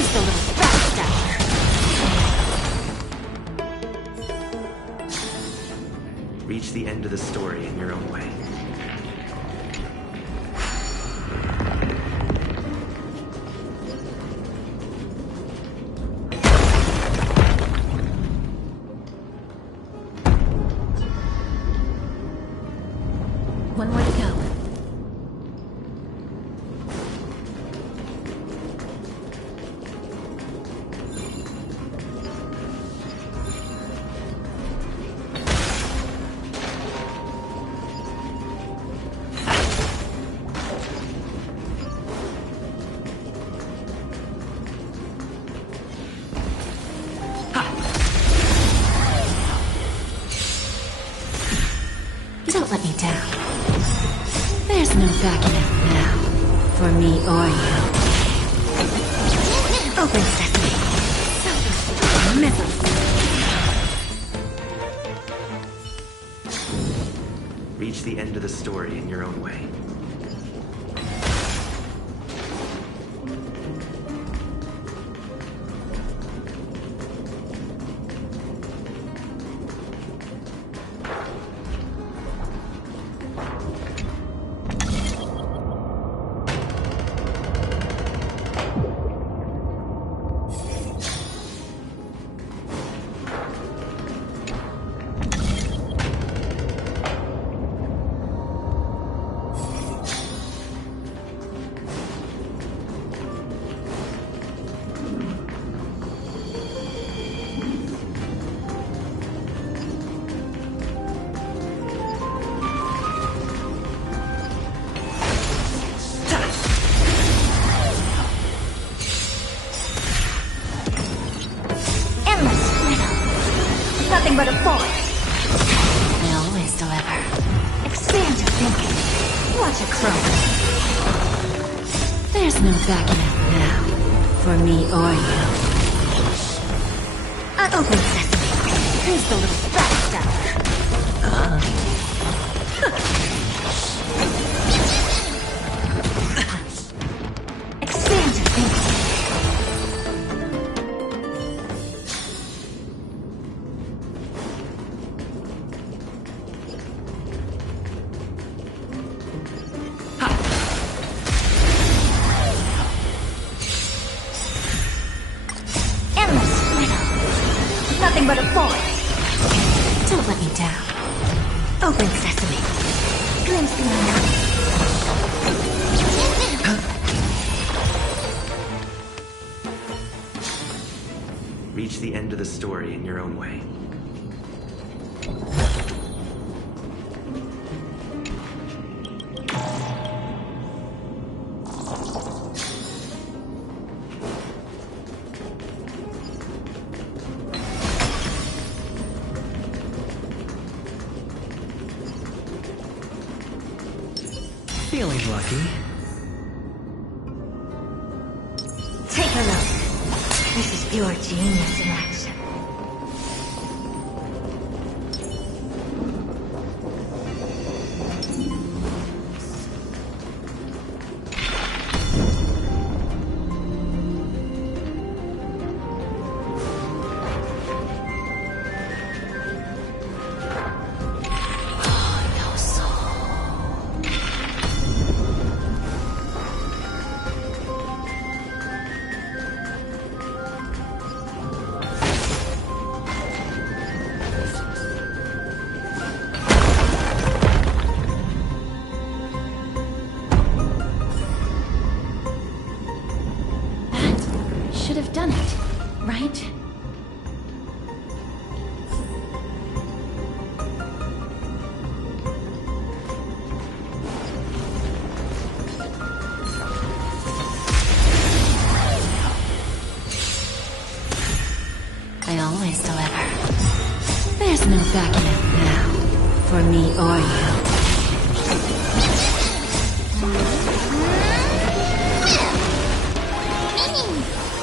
Who's the little backstabber? Reach the end of the story in your own way. One more to go. Don't let me down. There's no backing out now, for me or you. Open sesame. Missiles. Reach the end of the story in your own way. Nothing but a force. I always deliver. Expand your thinking. Watch it grow. There's no backing out now, for me or you. Open sesame. Who's the little backstabber? Expand your thinking. Nothing but a force. Don't let me down. Open sesame. Glimpse me now. Reach the end of the story in your own way. Feeling lucky. Take a look. This is pure genius in action. Should have done it, right? I always deliver. There's no backing out now, for me or you.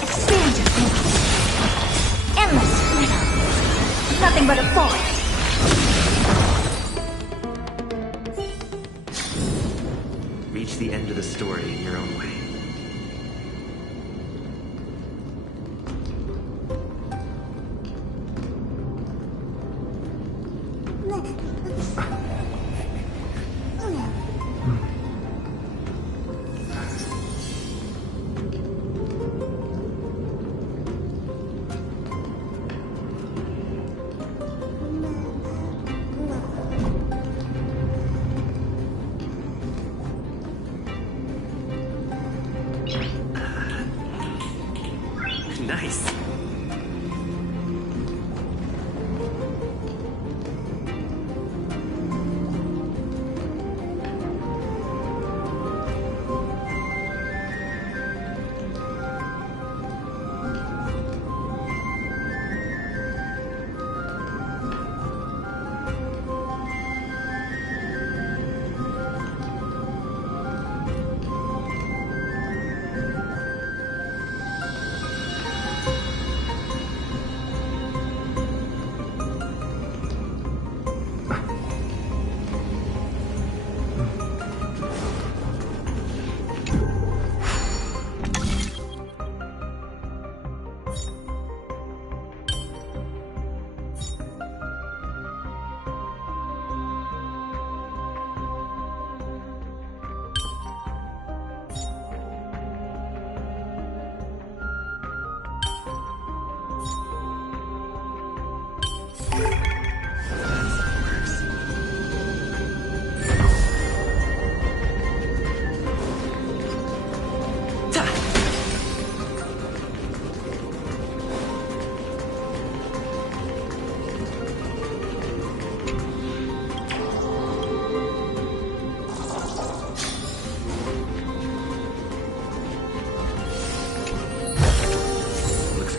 Expand your thinking. Endless freedom. Nothing but a force. Reach the end of the story in your own way. Nice.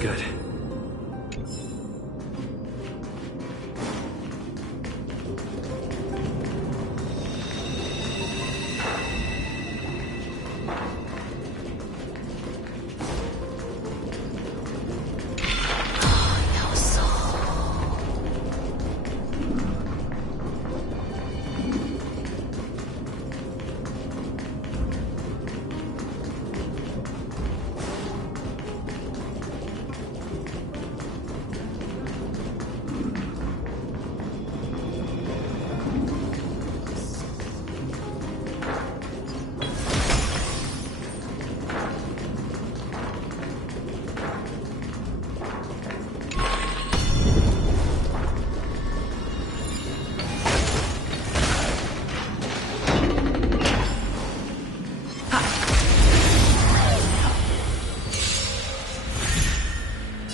Good.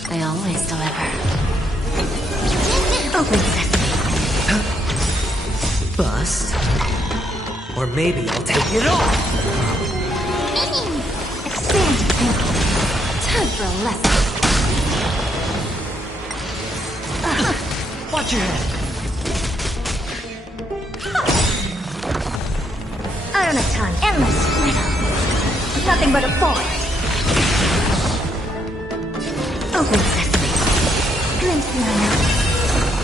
They always deliver. Open sesame. Bust. Or maybe I'll take it off. Expand your thinking. Time for a lesson. Watch your head. I don't have time. Endless freedom. Nothing but a forest. Open sesame. Glimpse the unknown.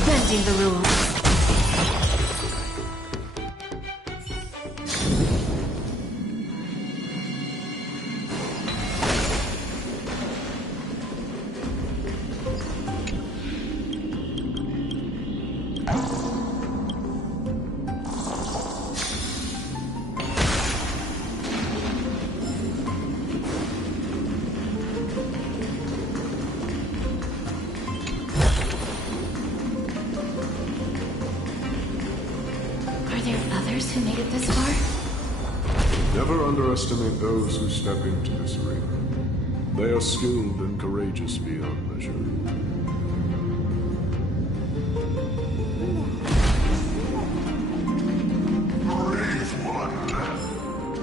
Bending the rules. Are there others who made it this far? Never underestimate those who step into this arena. They are skilled and courageous beyond measure. Brave one,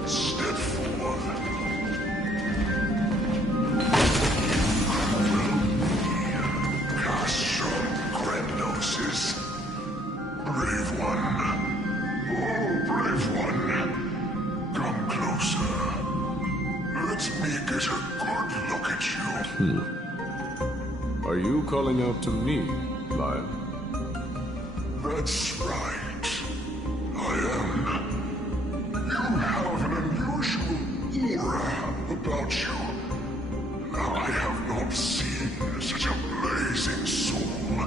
step forward. Cast your granoses. Brave one. Oh, brave one. Come closer. Let me get a good look at you. Are you calling out to me, Lion? That's right. I am. You have an unusual aura about you. I have not seen such a blazing soul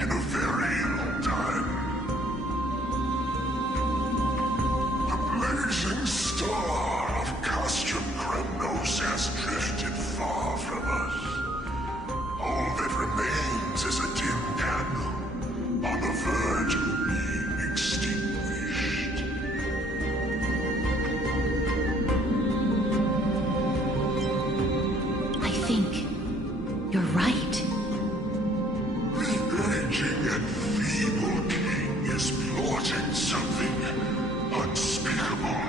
in a very long time. The blazing star of Castrum Kremnos has drifted far from us. All that remains is a dim candle on the verge of being extinguished. I think You're right. The aging and feeble king is plotting something unspeakable.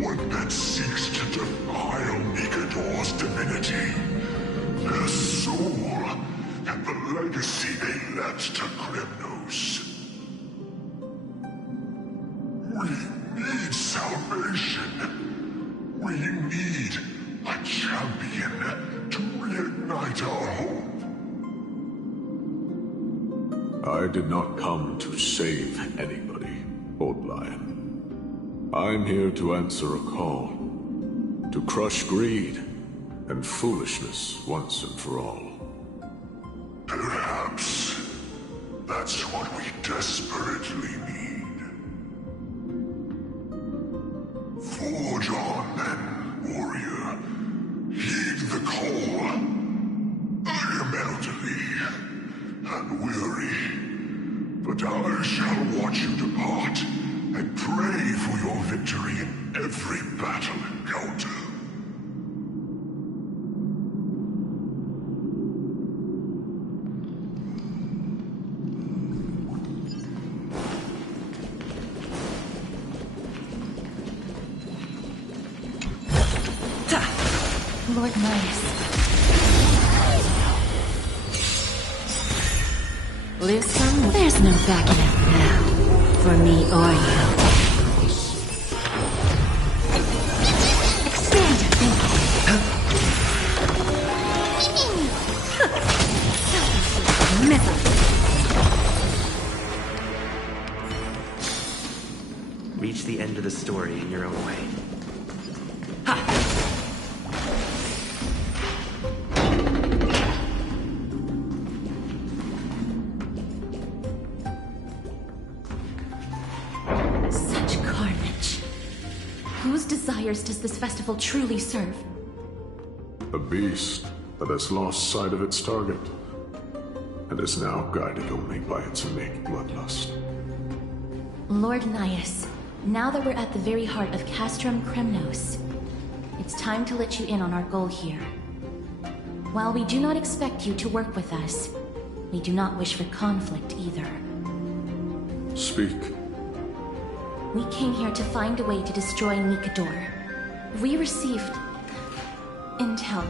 One that seeks to defile Nikador's divinity, their soul, and the legacy they left to Kremnos. We need salvation. We need a champion to reignite our hope. I did not come to save anybody, Old Lion. I'm here to answer a call. To crush greed and foolishness once and for all. Perhaps that's what we desperately need. Forge on then, warrior. Heed the call. I am elderly and weary, but I shall watch you depart and pray for your victory in every battle encounter. Lord Midas. Lose some? There's no backing up now. For me or you. Expand your thinking. Reach the end of the story in your own way. Such carnage. Whose desires does this festival truly serve? A beast that has lost sight of its target, and is now guided only by its innate bloodlust. Lord Nias, now that we're at the very heart of Castrum Kremnos, it's time to let you in on our goal here. While we do not expect you to work with us, we do not wish for conflict either. Speak. We came here to find a way to destroy Nikador. We received intel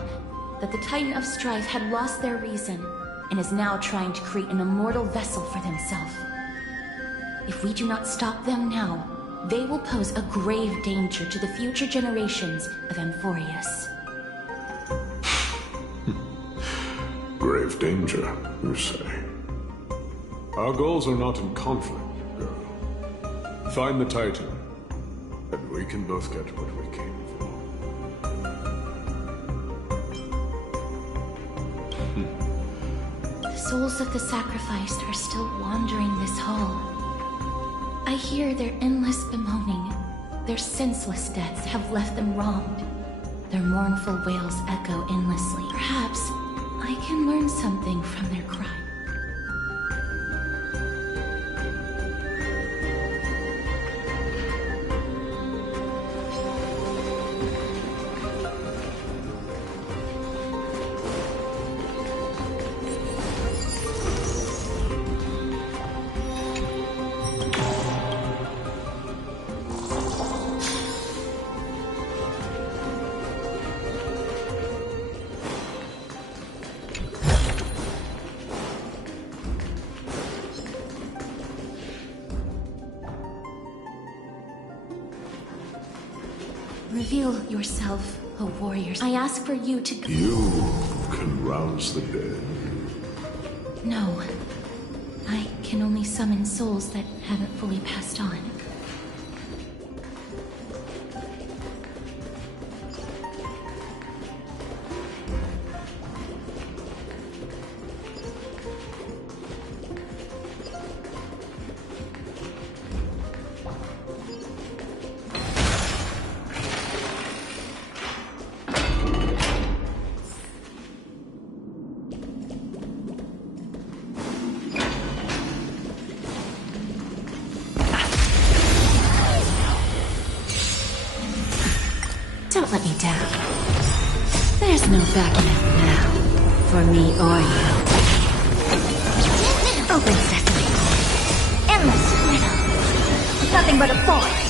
that the Titan of Strife had lost their reason and is now trying to create an immortal vessel for themselves. If we do not stop them now, they will pose a grave danger to the future generations of Amphorius. Grave danger, you say? Our goals are not in conflict, girl. Find the Titan, and we can both get what we came for. The souls of the sacrificed are still wandering this hall. I hear their endless bemoaning. Their senseless deaths have left them wronged. Their mournful wails echo endlessly. Perhaps I can learn something from their cry. Reveal yourself, O warriors. I ask for you to... You can rouse the dead. No. I can only summon souls that haven't fully passed on. Don't let me down. There's no backing out now. For me or you. Open sesame. Endless riddle. Nothing but a force.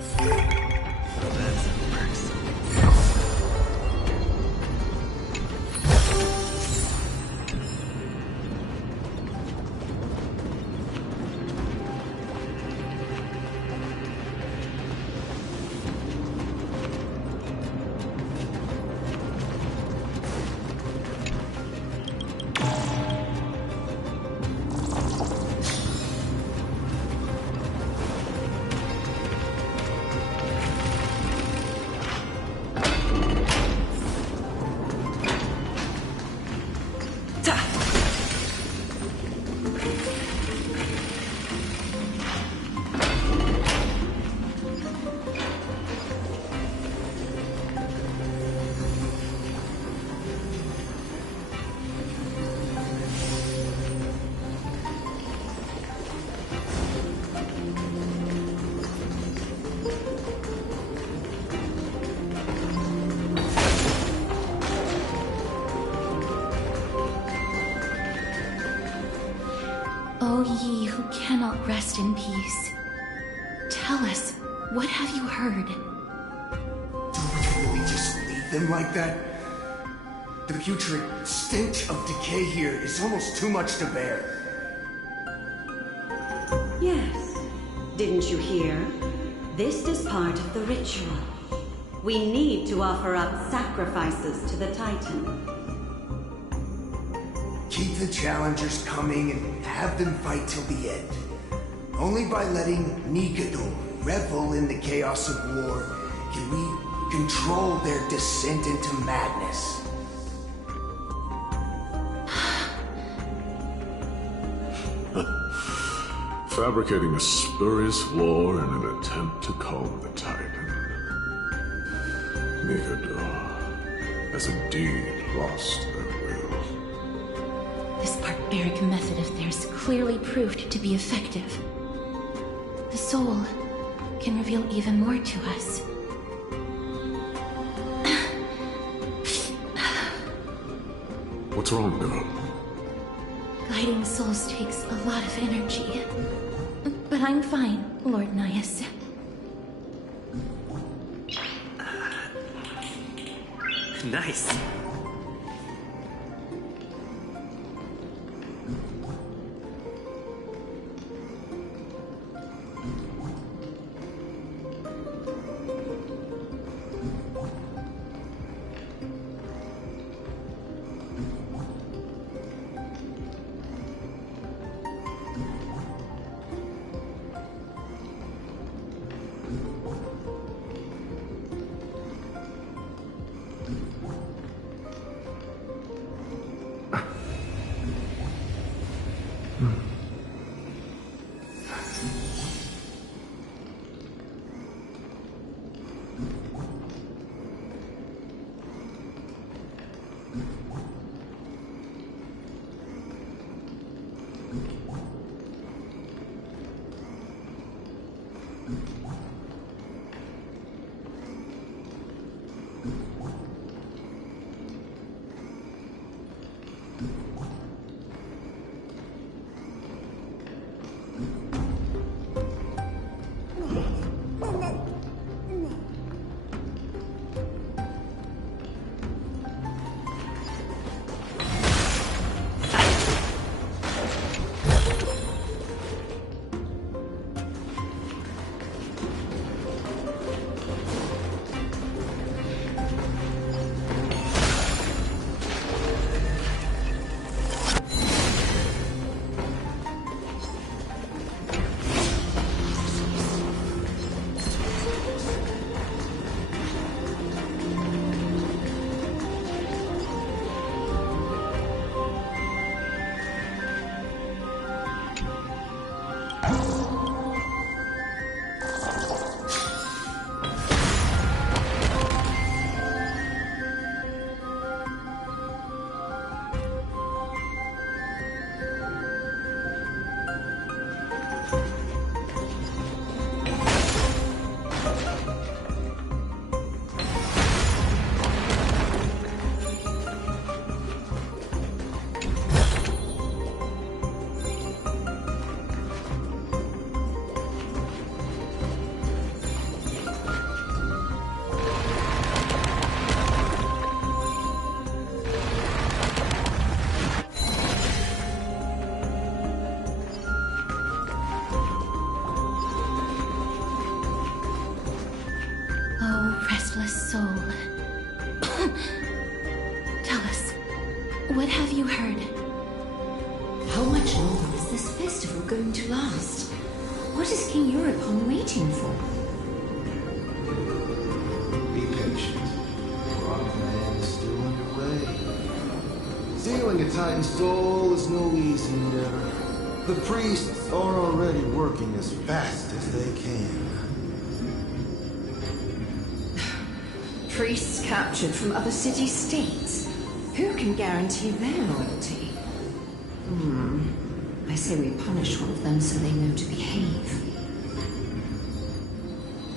That's how it works. O ye who cannot rest in peace, tell us, what have you heard? Do we really just leave them like that? The putrid stench of decay here is almost too much to bear. Yes. Didn't you hear? This is part of the ritual. We need to offer up sacrifices to the Titan. Keep the challengers coming and have them fight till the end. Only by letting Nigador revel in the chaos of war can we control their descent into madness. Fabricating a spurious war in an attempt to calm the Titan. Nigador has indeed lost their will. This barbaric method of theirs clearly proved to be effective. The soul can reveal even more to us. What's wrong, girl? Guiding souls takes a lot of energy. But I'm fine, Lord Nias. Nice. What have you heard? How much longer is this festival going to last? What is King Euripon waiting for? Be patient. Our plan is still underway. Stealing a Titan soul is no easy endeavor. The priests are already working as fast as they can. Priests captured from other city-states. Who can guarantee their loyalty? I say we punish one of them so they know to behave.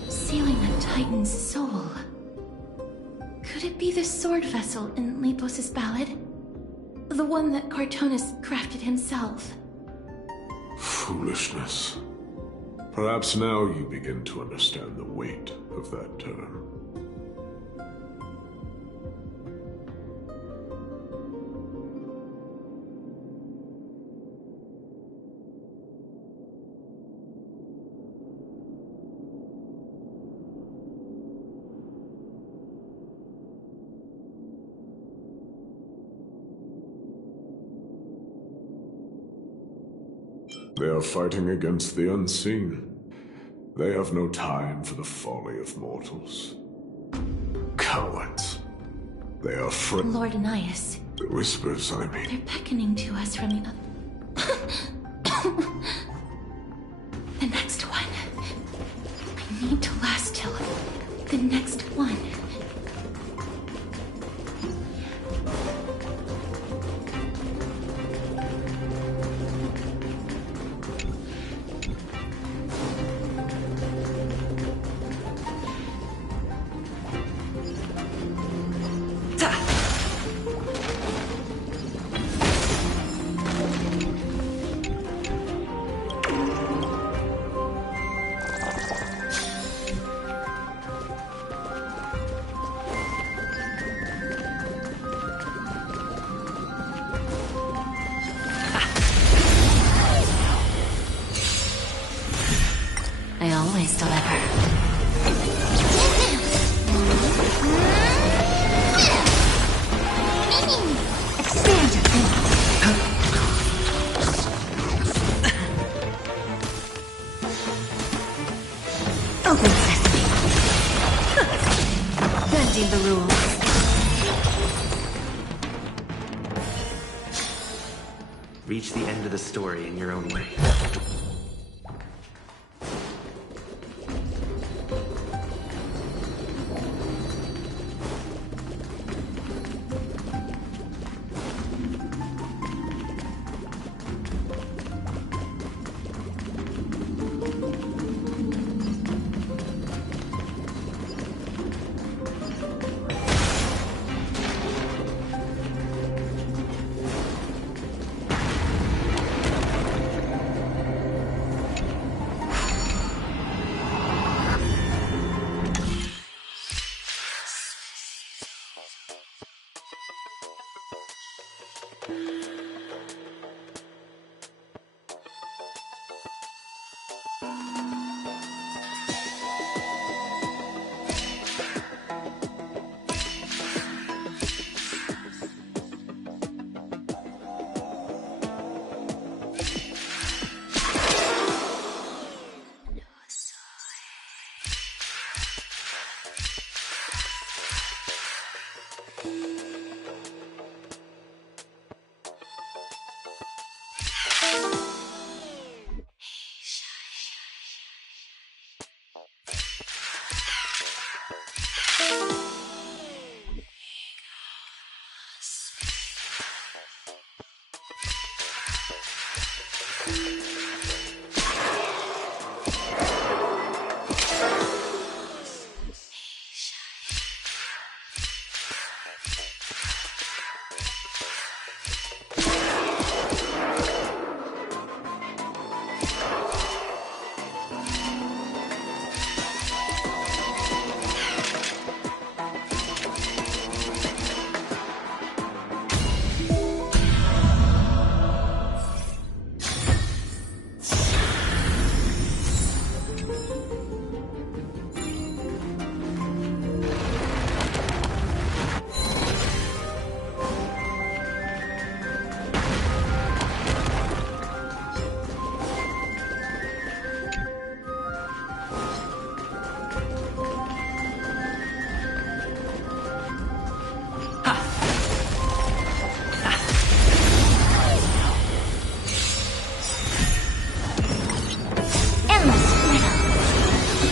Sealing a Titan's soul. Could it be the sword vessel in Lepos' ballad? The one that Cartonis crafted himself? Foolishness. Perhaps now you begin to understand the weight of that term. They are fighting against the unseen. They have no time for the folly of mortals. Cowards. They are Lord Anais. The whispers, I mean. They're beckoning to us from the The next one. I need to last till the next one. I always deliver. Expand your field. Open sesame. Bending the rules. Reach the end of the story in your own way.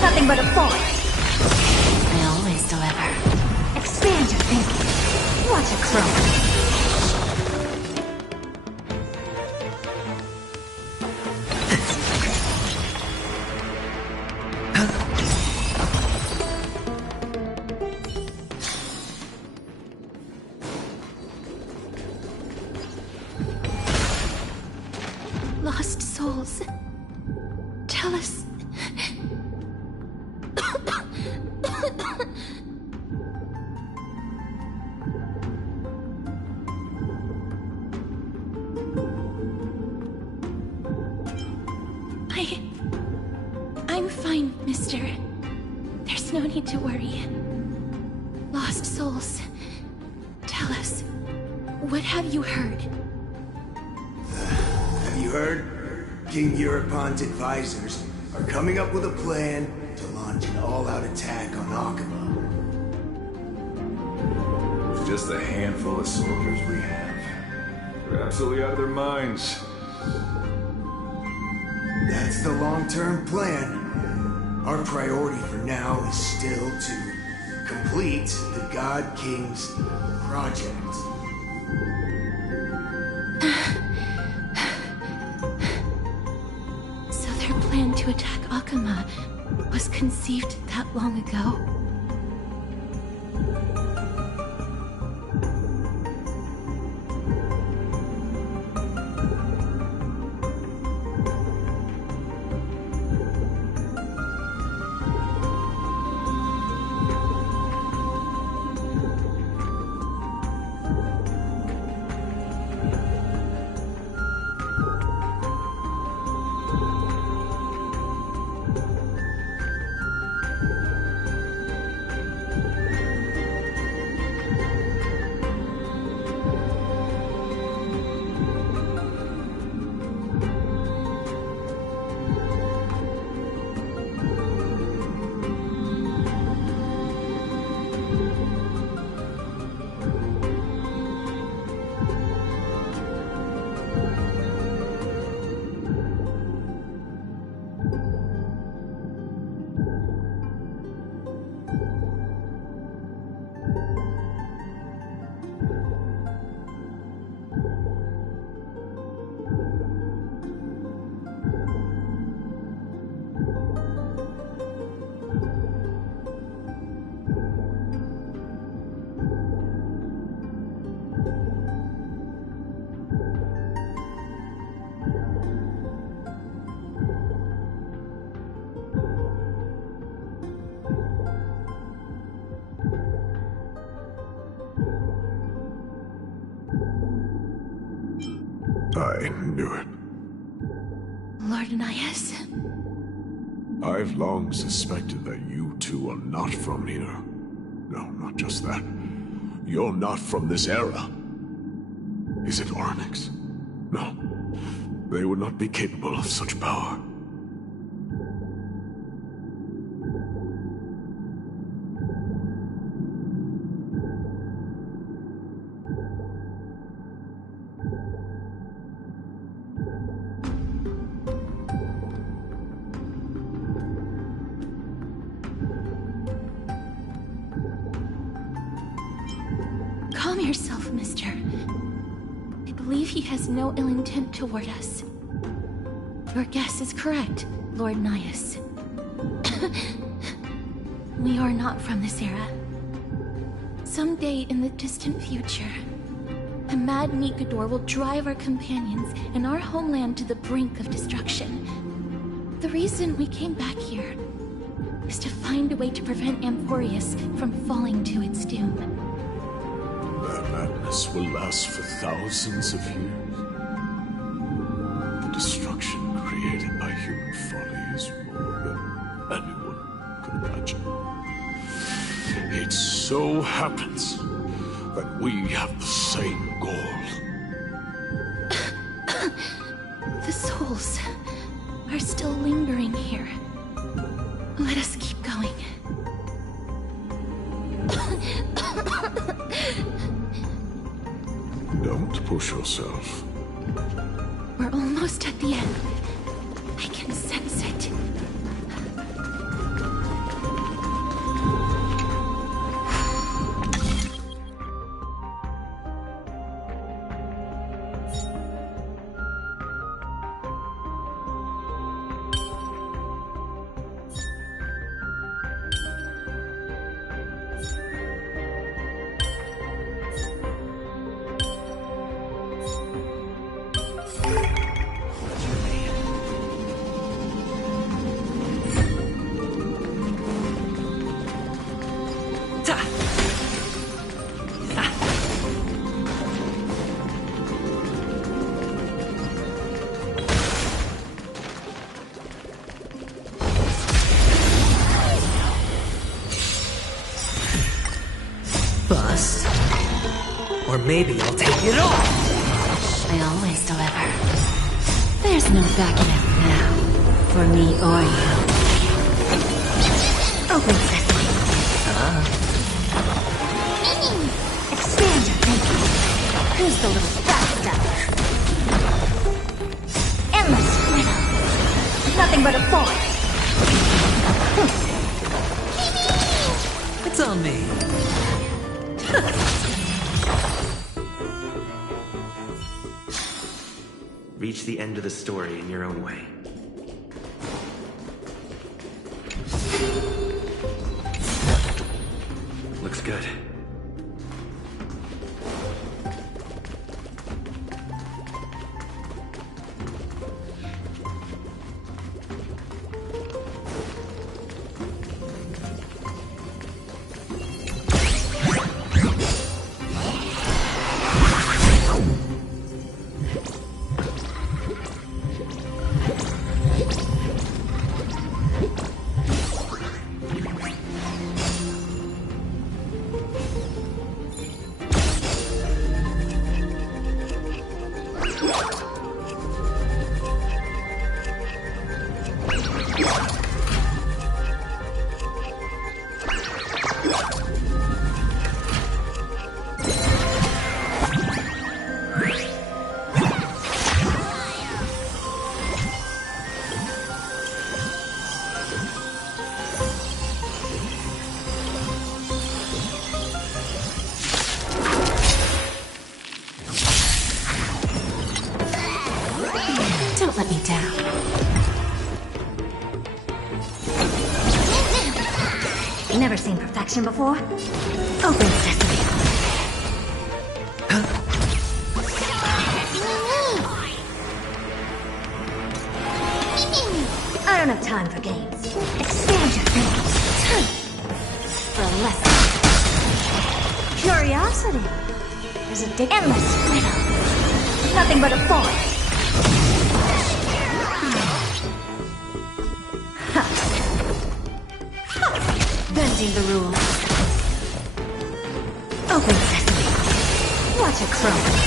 Nothing but a force. I always deliver. Expand your thinking. Watch it grow. Lost souls. Tell us. I'm fine, mister. There's no need to worry. Lost souls. Tell us. What have you heard? Have you heard? King Europon's advisors are coming up with a plan to launch an all-out attack on Akaba. It's just a handful of soldiers we have. They're absolutely out of their minds. That's the long-term plan. Our priority for now is still to complete the God King's project. So their plan to attack Akama was conceived that long ago? I knew it. Lord Nias? I've long suspected that you two are not from here. No, not just that. You're not from this era. Is it Onyx? No. They would not be capable of such power. Calm yourself, mister. I believe he has no ill intent toward us. Your guess is correct, Lord Nias. We are not from this era. Someday in the distant future, a mad Nikador will drive our companions and our homeland to the brink of destruction. The reason we came back here is to find a way to prevent Emporius from falling to its doom. Their madness will last for thousands of years. The destruction created by human folly is more than anyone could imagine. It so happens that we have the same goal. The souls are still lingering here. Let us keep going. Don't push yourself. We're almost at the end. I can sense it. Or maybe I'll take it all! I always deliver. There's no backing out now. For me or you. Open sesame. Expand your thinking. Who's the little Backstabber. Endless riddle. Nothing but a force. It's on me. Reach the end of the story in your own way. Looks good. Don't let me down. Never seen perfection before? Open sesame. I don't have time for games. Expand your thinking. For a lesson. Curiosity. There's a endless riddle. Nothing but a force. Bending the rules. Open sesame. Watch it crumble.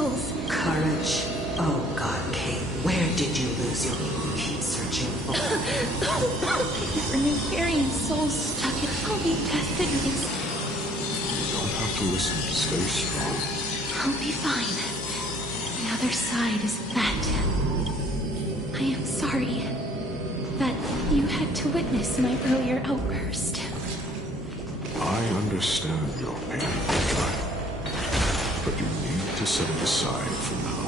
souls. Courage? Oh God, Kate, where did you lose your keep searching for? For Nefarian souls stuck at only death that release. You don't have to listen. Stay strong. I'll be fine. The other side is that. I am sorry that you had to witness my earlier outburst. I understand your pain, child. But you need to set it aside for now.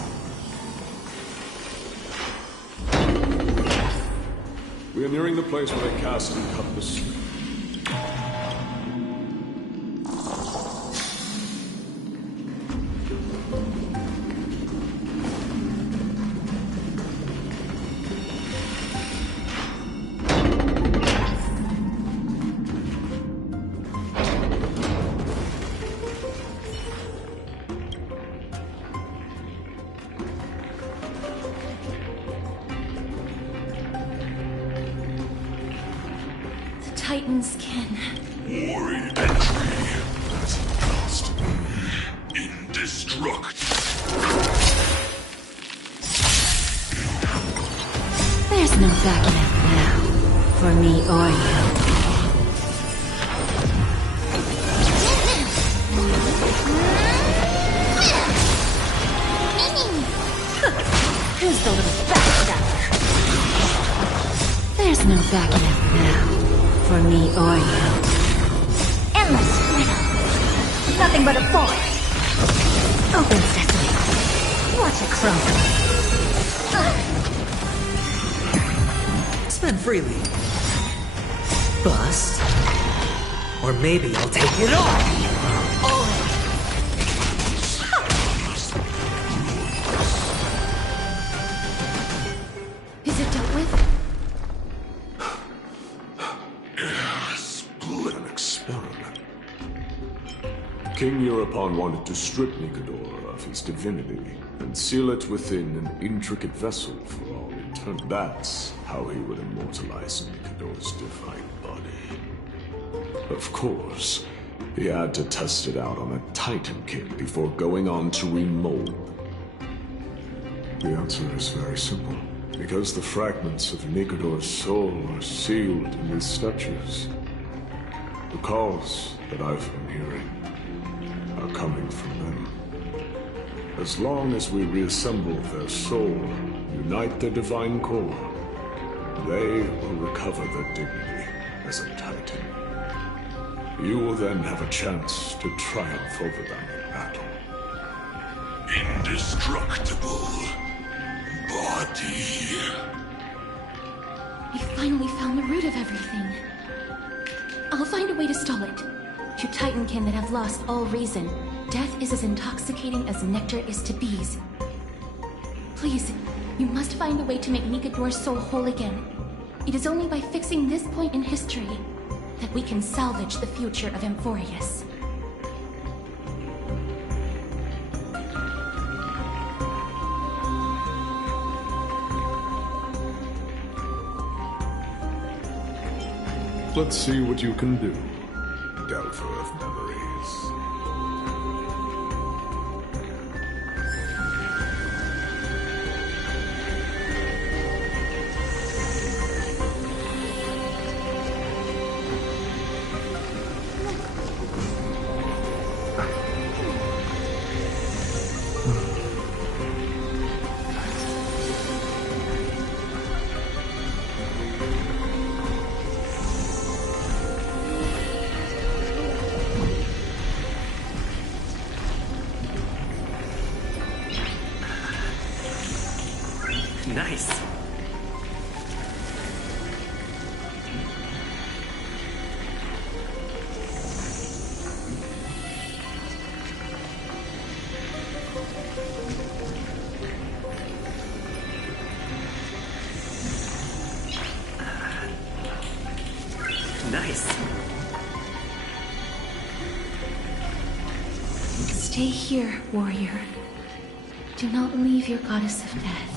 We are nearing the place where they cast and cut the street. Titan's kin. Worried entry. That's lost. Indestructible. There's no backing out now, for me or you. Who's the little backstabber? There's no backing out now, for me or you. Endless riddle. Nothing but a force. Open sesame. Watch it crumble. Spend freely. Bust. Or maybe I'll take it all. Is it dealt with? An experiment. King Eurupon wanted to strip Nikador of his divinity and seal it within an intricate vessel for all eternity. That's how he would immortalize Nikador's divine body. Of course, he had to test it out on a Titan King before going on to remold. The answer is very simple. Because the fragments of Nikador's soul are sealed in these statues. The calls that I've been hearing are coming from them. As long as we reassemble their soul, unite their divine core, they will recover their dignity as a Titan. You will then have a chance to triumph over them in battle. Indestructible. Body. We finally found the root of everything. I'll find a way to stall it. To Titankin that have lost all reason, death is as intoxicating as nectar is to bees. Please, you must find a way to make Nikador's soul whole again. It is only by fixing this point in history that we can salvage the future of Amphorius. Let's see what you can do, Delver of Memories. Nice. Nice. Stay here, warrior. Do not leave your goddess of death.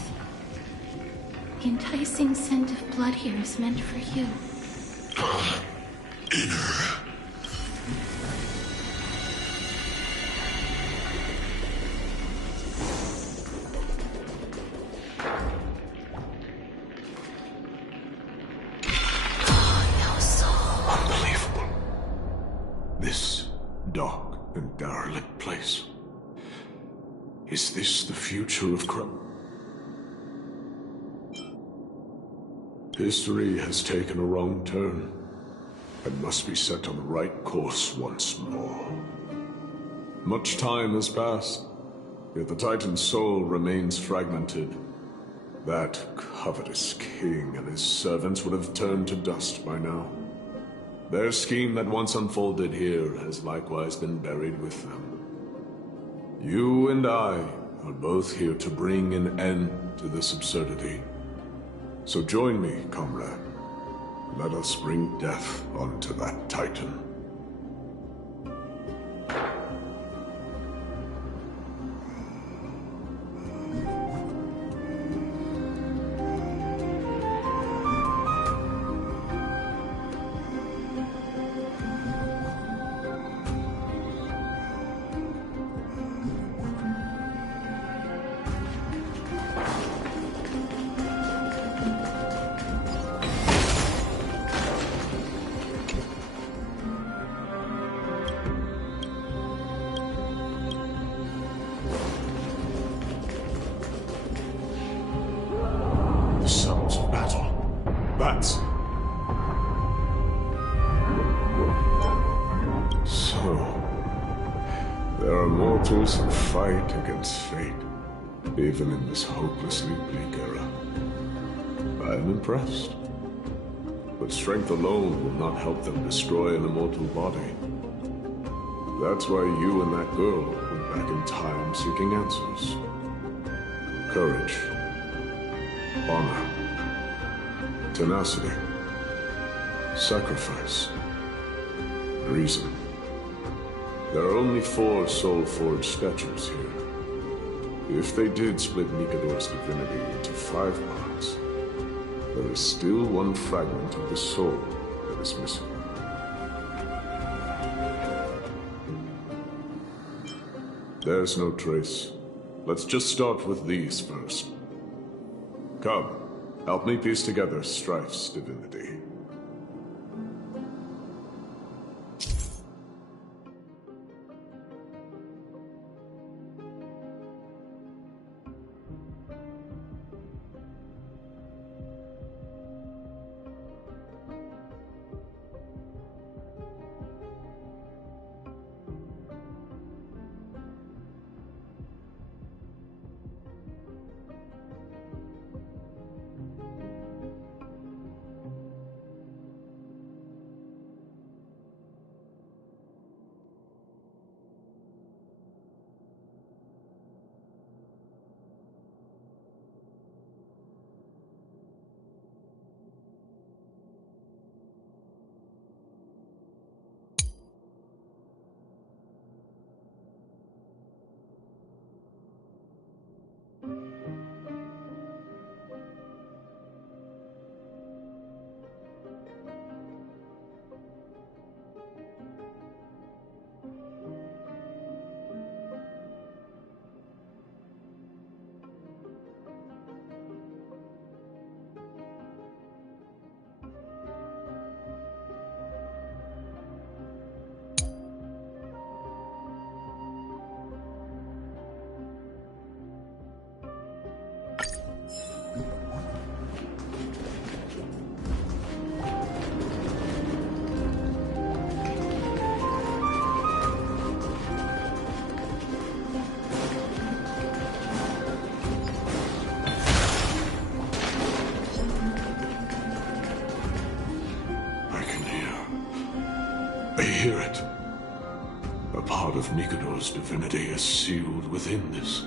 The enticing scent of blood here is meant for you. This dark and derelict place. Is this the future of Krem? History has taken a wrong turn and must be set on the right course once more. Much time has passed, yet the Titan's soul remains fragmented. That covetous king and his servants would have turned to dust by now. Their scheme that once unfolded here has likewise been buried with them. You and I are both here to bring an end to this absurdity. So join me, comrade. Let us bring death onto that Titan. Mortals who fight against fate, even in this hopelessly bleak era. I am impressed. But strength alone will not help them destroy an immortal body. That's why you and that girl went back in time seeking answers. Courage, honor, tenacity, sacrifice, reason. There are only 4 soul-forged statues here. If they did split Nikador's divinity into 5 parts, there is still one fragment of the soul that is missing. There's no trace. Let's just start with these first. Come, help me piece together Strife's divinity. Hear it. A part of Nikador's divinity is sealed within this.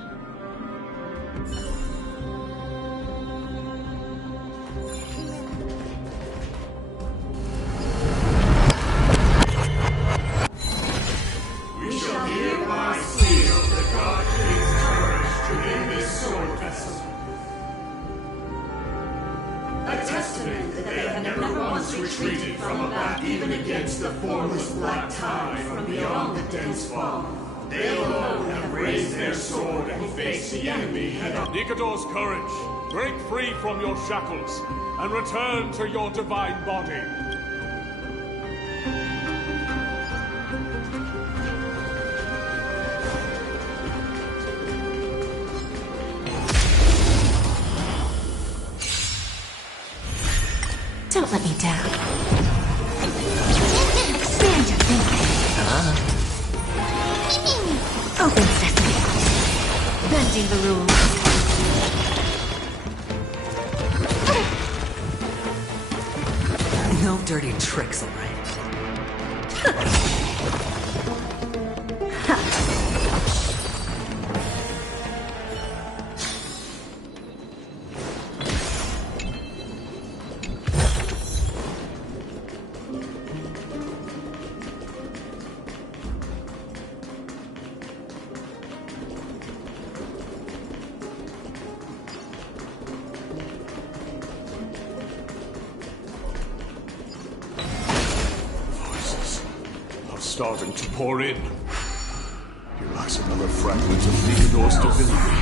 We shall hereby seal the God King's courage within this sword vessel. A testament that they have never once retreated from a battle, even against the formless black tide from beyond the dense fog. They alone have raised their sword and faced the enemy head on. Nikador's courage, break free from your shackles and return to your divine body. Don't let me down. Expand your thinking. Open sesame. Bending the rules. No dirty tricks, all right? Starting to pour in. Here lies another fragment of Nikador's divinity.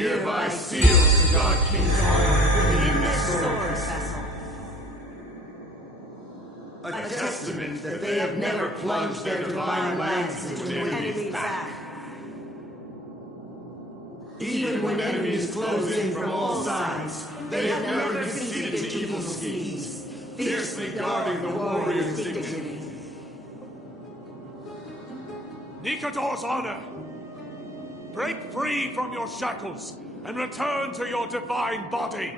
hereby seal the God King's honor within this sword vessel. A testament that they have never plunged their divine lance into an enemy's back. Even when enemies close in from all sides, they have never conceded to evil schemes, fiercely guarding the warrior's dignity. Nikador's honor! Break free from your shackles and return to your divine body!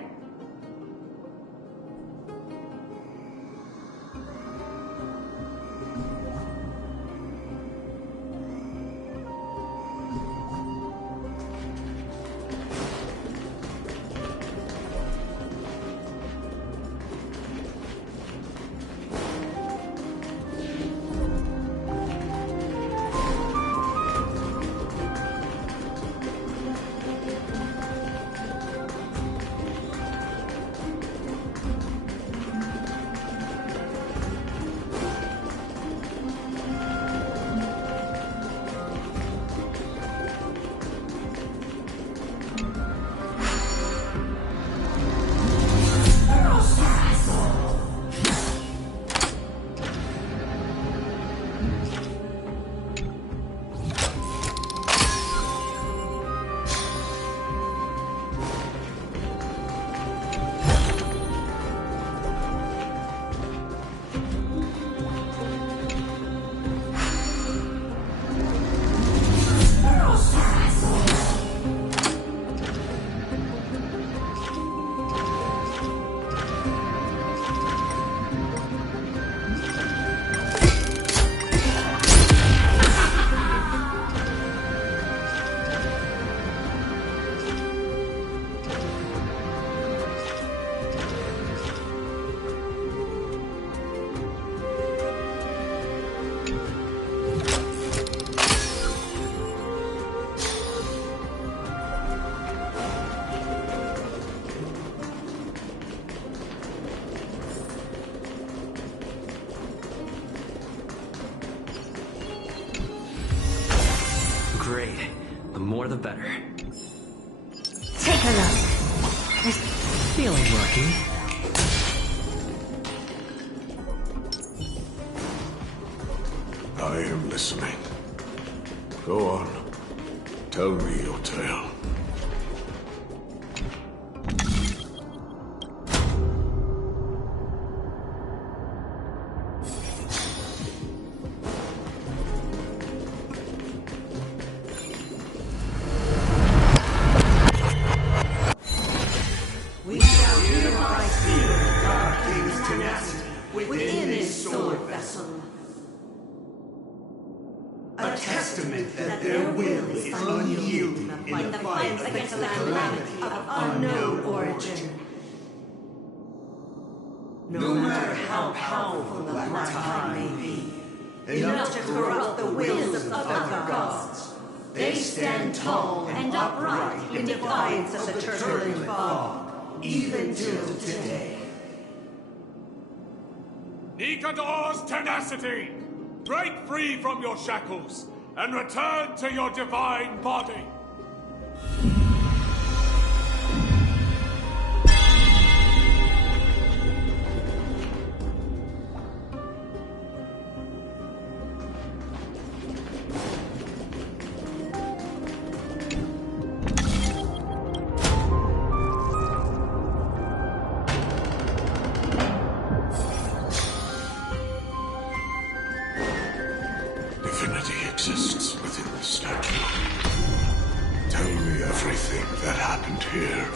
Great. The more the better. Take a look. Feeling lucky. I am listening. Go on. Tell me your tale. We shall hereby seal the Dark King's tenacity within this sword vessel. A testament that their will is unyielding in the fight against the calamity of unknown origin. No matter how powerful the Black Tide may be, enough to corrupt the wills of other gods, they stand tall and upright in defiance of the turbulent fog, even till today. Nikador's tenacity! Break free from your shackles and return to your divine body! Divinity exists within the statue. Tell me everything that happened here.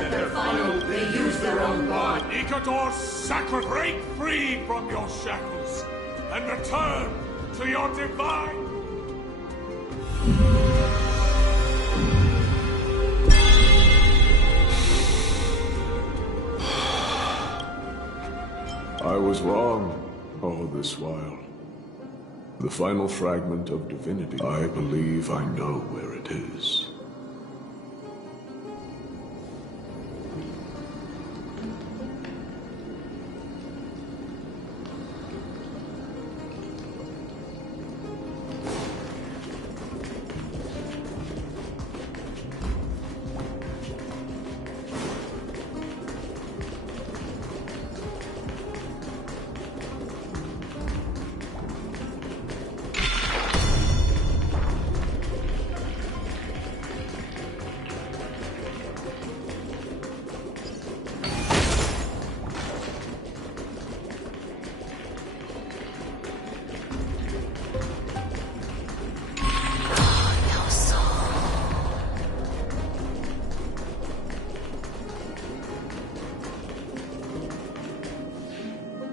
at their final, they use their own blood. Nikador, break free from your shackles and return to your divine. I was wrong all this while. The final fragment of divinity, I believe I know where it is.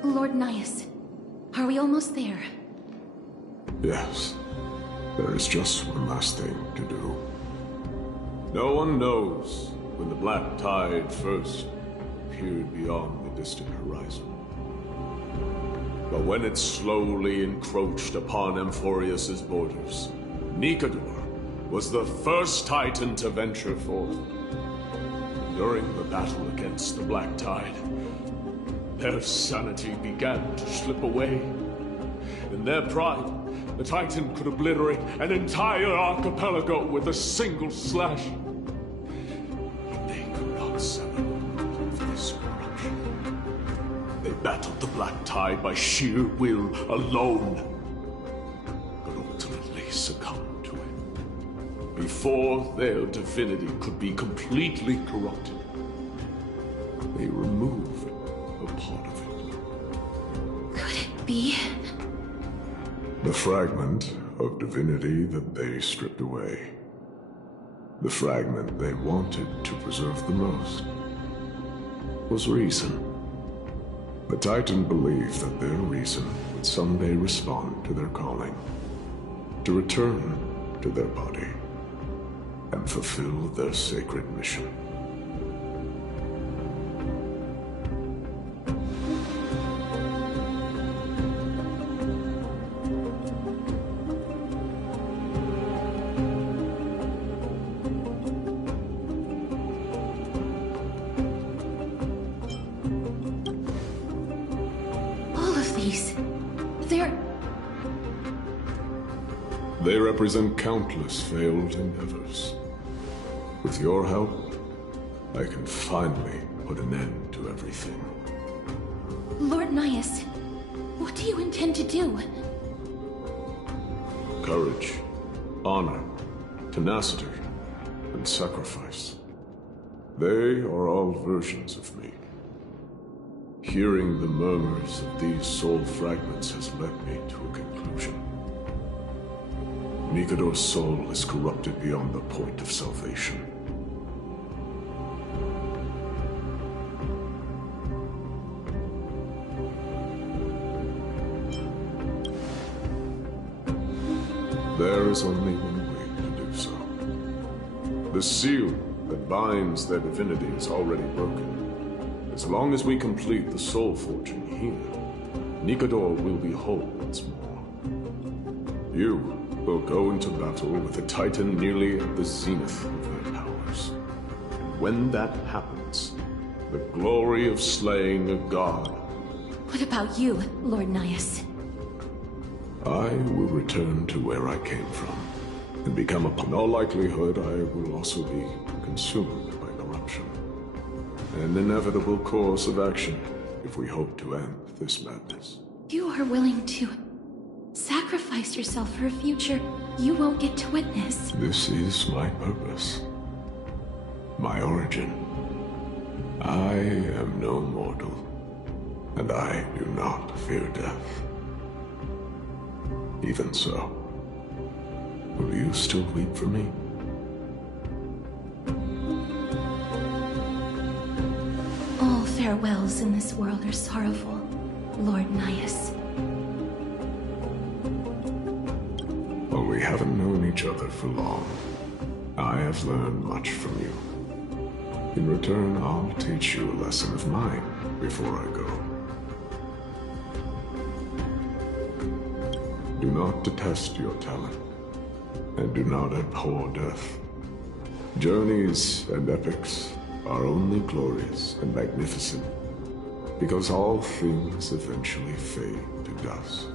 Lord Nias, are we almost there? Yes. There is just one last thing to do. No one knows when the black tide first appeared beyond the distant horizon. But when it slowly encroached upon Amphorius's borders, Nikador was the first Titan to venture forth. During the battle against the black tide, their sanity began to slip away. In their pride, the Titan could obliterate an entire archipelago with a single slash. But they could not sever of this corruption. They battled the black tide by sheer will alone, but ultimately succumbed to it. Before their divinity could be completely corrupted, they removed a part of it. Could it be? The fragment of divinity that they stripped away. The fragment they wanted to preserve the most was reason. The Titan believed that their reason would someday respond to their calling, to return to their body, and fulfill their sacred mission. They represent countless failed endeavors. With your help, I can finally put an end to everything. Lord Nias, what do you intend to do? Courage, honor, tenacity, and sacrifice. They are all versions of me. Hearing the murmurs of these soul fragments has led me to a conclusion. Nikador's soul is corrupted beyond the point of salvation. There is only one way to do so. The seal that binds their divinity is already broken. As long as we complete the soul forging here, Nikador will be whole once more. You will go into battle with a Titan nearly at the zenith of their powers. And when that happens, the glory of slaying a god. What about you, Lord Nias? I will return to where I came from, and become in all likelihood I will also be consumed by corruption. An inevitable course of action if we hope to end this madness. You are willing to sacrifice yourself for a future you won't get to witness. This is my purpose. My origin. I am no mortal, and I do not fear death. Even so, will you still weep for me? farewells in this world are sorrowful, Lord Naius. Well, we haven't known each other for long. I have learned much from you. In return, I'll teach you a lesson of mine before I go. Do not detest your talent, and do not abhor death. Journeys and epics are only glorious and magnificent, because all things eventually fade to dust.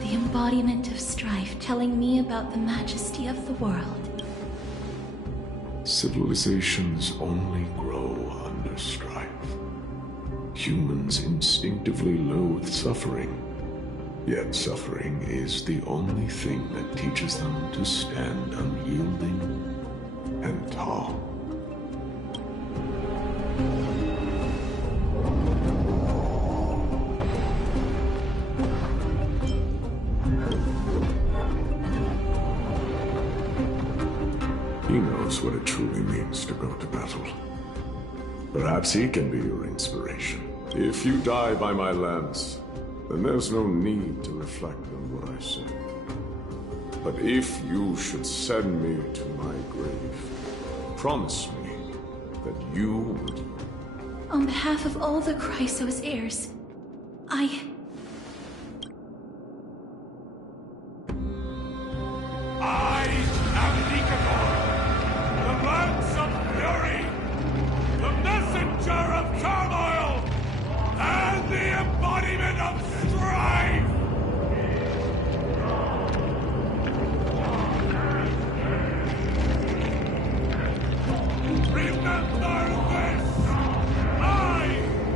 The embodiment of strife telling me about the majesty of the world. Civilizations only grow under strife. Humans instinctively loathe suffering, yet suffering is the only thing that teaches them to stand unyielding and tall. He knows what it truly means to go to battle. Perhaps he can be your inspiration. If you die by my lance, then there's no need to reflect on what I said. But if you should send me to my grave, promise me that you would... On behalf of all the Chrysos heirs, I am Nikador, the lance of fury, the messenger of turmoil, and the embodiment of strife! Remember this! I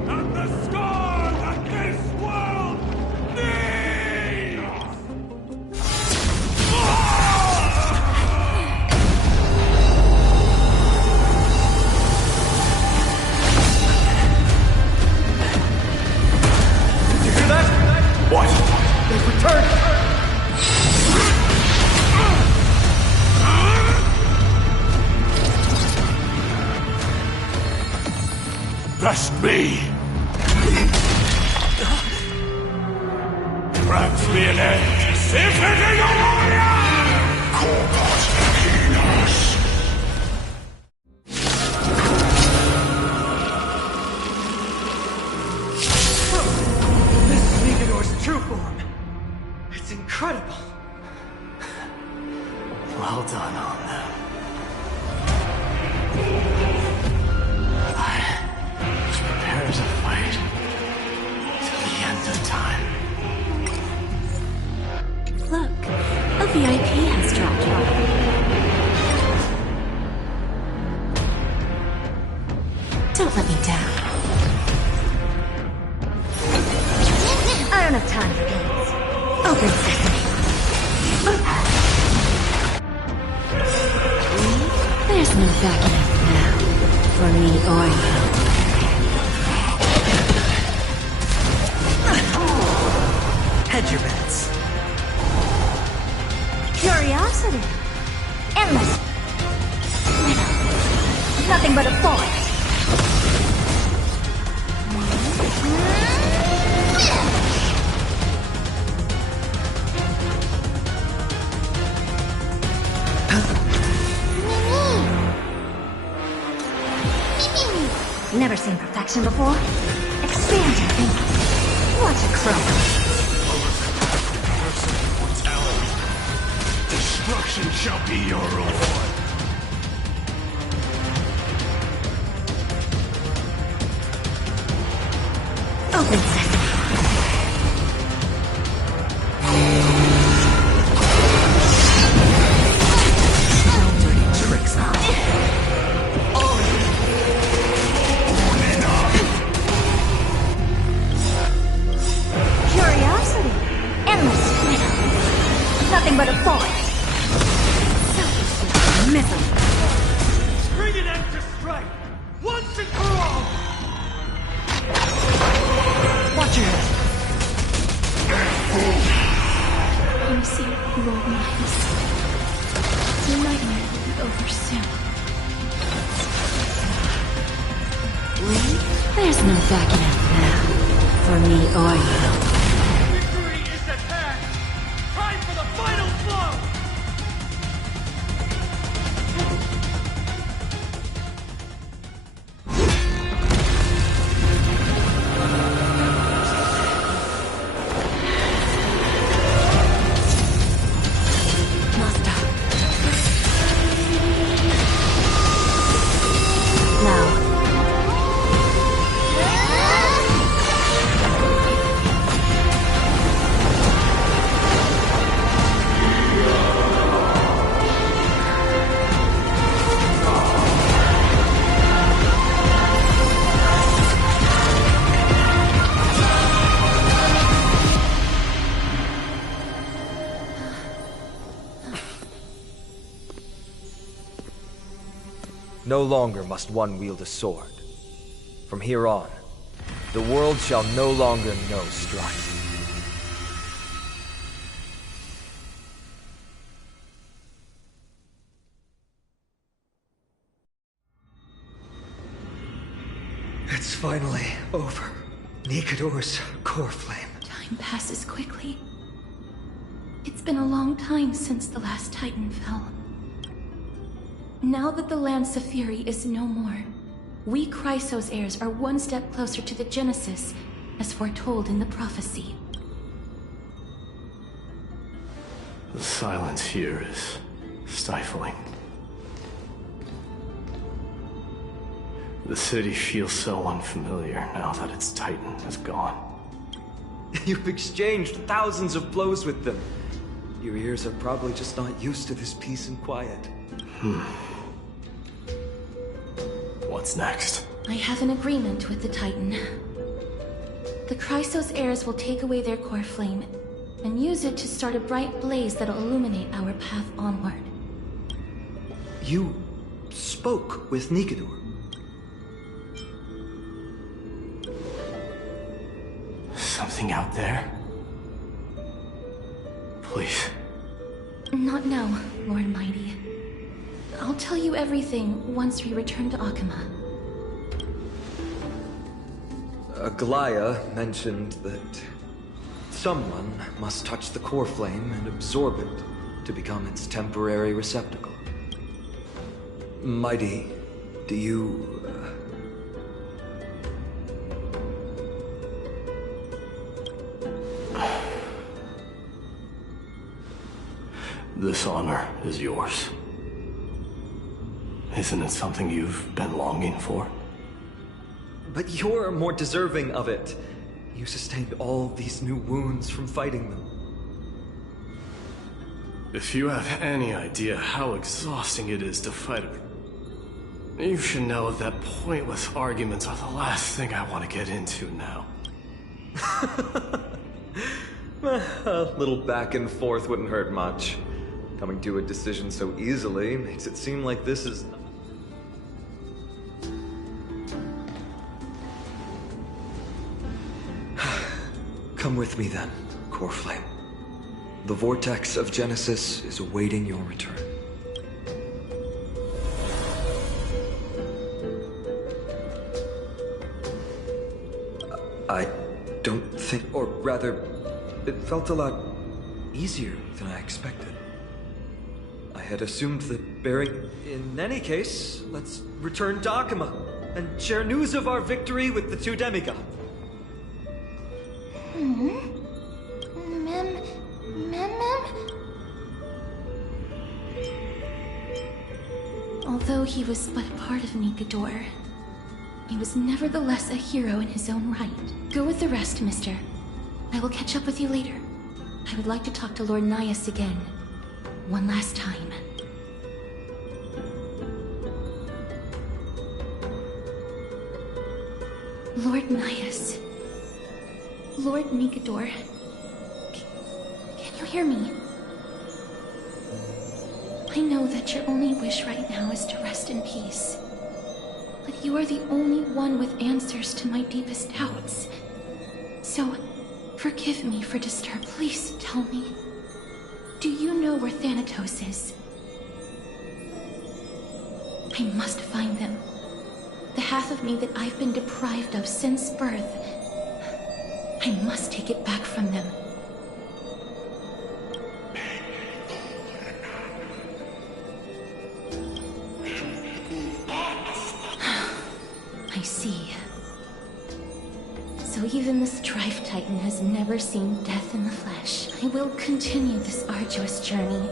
am the scar that this world needs! What? They've returned! Best me! Grant me an end! Save it in your warrior! Corpus Equinos! This is Nikador's true form. It's incredible. Well done on them. Let's prepare to fight till the end of time. Look, a VIP has dropped off. Don't let me down. I don't have time for games. Open sesame. There's no backing up now, for me or you. Hedge your bets. Curiosity. Endless. Nothing but a forest. Never seen perfection before. Expand your thinking. Watch it grow. Mortality. Destruction shall be your reward. Open sesame. No dirty tricks now. Curiosity. Endless freedom. Nothing but a forest. Selfishness. Misery. Bring an end to strife. Once and for all. Watch your head. Lord Midas. Your nightmare will be over soon. There's no backing out now, for me or you. Victory is at hand! Time for the final blow! No longer must one wield a sword. From here on, the world shall no longer know strife. It's finally over. Nikador's core flame. Time passes quickly. It's been a long time since the last Titan fell. Now that the Lance of Fury is no more, we Chrysos heirs are one step closer to the Genesis, as foretold in the prophecy. The silence here is stifling. The city feels so unfamiliar now that its Titan is gone. You've exchanged thousands of blows with them. Your ears are probably just not used to this peace and quiet. What's next? I have an agreement with the Titan. The Chrysos heirs will take away their core flame and use it to start a bright blaze that'll illuminate our path onward. You spoke with Nikador. Something out there? Please. Not now, Lord Mighty. I'll tell you everything once we return to Akama. Aglaya mentioned that someone must touch the core flame and absorb it to become its temporary receptacle. Mighty, do you... This honor is yours. Isn't it something you've been longing for? But you're more deserving of it. You sustained all these new wounds from fighting them. If you have any idea how exhausting it is to fight you should know that pointless arguments are the last thing I want to get into now. A little back and forth wouldn't hurt much. Coming to a decision so easily makes it seem like this is... Come with me then, Core Flame. The vortex of Genesis is awaiting your return. I don't think, or rather, it felt a lot easier than I expected. I had assumed that bearing... In any case, let's return to Akama and share news of our victory with the two demigods. Although he was but a part of Nikador, he was nevertheless a hero in his own right. Go with the rest, mister. I will catch up with you later. I would like to talk to Lord Nias again. One last time. Lord Nias. Lord Nikador. Can you hear me? I know that your only wish right now is to rest in peace. But you are the only one with answers to my deepest doubts. So, forgive me for disturbing. Please tell me. Do you know where Thanatos is? I must find them. The half of me that I've been deprived of since birth. I must take it back from them. I see. So even the Strife Titan has never seen death in the flesh. I will continue this arduous journey,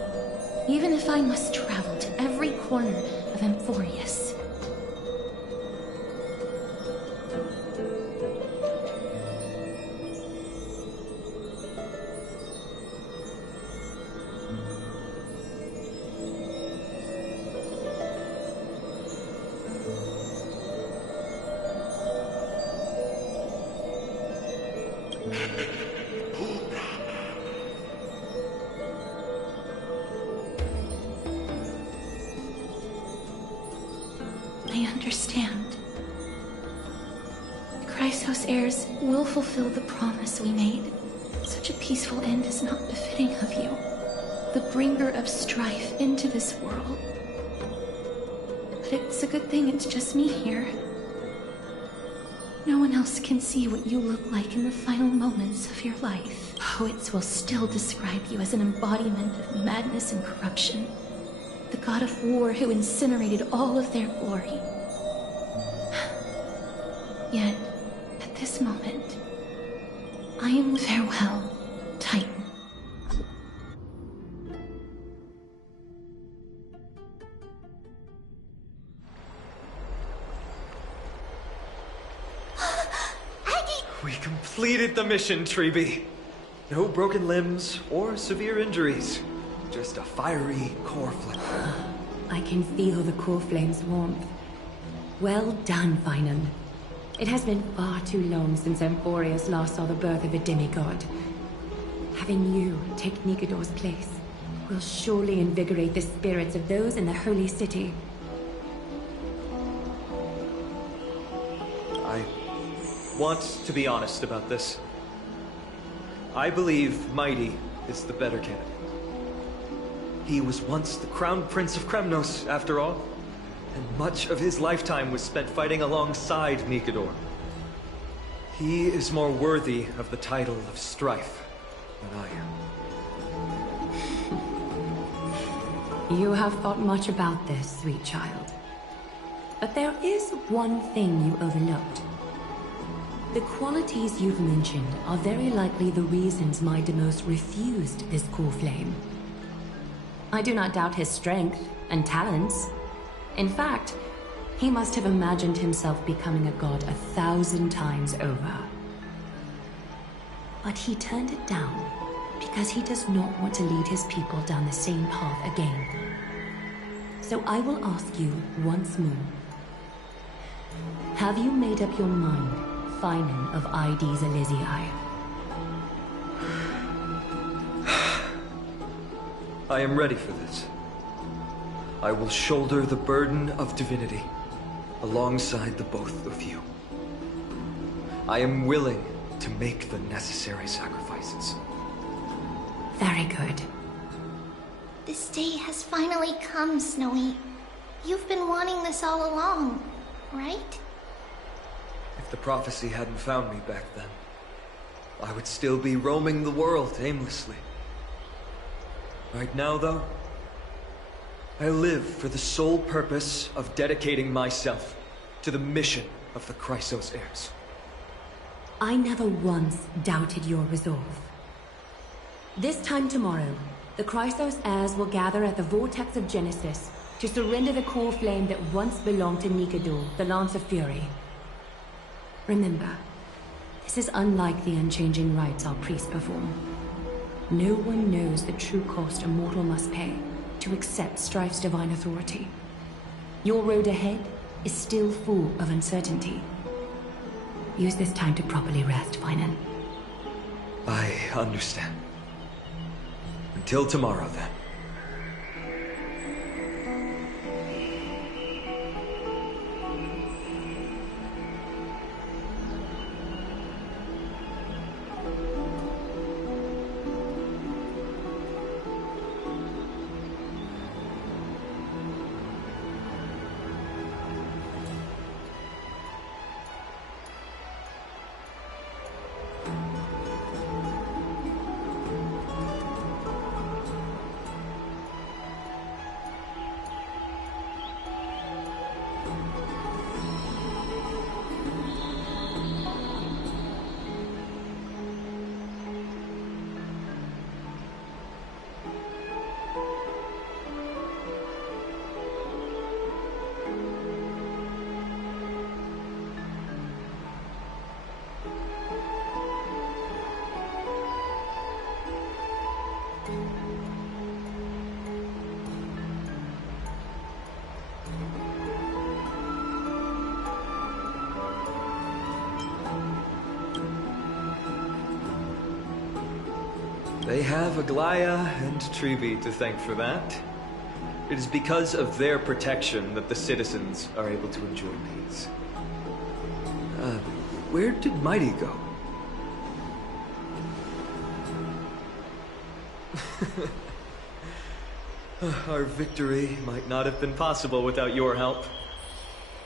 even if I must travel to every corner of Amphorius. I understand. The Chrysos heirs will fulfill the promise we made. Such a peaceful end is not befitting of you. The bringer of strife into this world. But it's a good thing it's just me here. No one else can see what you look like in the final moments of your life. Poets will still describe you as an embodiment of madness and corruption. The god of war who incinerated all of their glory. Yet, at this moment, I am farewell, Titan. We completed the mission, Treeby. No broken limbs or severe injuries. Just a fiery core flame. I can feel the core flame's warmth. Well done, Finan. It has been far too long since Amphorius last saw the birth of a demigod. Having you take Nikador's place will surely invigorate the spirits of those in the holy city. I want to be honest about this. I believe Mighty is the better candidate. He was once the Crown Prince of Kremnos, after all, and much of his lifetime was spent fighting alongside Nikador. He is more worthy of the title of Strife than I am. You have thought much about this, sweet child. But there is one thing you overlooked. The qualities you've mentioned are very likely the reasons Midemos refused this core flame. I do not doubt his strength and talents. In fact, he must have imagined himself becoming a god 1,000 times over. But he turned it down because he does not want to lead his people down the same path again. So I will ask you once more. Have you made up your mind, Finan of Ides Elysiae? I am ready for this. I will shoulder the burden of divinity alongside the both of you. I am willing to make the necessary sacrifices. Very good. This day has finally come, Snowy. You've been wanting this all along, right? If the prophecy hadn't found me back then, I would still be roaming the world aimlessly. Right now, though, I live for the sole purpose of dedicating myself to the mission of the Chrysos heirs. I never once doubted your resolve. This time tomorrow, the Chrysos heirs will gather at the Vortex of Genesis to surrender the core flame that once belonged to Nikador, the Lance of Fury. Remember, this is unlike the unchanging rites our priests perform. No one knows the true cost a mortal must pay to accept Strife's divine authority. Your road ahead is still full of uncertainty. Use this time to properly rest, Finan. I understand. Until tomorrow, then. They have Aglaya and Trevi to thank for that. It is because of their protection that the citizens are able to enjoy peace. Where did Mighty go? Our victory might not have been possible without your help.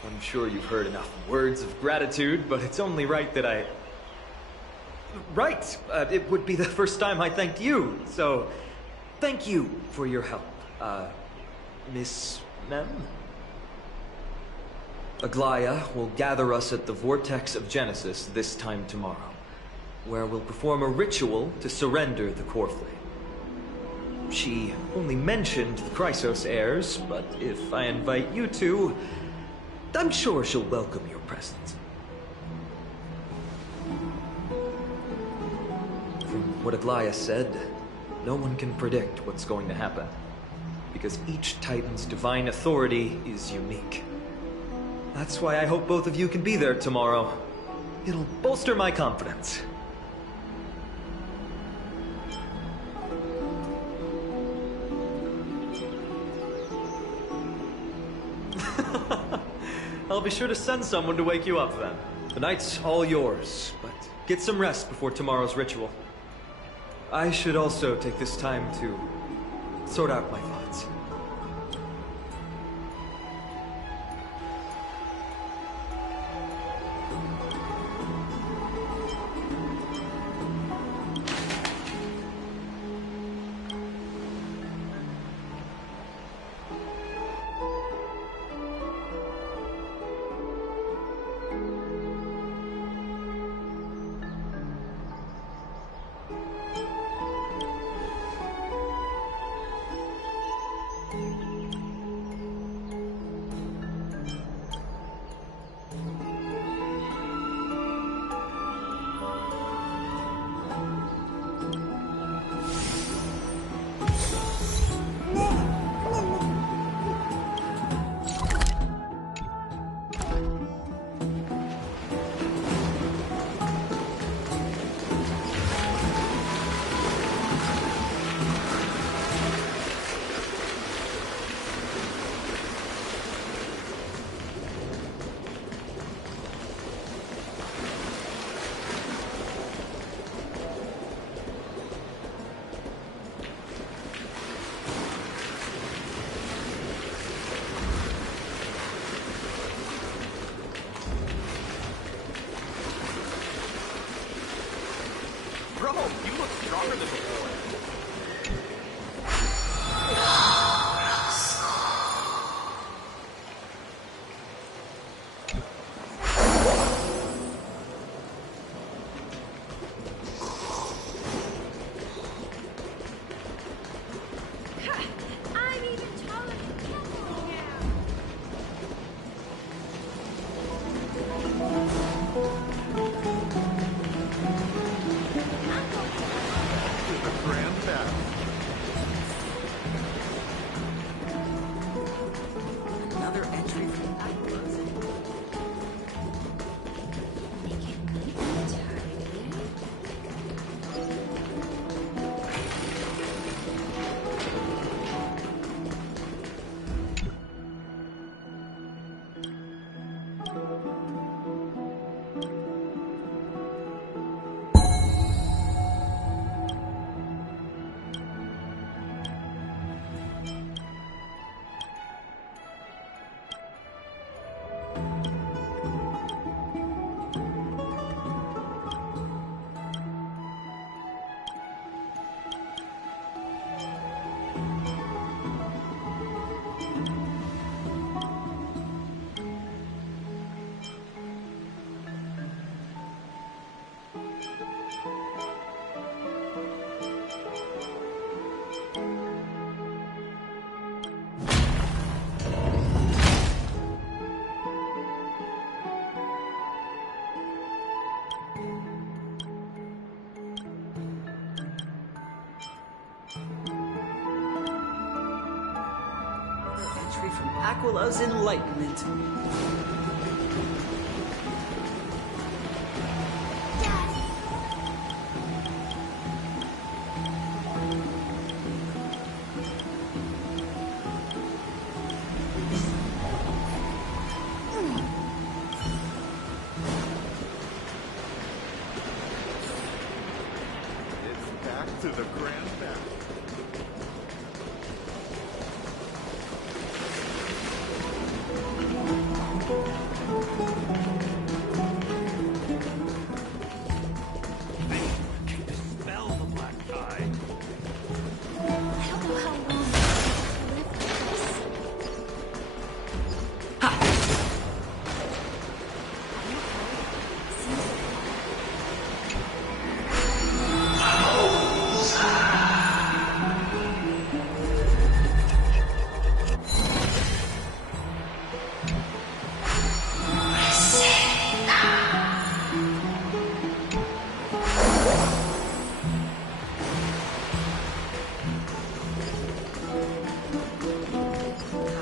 I'm sure you've heard enough words of gratitude, but it's only right that I... Right! It would be the first time I thanked you, so... Thank you for your help, Miss Mem? Aglaya will gather us at the Vortex of Genesis this time tomorrow, where we'll perform a ritual to surrender the core flame. She only mentioned the Chrysos heirs, but if I invite you to, I'm sure she'll welcome your presence. From what Aglaya said, no one can predict what's going to happen, because each Titan's divine authority is unique. That's why I hope both of you can be there tomorrow. It'll bolster my confidence. I'll be sure to send someone to wake you up then. The night's all yours, but get some rest before tomorrow's ritual. I should also take this time to sort out my thoughts. from Aquila's enlightenment. To the Grand Back. Can dispel the black tide. I don't know how long I live like this.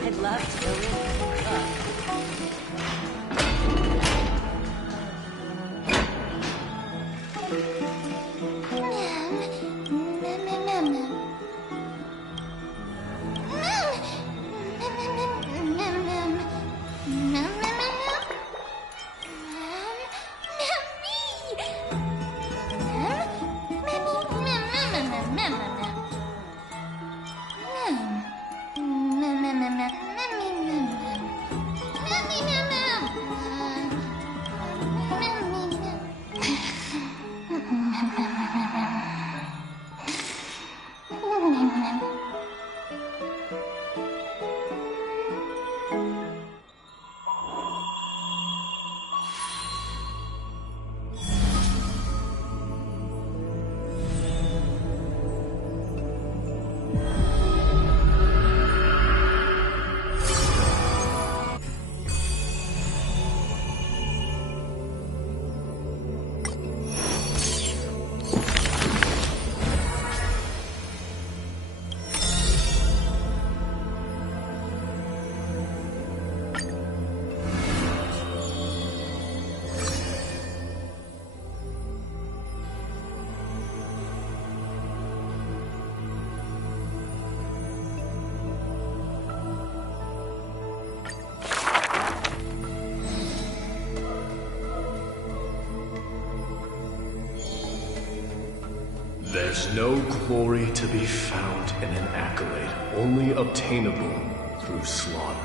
I'd love to go in. There's no glory to be found in an accolade, only obtainable through slaughter.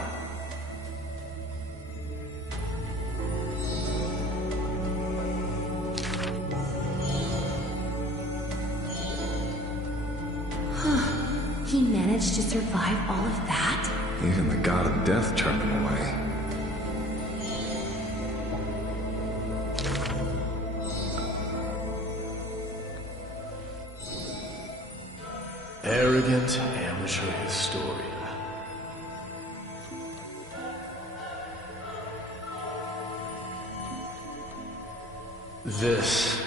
He managed to survive all of that? Even the god of death turned him away. Arrogant amateur historian. This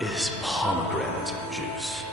is pomegranate juice.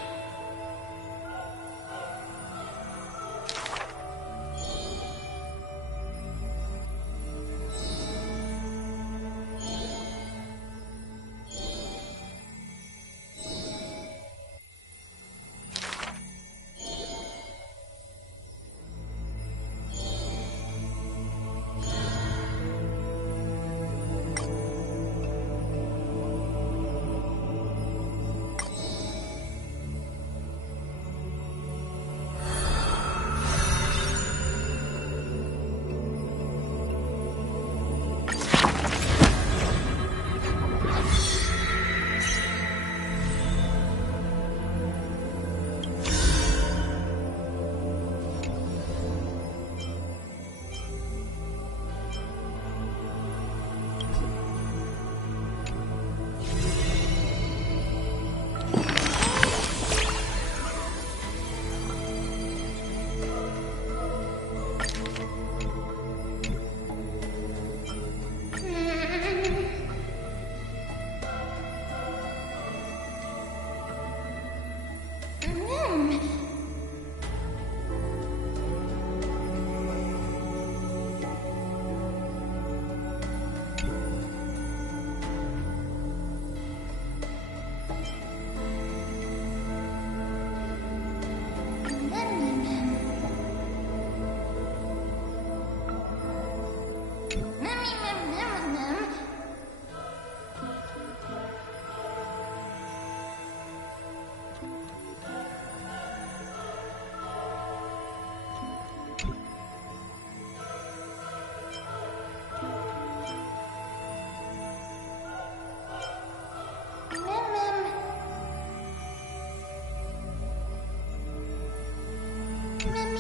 Mem.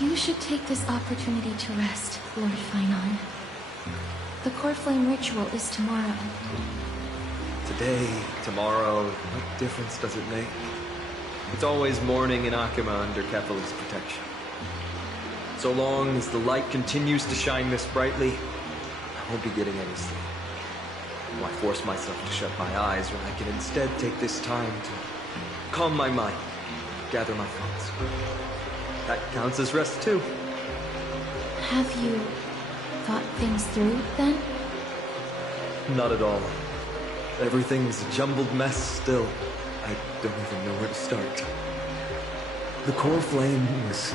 You should take this opportunity to rest, Lord Finon. The core flame ritual is tomorrow. Today, tomorrow, what difference does it make? It's always morning in Akima under Kepha's protection. So long as the light continues to shine this brightly, I won't be getting any sleep. Why force myself to shut my eyes when I can instead take this time to calm my mind, gather my thoughts? That counts as rest too. Have you thought things through, then? Not at all. Everything's a jumbled mess still. I don't even know where to start. The core flame was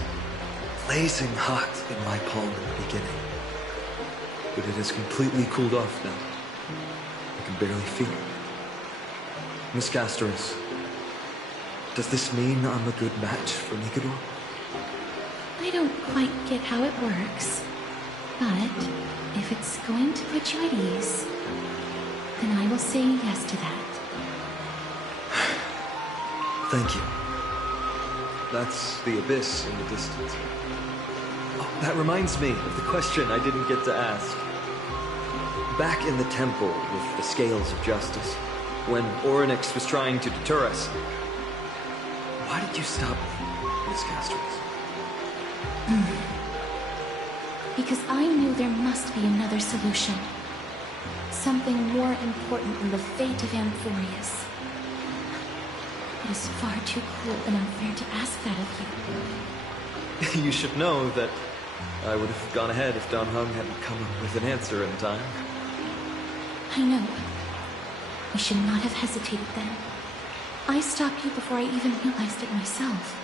blazing hot in my palm in the beginning. But it has completely cooled off now. I can barely feel it. Miss Castoris, does this mean I'm a good match for Nikador? I don't quite get how it works. But if it's going to put you at ease, then I will say yes to that. Thank you. That's the abyss in the distance. Oh, that reminds me of the question I didn't get to ask. Back in the temple with the scales of justice, when Orynyx was trying to deter us, why did you stop me, Miss Castoris? Because I knew there must be another solution. Something more important than the fate of Amphorius. It is far too cruel and unfair to ask that of you. You should know that I would have gone ahead if Don Hung hadn't come up with an answer in time. I know. I should not have hesitated then. I stopped you before I even realized it myself.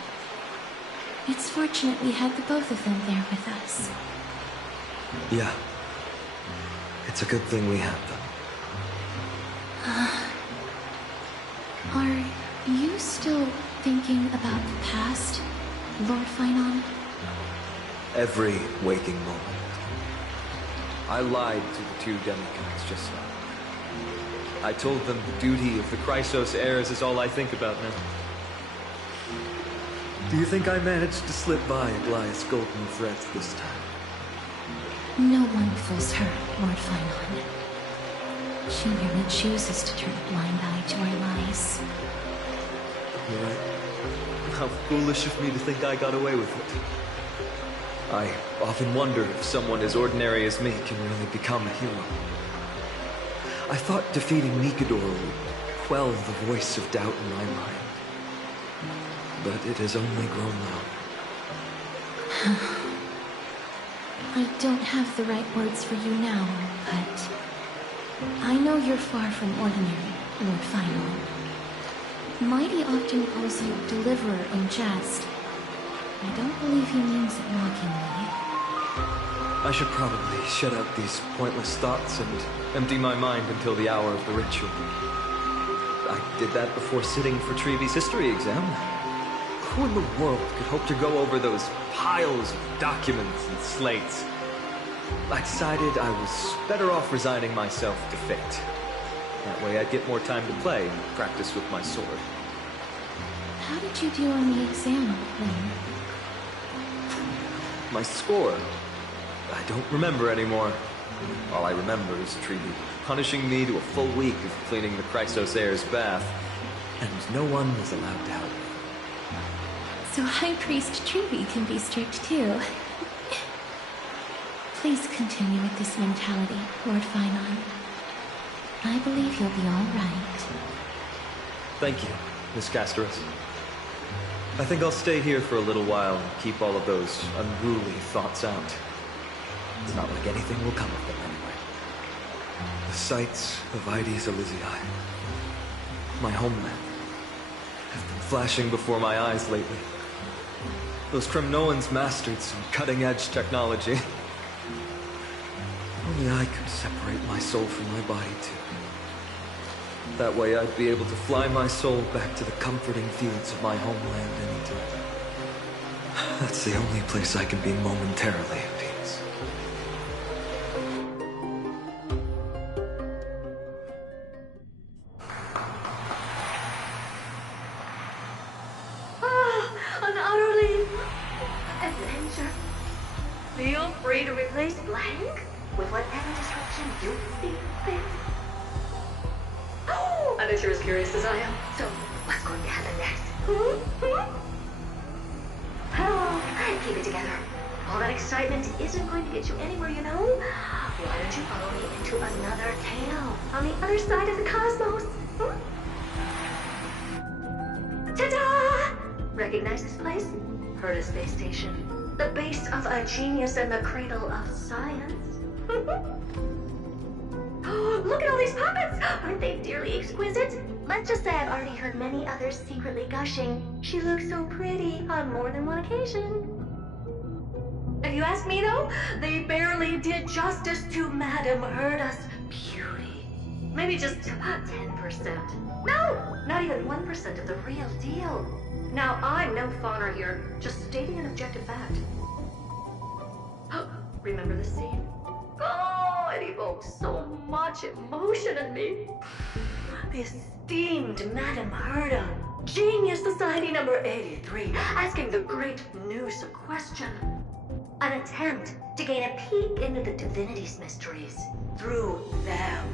It's fortunate we had the both of them there with us. Yeah. It's a good thing we had them. Are you still thinking about the past, Lord Finon? Every waking moment. I lied to the two demigods just now. I told them the duty of the Chrysos heirs is all I think about now. Do you think I managed to slip by Aglaya's golden threads this time? No one fools her, Lord Finon. She merely chooses to turn a blind eye to our lies. You're right. How foolish of me to think I got away with it. I often wonder if someone as ordinary as me can really become a hero. I thought defeating Nikador would quell the voice of doubt in my mind. But it has only grown loud. I don't have the right words for you now, but I know you're far from ordinary, Lord Finon. Mighty often calls you Deliverer in jest. I don't believe he means it mockingly. I should probably shut out these pointless thoughts and empty my mind until the hour of the ritual. I did that before sitting for Trevi's history exam. Who in the world could hope to go over those piles of documents and slates? I decided I was better off resigning myself to fate. That way I'd get more time to play and practice with my sword. How did you do on the exam, Lane? My score? I don't remember anymore. All I remember is Treaty punishing me to a full week of cleaning the Chrysos Heir's bath, and no one was allowed to help me. So High Priest Trevi can be strict too. Please continue with this mentality, Lord Phynon. I believe you'll be all right. Thank you, Miss Casterus. I think I'll stay here for a little while and keep all of those unruly thoughts out. It's not like anything will come of them anyway. The sights of Ides Elysiae, my homeland, have been flashing before my eyes lately. Those Kremnoans mastered some cutting-edge technology. Only I could separate my soul from my body, too. That way I'd be able to fly my soul back to the comforting fields of my homeland anytime. That's the only place I can be momentarily at peace. An utterly adventure. Feel free to replace blank with whatever description you see fit. Oh, I bet you're as curious as I am. So, what's going to happen next? Oh, keep it together. All that excitement isn't going to get you anywhere, you know? Why don't you follow me into another tale on the other side of the cosmos? Ta-da! Recognize this place? Heard of Space Station. The base of a genius and the cradle of science. Oh, look at all these puppets! Aren't they dearly exquisite? Let's just say I've already heard many others secretly gushing. She looks so pretty on more than one occasion. If you ask me, though, they barely did justice to Madame Herda's beauty. Maybe just 10%. No, not even 1% of the real deal. Now, I'm no fawner here, just stating an objective fact. Remember this scene? Oh, it evokes so much emotion in me. The esteemed Madame Herda, Genius Society number 83, asking the great Noose a question. An attempt to gain a peek into the divinity's mysteries through them.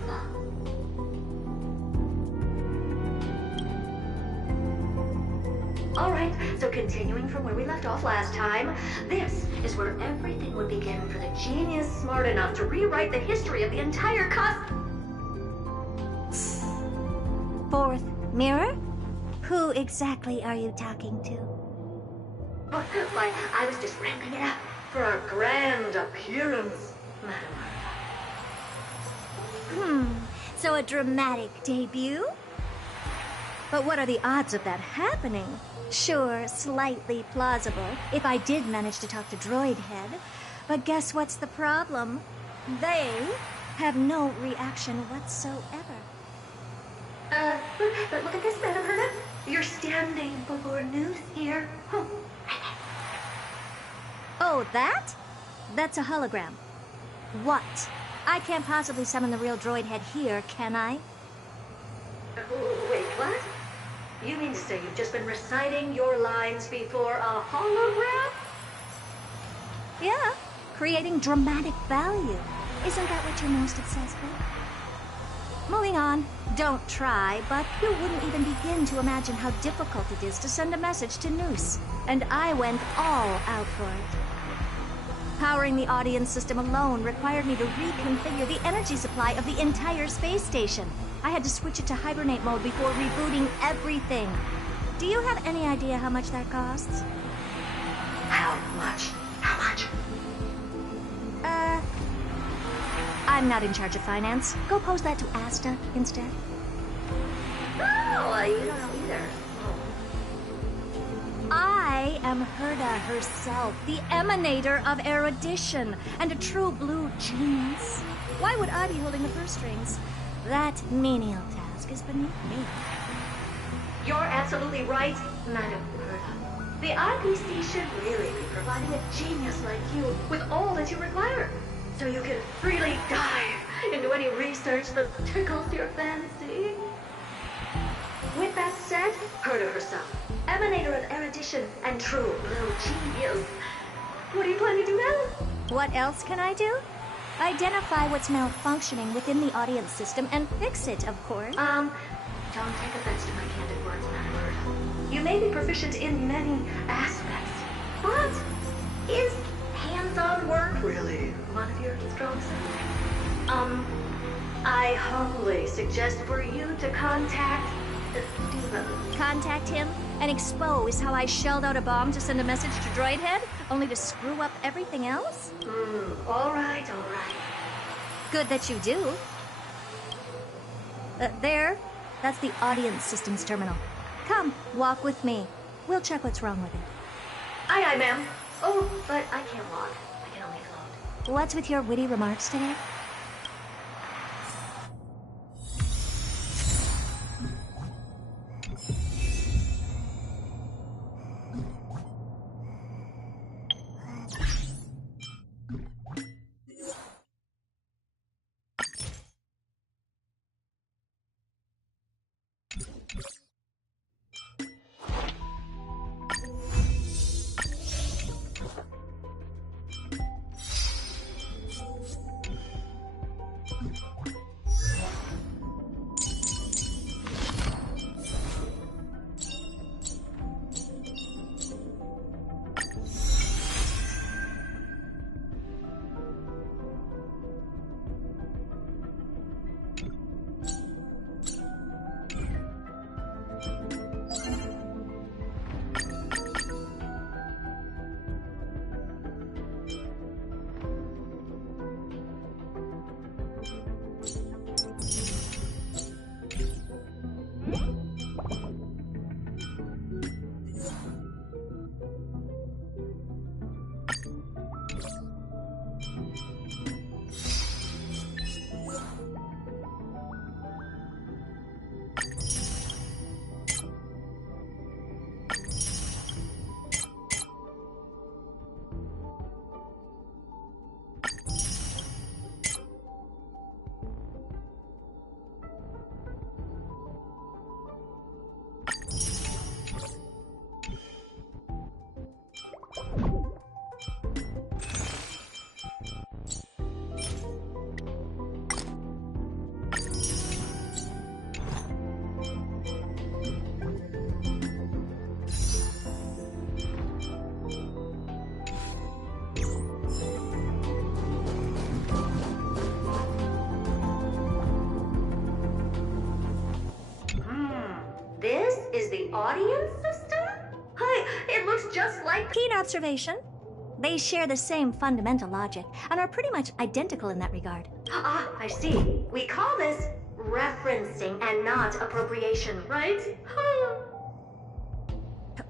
Alright, so continuing from where we left off last time, this is where everything would begin for the genius smart enough to rewrite the history of the entire Fourth mirror? Who exactly are you talking to? Why, I was just ramping it up for our grand appearance, Madam Herda. So a dramatic debut? But what are the odds of that happening? Sure, slightly plausible, if I did manage to talk to Droid Head. But guess what's the problem? They have no reaction whatsoever. But look at this, Madam Herda. You're standing before Noose here. Oh, that? That's a hologram. What? I can't possibly summon the real Droid Head here, can I? Wait, what? You mean to say you've just been reciting your lines before a hologram? Yeah, creating dramatic value. Isn't that what you're most obsessed with? Moving on. Don't try, but you wouldn't even begin to imagine how difficult it is to send a message to Noose. And I went all out for it. Powering the audience system alone required me to reconfigure the energy supply of the entire space station. I had to switch it to hibernate mode before rebooting everything. Do you have any idea how much that costs? How much? How much? I'm not in charge of finance. Go pose that to Asta instead. Oh, you don't know either. I am Herda herself, the emanator of erudition, and a true blue genius. Why would I be holding the purse strings? That menial task is beneath me. You're absolutely right, Madam Herda. The IPC should really be providing a genius like you with all that you require, so you can freely dive into any research that tickles your fancy. With that said, Herda herself, emanator of erudition and true blue genius. What do you plan to do now? What else can I do? Identify what's malfunctioning within the audience system and fix it, of course. Don't take offense to my candid words, Madam. You may be proficient in many aspects, but is hands-on work really one of your strong suits? I humbly suggest for you to contact Steven. Contact him and expose how I shelled out a bomb to send a message to Droidhead, only to screw up everything else? All right. Good that you do. There. That's the audience systems terminal. Come, walk with me. We'll check what's wrong with it. Aye, ma'am. Oh, but I can't walk. I can only float. What's with your witty remarks today? This is the audience system? Hi, it looks just like... Keen observation. They share the same fundamental logic and are pretty much identical in that regard. Ah, I see. We call this referencing and not appropriation, right?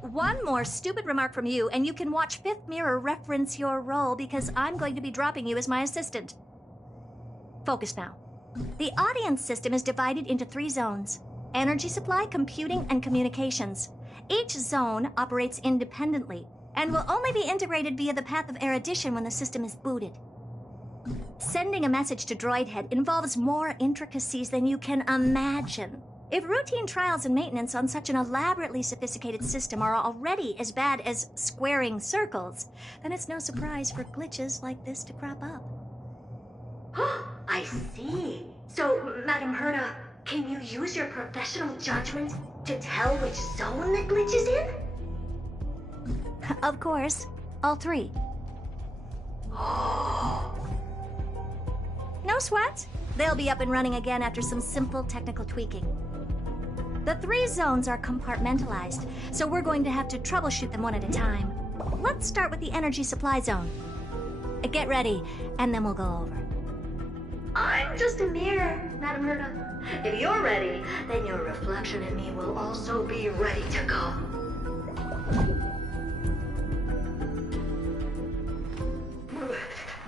One more stupid remark from you, and you can watch Fifth Mirror reference your role because I'm going to be dropping you as my assistant. Focus now. The audience system is divided into 3 zones: energy supply, computing, and communications. Each zone operates independently and will only be integrated via the path of erudition when the system is booted. Sending a message to Droidhead involves more intricacies than you can imagine. If routine trials and maintenance on such an elaborately sophisticated system are already as bad as squaring circles, then it's no surprise for glitches like this to crop up. I see. So, Madam Herta, can you use your professional judgment to tell which zone the glitch is in? Of course. All 3. No sweat. They'll be up and running again after some simple technical tweaking. The 3 zones are compartmentalized, so we're going to have to troubleshoot them one at a time. Let's start with the energy supply zone. Get ready, and then we'll go over. I'm just a mirror, Madam Herta. If you're ready, then your reflection in me will also be ready to go.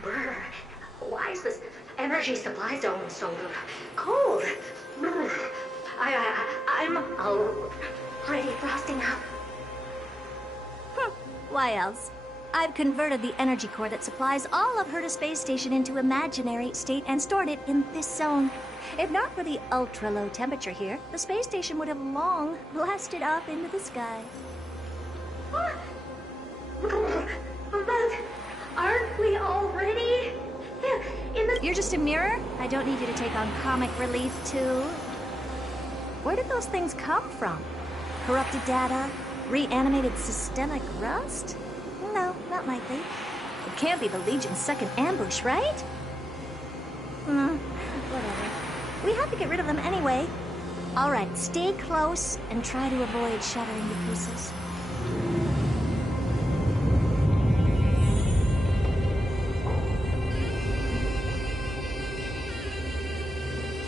Brr, why is this energy supply zone so cold? Brr, I'm already frosting up. Why else? I've converted the energy core that supplies all of Herta Space Station into imaginary state and stored it in this zone. If not for the ultra-low temperature here, the space station would have long blasted up into the sky. But aren't we already in the... You're just a mirror? I don't need you to take on comic relief, too. Where did those things come from? Corrupted data? Reanimated systemic rust? No, not likely. It can't be the Legion's second ambush, right? Whatever. We have to get rid of them anyway. Alright, stay close and try to avoid shattering to pieces.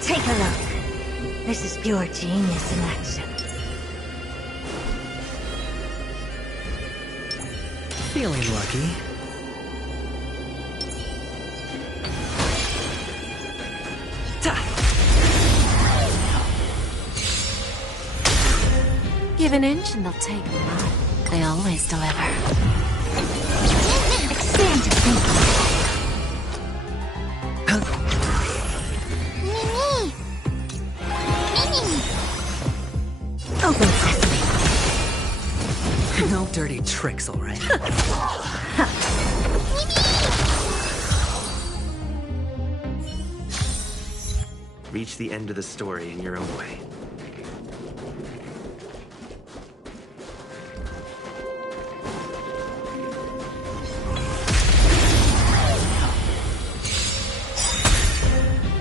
Take a look. This is pure genius in action. Feeling lucky. Give an inch and they'll take a lot. They always deliver. Expand your thinking. Mimi! Mimi! Open sesame. No dirty tricks, all right? Reach the end of the story in your own way.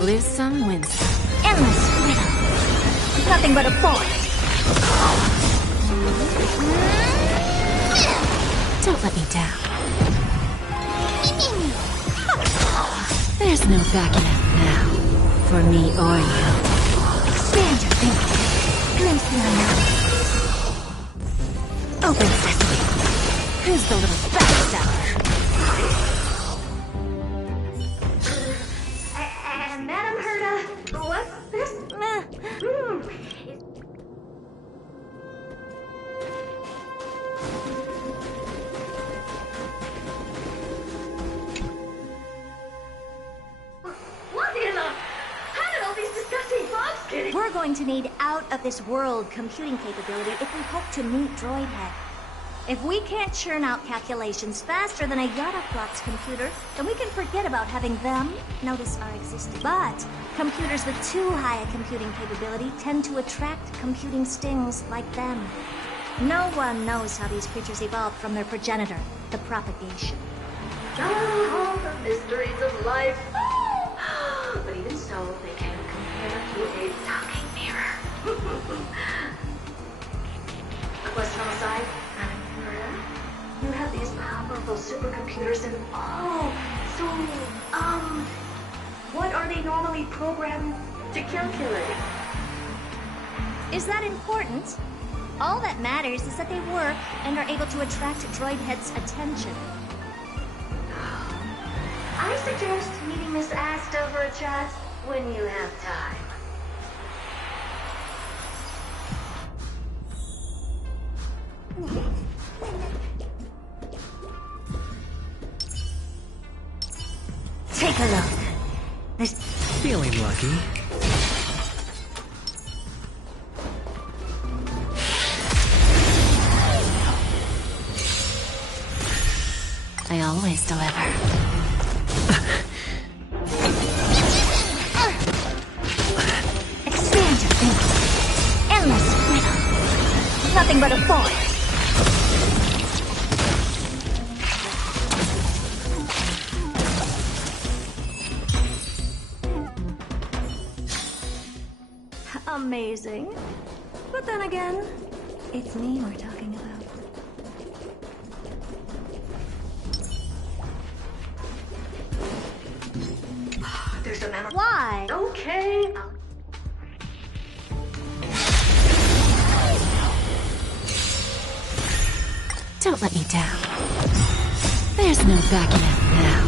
Lose some, win some. Endless riddle. Nothing but a force. Don't let me down. There's no backing out now. For me or you. Expand your thinking. Glimpse the unknown. Open sesame. Who's the little backstabber? Madam Herta, what's this? What in the... How did all these disgusting bugs get in? We're going to need out-of-this-world computing capability if we hope to meet Droidhead. If we can't churn out calculations faster than a Yataflops computer, then we can forget about having them notice our existence. But computers with too high a computing capability tend to attract computing stings like them. No one knows how these creatures evolved from their progenitor, the propagation. Oh, the mysteries of life. But even so, they can compare to a talking mirror. A question on the side? You have these powerful supercomputers and what are they normally programmed to calculate? Is that important? All that matters is that they work and are able to attract Droidhead's attention. I suggest meeting Miss Asta for a chat when you have time. Take a look. This... Feeling lucky. I always deliver. Expand your thinking. Endless riddle. Nothing but a force. Amazing. But then again, it's me we're talking about. There's a memo. Why? Okay. Don't let me down. There's no backing out now.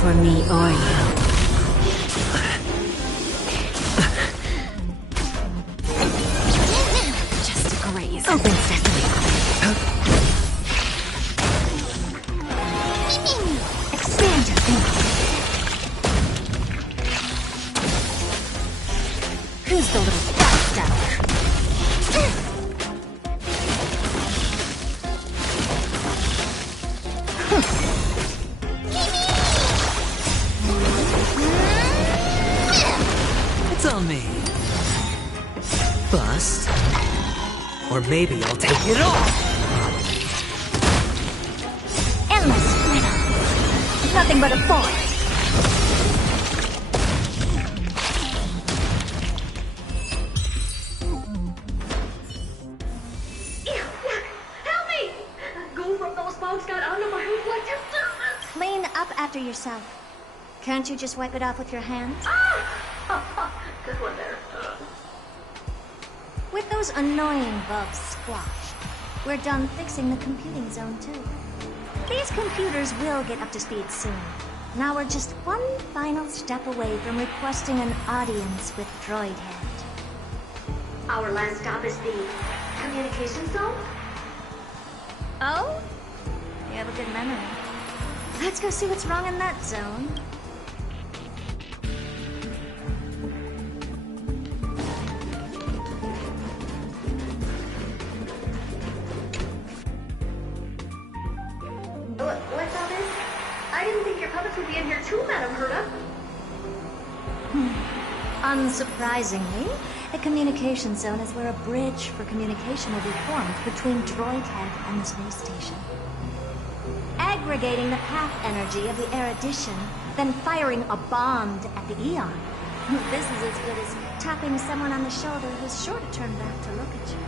For me or you. Open sesame. Expand your thinking. Who's the little backstabber? bust. Or maybe I'll take it off! Endless freedom. Nothing but a force. Help me! Goo from those bugs got onto my reflective surface. Clean up after yourself. Can't you just wipe it off with your hands? Good one there. With those annoying bugs squashed, we're done fixing the computing zone too. These computers will get up to speed soon. Now we're just one final step away from requesting an audience with Droidhead. Our last stop is the communication zone? Oh? You have a good memory. Let's go see what's wrong in that zone. What's all this? I didn't think your puppets would be in here too, Madam Herta. Unsurprisingly, the communication zone is where a bridge for communication will be formed between Droidhead and the space station. Aggregating the path energy of the erudition, then firing a bond at the Eon. This is as good as tapping someone on the shoulder who's sure to turn back to look at you.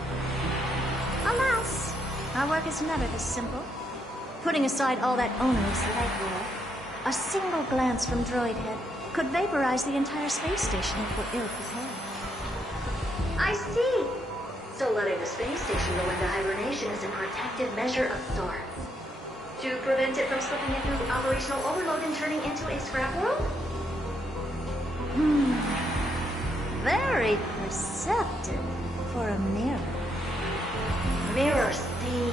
Alas, our work is never this simple. Putting aside all that onerous legwork, a single glance from Droidhead could vaporize the entire space station if we're ill-prepared. I see! So letting the space station go into hibernation is a protective measure of sorts. To prevent it from slipping into operational overload and turning into a scrap world? Very perceptive for a mirror. Mirror see.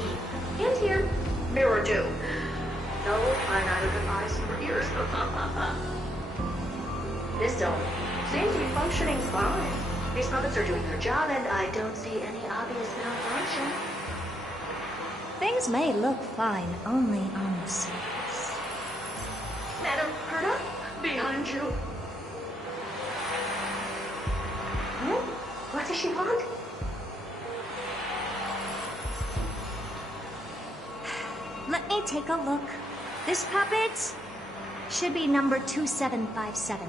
And here. Mirror do. No, I neither have eyes nor ears. This zone seems to be functioning fine. These puppets are doing their job, and I don't see any obvious malfunction. Things may look fine only on the surface. Madam Herta, behind you. Hmm? What does she want? Let me take a look. This puppet should be number 2757.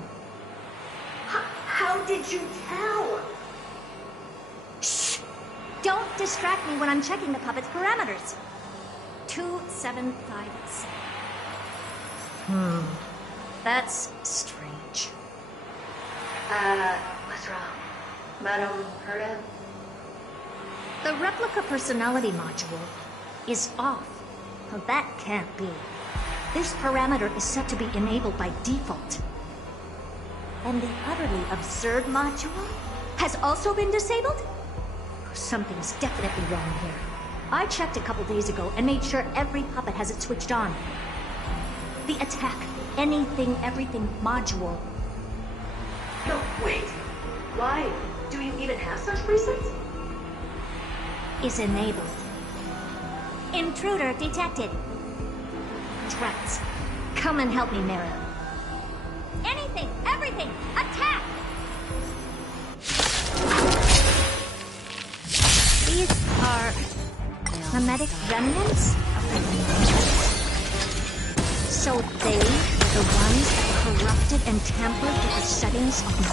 How did you tell? Shh! Don't distract me when I'm checking the puppet's parameters. 2757. That's strange. What's wrong? Madam Herta? The replica personality module is off. Well, that can't be. This parameter is set to be enabled by default. And the utterly absurd module has also been disabled? Something's definitely wrong here. I checked a couple days ago and made sure every puppet has it switched on. The attack, anything, everything module. No, wait. Why? Do you even have such presets? Is enabled. Intruder detected. Drats. Come and help me, Mira. Anything, everything, attack! These are mimetic remnants of the mind. So they were the ones that corrupted and tampered with the settings of my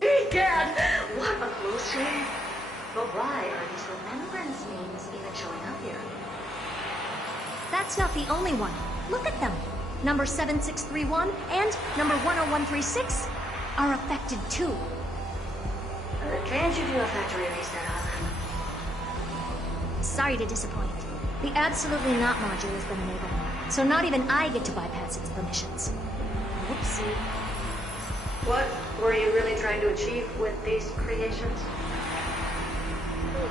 Egad! What a close shave! But why are these remembrance names even showing up here? That's not the only one. Look at them. Number 7631 and number 10136 are affected too. Can't you do a factory reset on them? Sorry to disappoint. The absolutely not module has been enabled, so not even I get to bypass its permissions. Whoopsie. What were you really trying to achieve with these creations?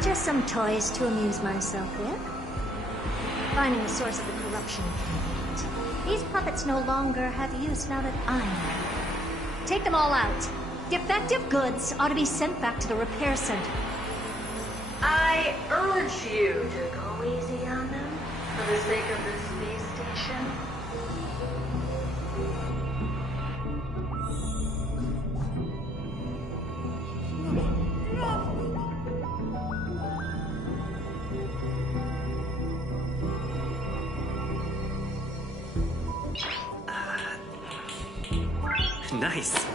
Just some toys to amuse myself with. Finding the source of the corruption convenient. These puppets no longer have use now that I'm here. Take them all out. Defective goods ought to be sent back to the repair center. I urge you to go easy on them. For the sake of the space station? Nice.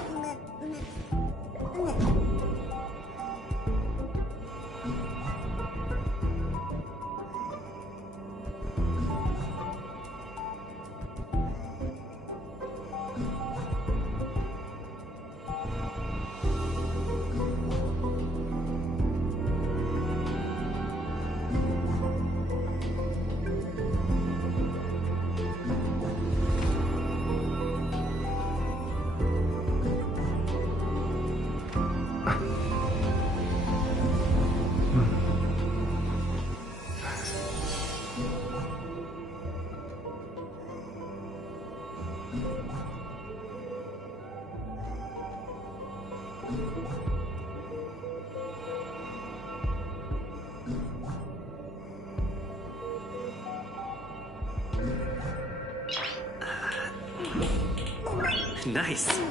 Nice.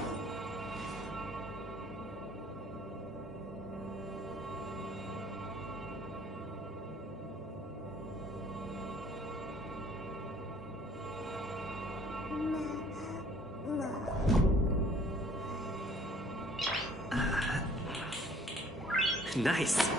Nice.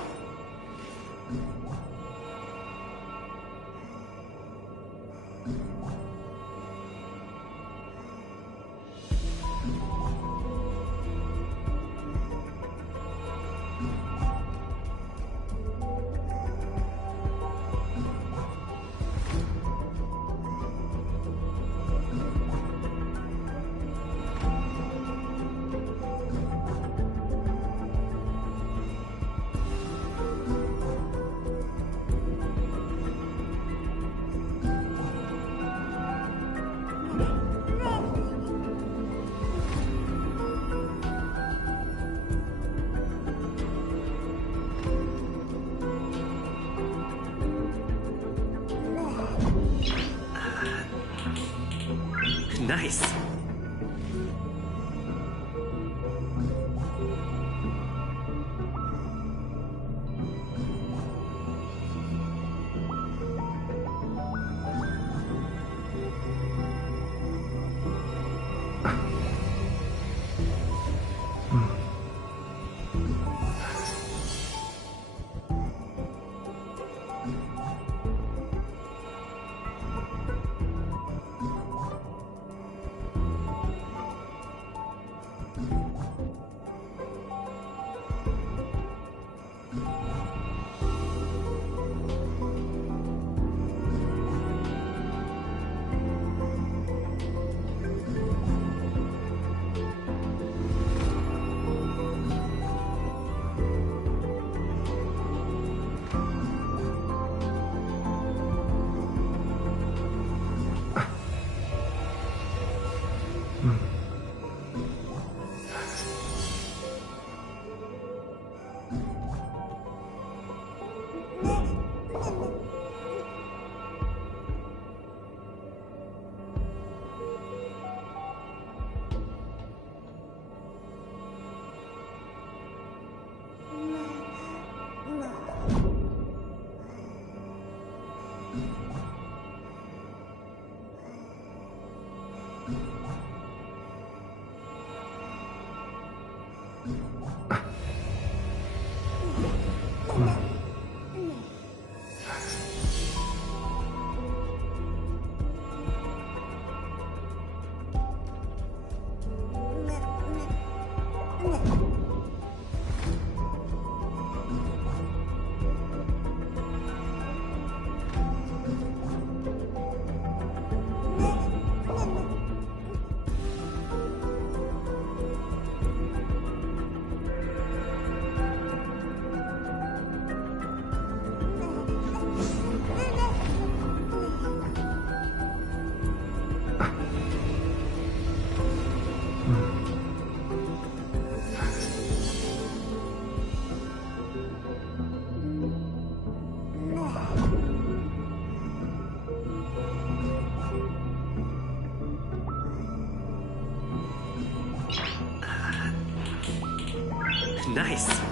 Nice. Nice.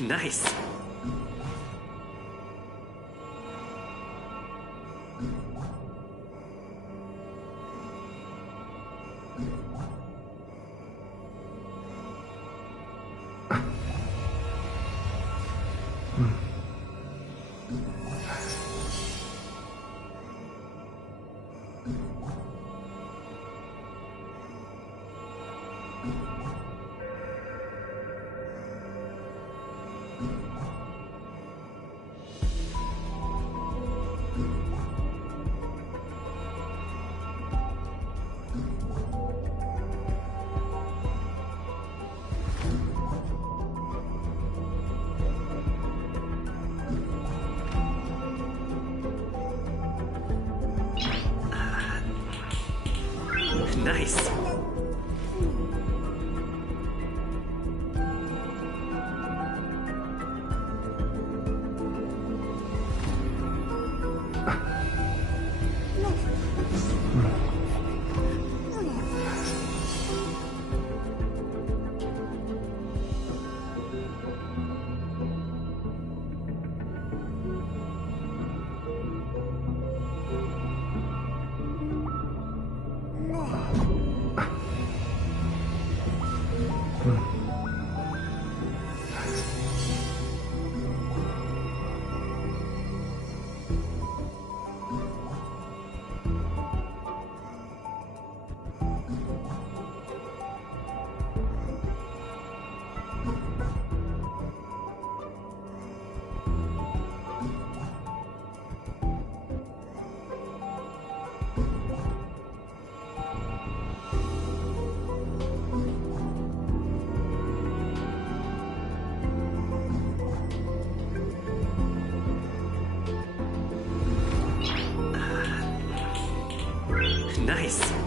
Nice. Nice. Nice.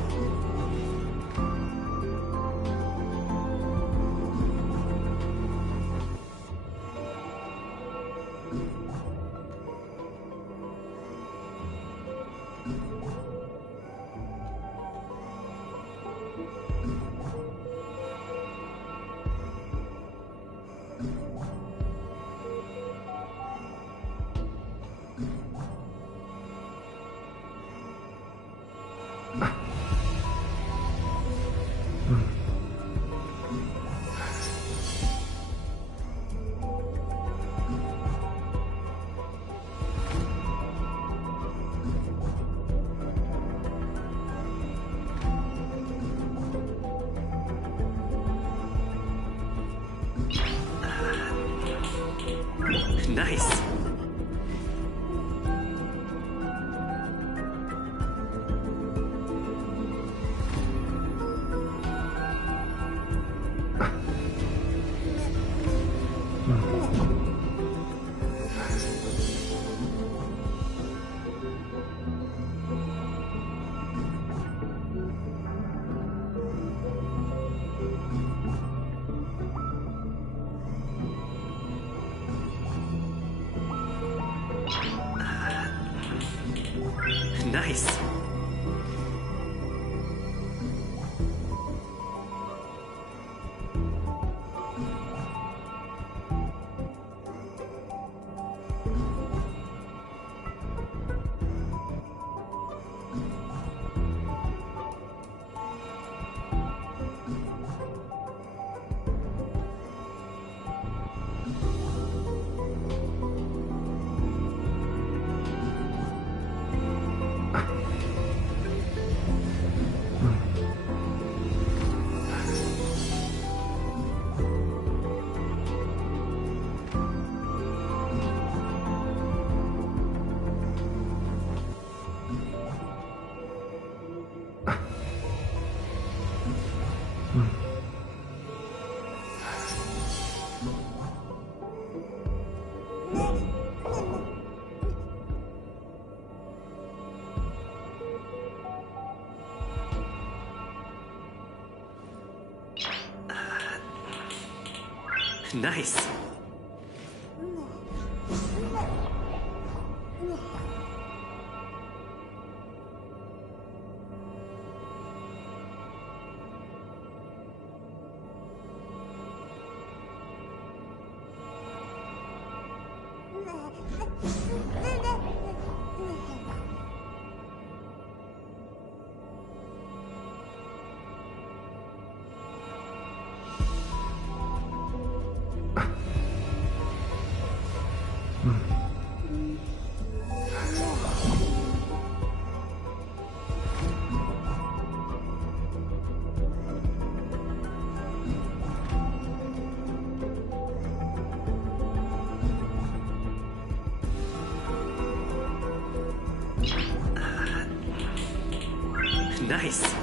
Nice. Nice. Nice.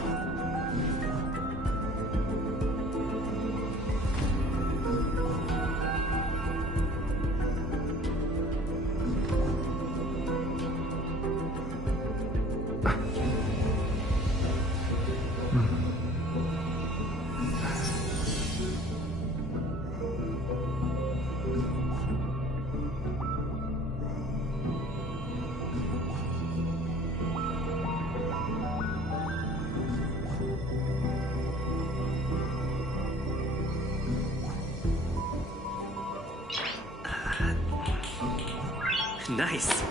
Nice.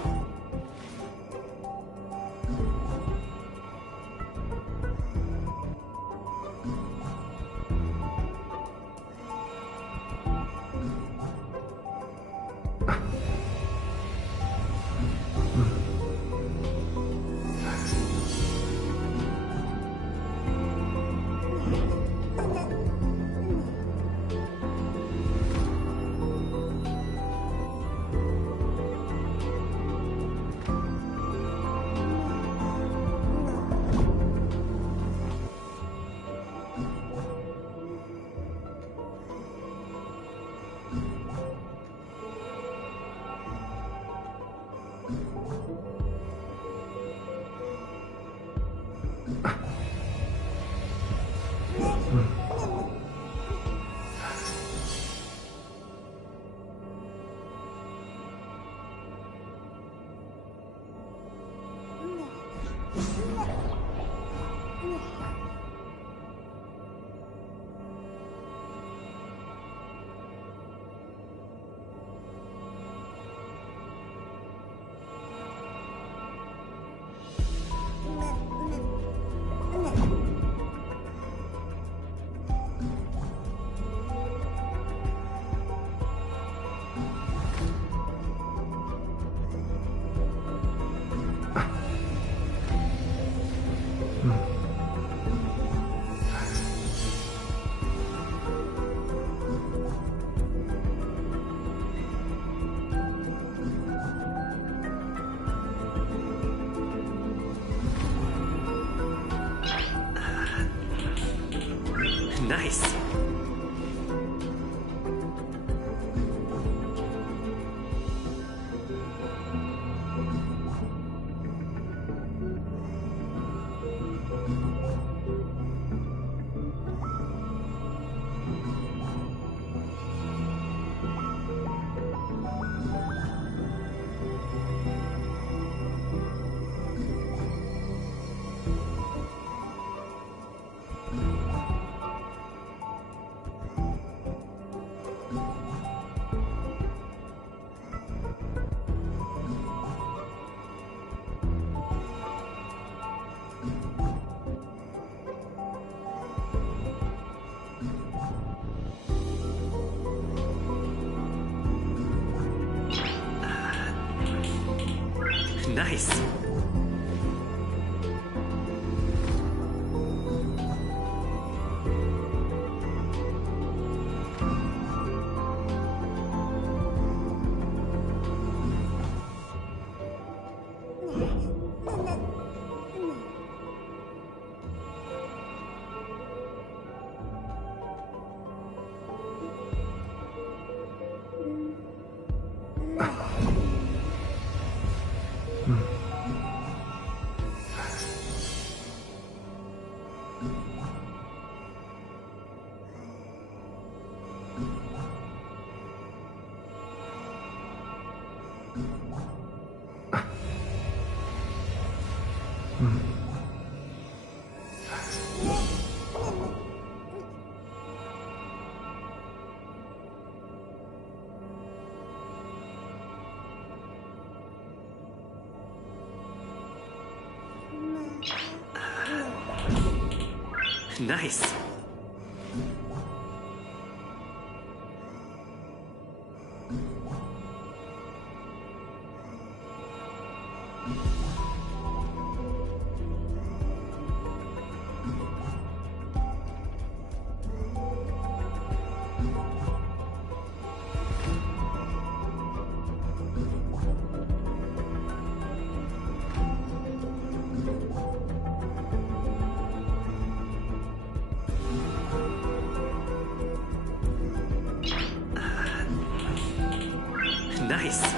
Nice. Nice. Nice. Nice.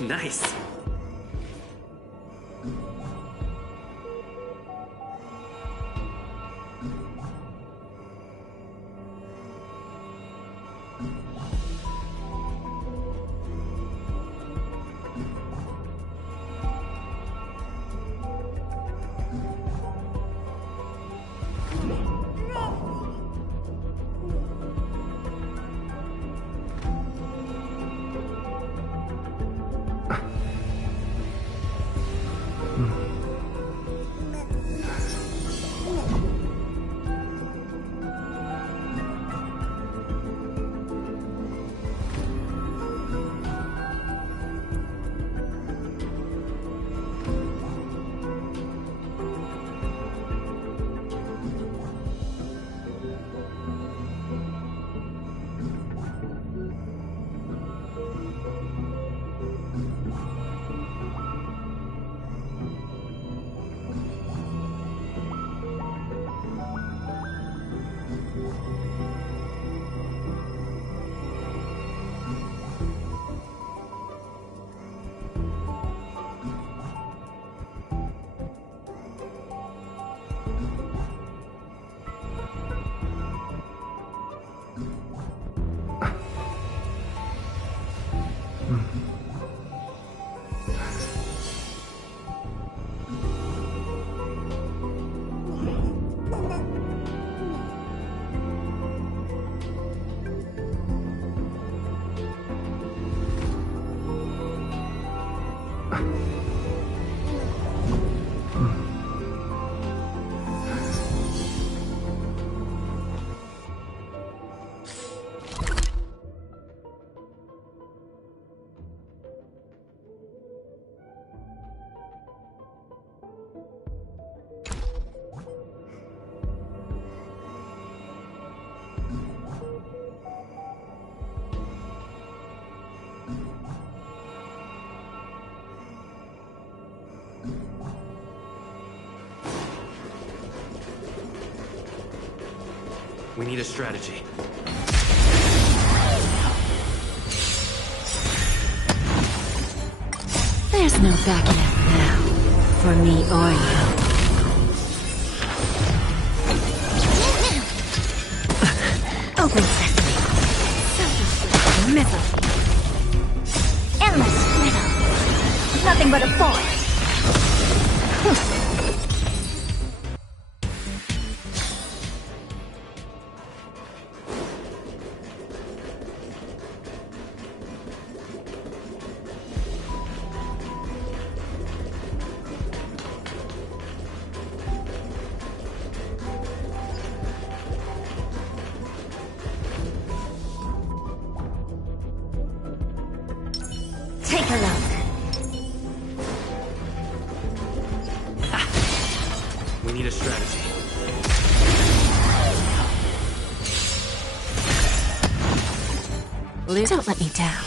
Nice. We need a strategy. There's no backing out now, for me or you. Open sesame. Missile. Endless riddle. Nothing but a force. Take a look. We need a strategy. Liz, don't let me down.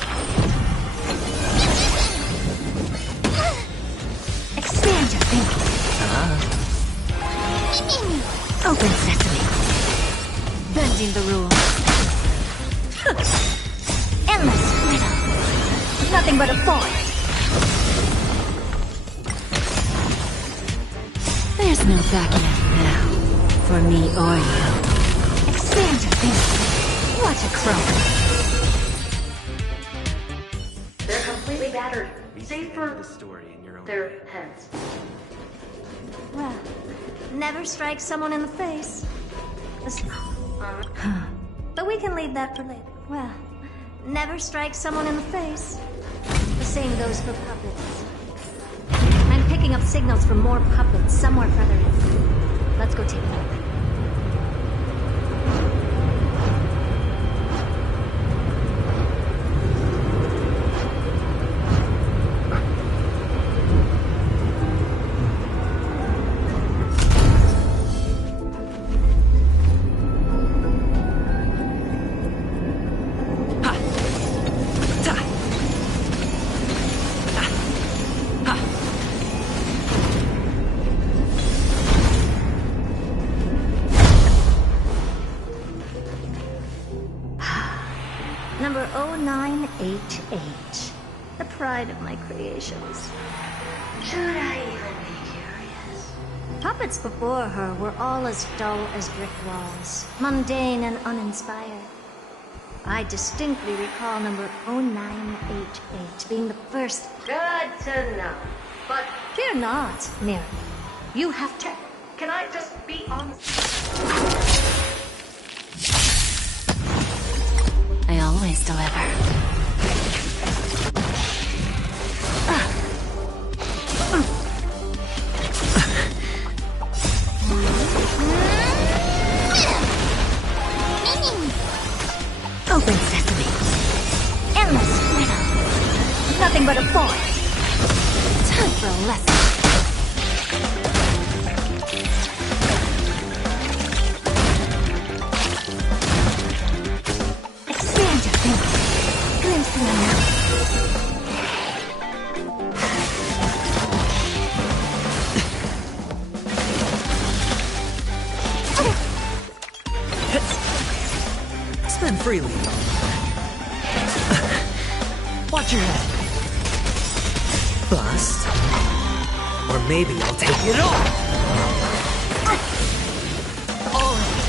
Expand your thinking. Open sesame. Bending the rules. Endless freedom. Nothing but a force. There's no backing out now. For me or you. Expand your thinking. What a crow. They're completely battered. Save for The story in your own their way. heads. Well, never strike someone in the face. But we can leave that for later. Well, never strike someone in the face. The same goes for puppets. I'm picking up signals from more puppets somewhere further in. Let's go take a look. Number 0988. The pride of my creations. Should I even be curious? Puppets before her were all as dull as brick walls, mundane and uninspired. I distinctly recall number 0988 being the first. Good to know. But Fear not, Mary. You have to. can I just be honest? I always deliver. Open sesame. Endless freedom. Nothing but a force. Time for a lesson. Expand your thinking. Glimpse the unknown. Spend freely. Watch your head. Bust. Or maybe I'll take it all. All right.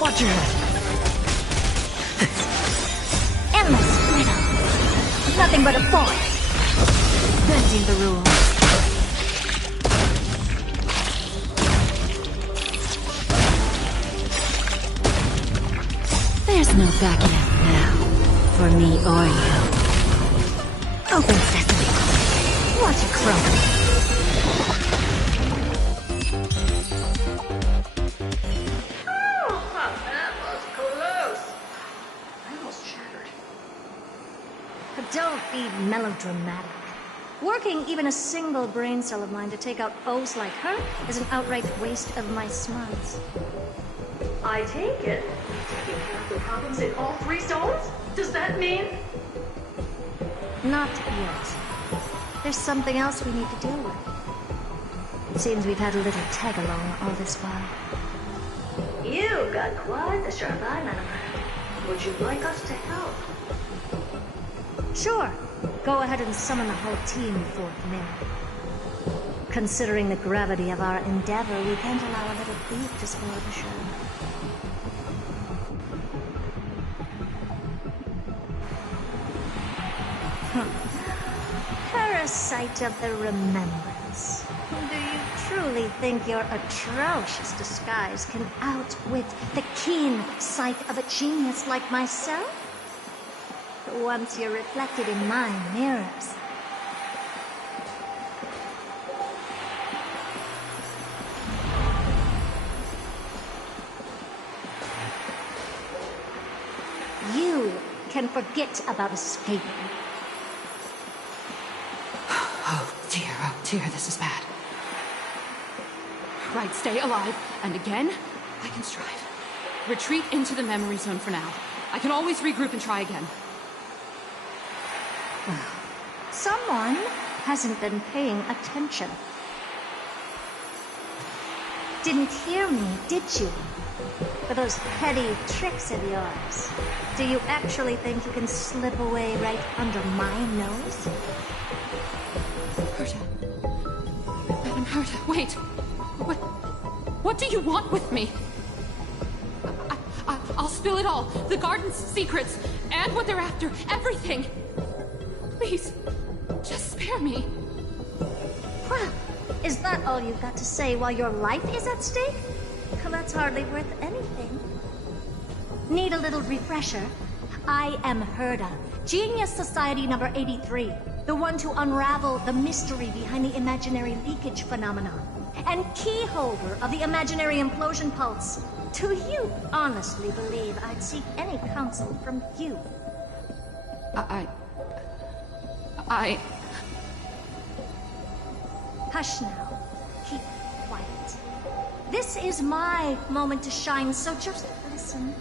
Watch your head. Endless freedom. Nothing but a force. Bending the rules. There's no backing out now. For me or you. Open sesame. What a crow. Oh, that was close. I almost shattered. But don't be melodramatic. Working even a single brain cell of mine to take out foes like her is an outright waste of my smarts. I take it. Taking care of the problems in all three zones? Does that mean? Not yet. There's something else we need to deal with. It seems we've had a little tag-along all this while. You got quite the sharp eye, Madam. Would you like us to help? Sure. Go ahead and summon the whole team forth, Mary. Considering the gravity of our endeavor, we can't allow a little thief to spoil the show. Parasite of the remembrance. Do you truly think your atrocious disguise can outwit the keen sight of a genius like myself? Once you're reflected in my mirrors, and forget about escaping. Oh dear, this is bad. Right, stay alive, and again, I can strive. Retreat into the memory zone for now. I can always regroup and try again. Well, someone hasn't been paying attention. Didn't hear me, did you? For those petty tricks of yours. Do you actually think you can slip away right under my nose? Herta. Madam Herta, wait. What do you want with me? I'll spill it all. The garden's secrets, and what they're after. Everything. Please, just spare me. Well, is that all you've got to say while your life is at stake? Well, that's hardly worth anything. Need a little refresher? I am Herta, Genius Society number 83, the one to unravel the mystery behind the imaginary leakage phenomenon, and key holder of the imaginary implosion pulse. Do you honestly believe I'd seek any counsel from you? Hush now. Keep quiet. This is my moment to shine, so just listen.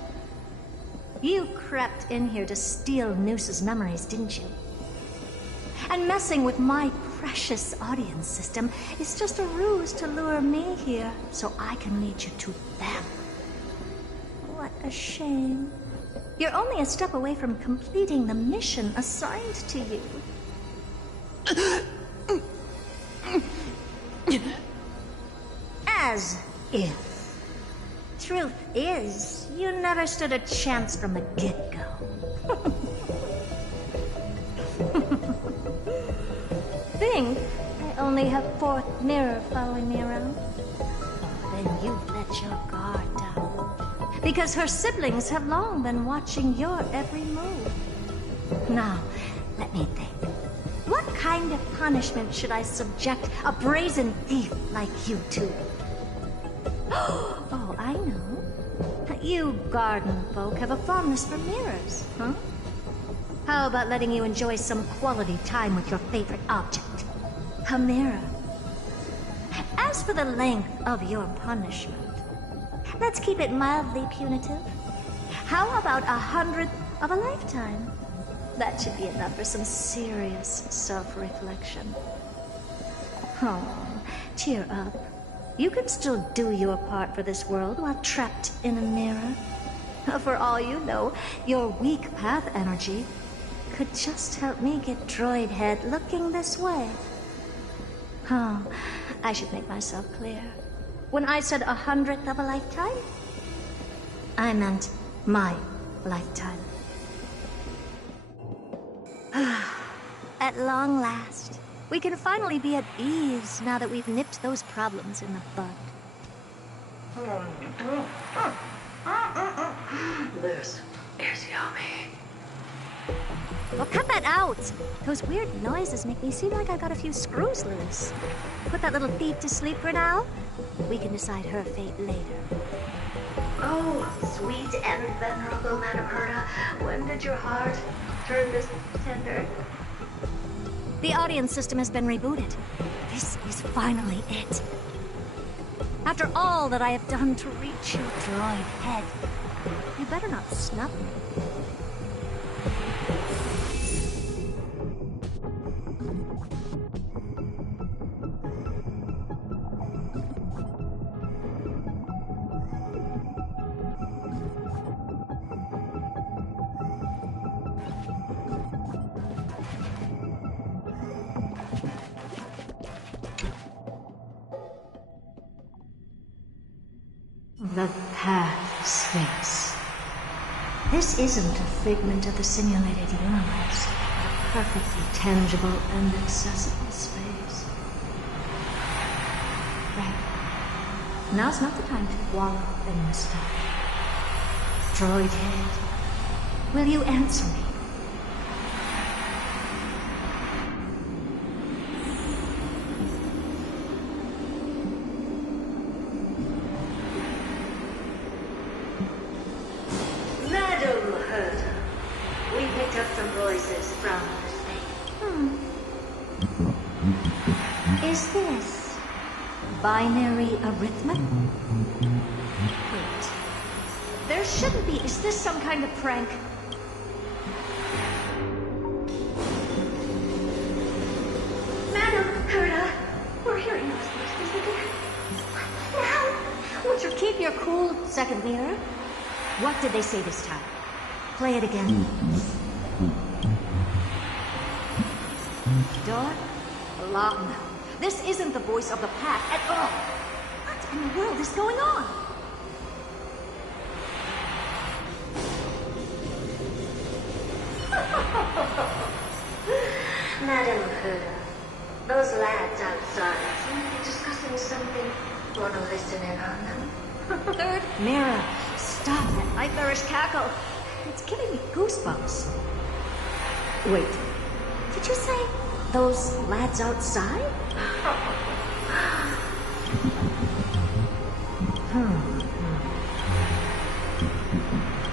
You crept in here to steal Noose's memories, didn't you? And messing with my precious audience system is just a ruse to lure me here so I can lead you to them. What a shame. You're only a step away from completing the mission assigned to you. As if. Truth is, you never stood a chance from the get-go. Think I only have fourth mirror following me around? Oh, then you've let your guard down. Because her siblings have long been watching your every move. Now, let me think. What kind of punishment should I subject a brazen thief like you to? Oh, I know. You garden folk have a fondness for mirrors, huh? How about letting you enjoy some quality time with your favorite object? A mirror. As for the length of your punishment, let's keep it mildly punitive. How about 100th of a lifetime? That should be enough for some serious self-reflection. Oh, cheer up. You can still do your part for this world while trapped in a mirror. For all you know, your weak path energy could just help me get droid head looking this way. Oh, I should make myself clear. When I said 100th of a lifetime, I meant my lifetime. At long last, we can finally be at ease now that we've nipped those problems in the bud. This is yummy. Well, cut that out! Those weird noises make me seem like I got a few screws loose. Put that little thief to sleep for now. We can decide her fate later. Oh, sweet and venerable Madam Herta, when did your heart turn this tender? The audience system has been rebooted. This is finally it. After all that I have done to reach you, droid head, you better not snub me. The path of space. This isn't a figment of the simulated universe, but a perfectly tangible and accessible space. Right. Now's not the time to wallow in nostalgia. Droid head, will you answer me? Madam Herta, we've heard some voices from space. Is this binary arithmetic? Wait. There shouldn't be. Is this some kind of prank? Madam Herta, we're hearing those voices again. Now, Would you keep your cool, second mirror? What did they say this time? Play it again. Door? Locked now. This isn't the voice of the pack at all. What in the world is going on? Madam Herta, those lads outside seem to be discussing something. Wanna listen in on them? Third mirror. Stop that nightmarish cackle. It's giving me goosebumps. Wait. Did you say those lads outside?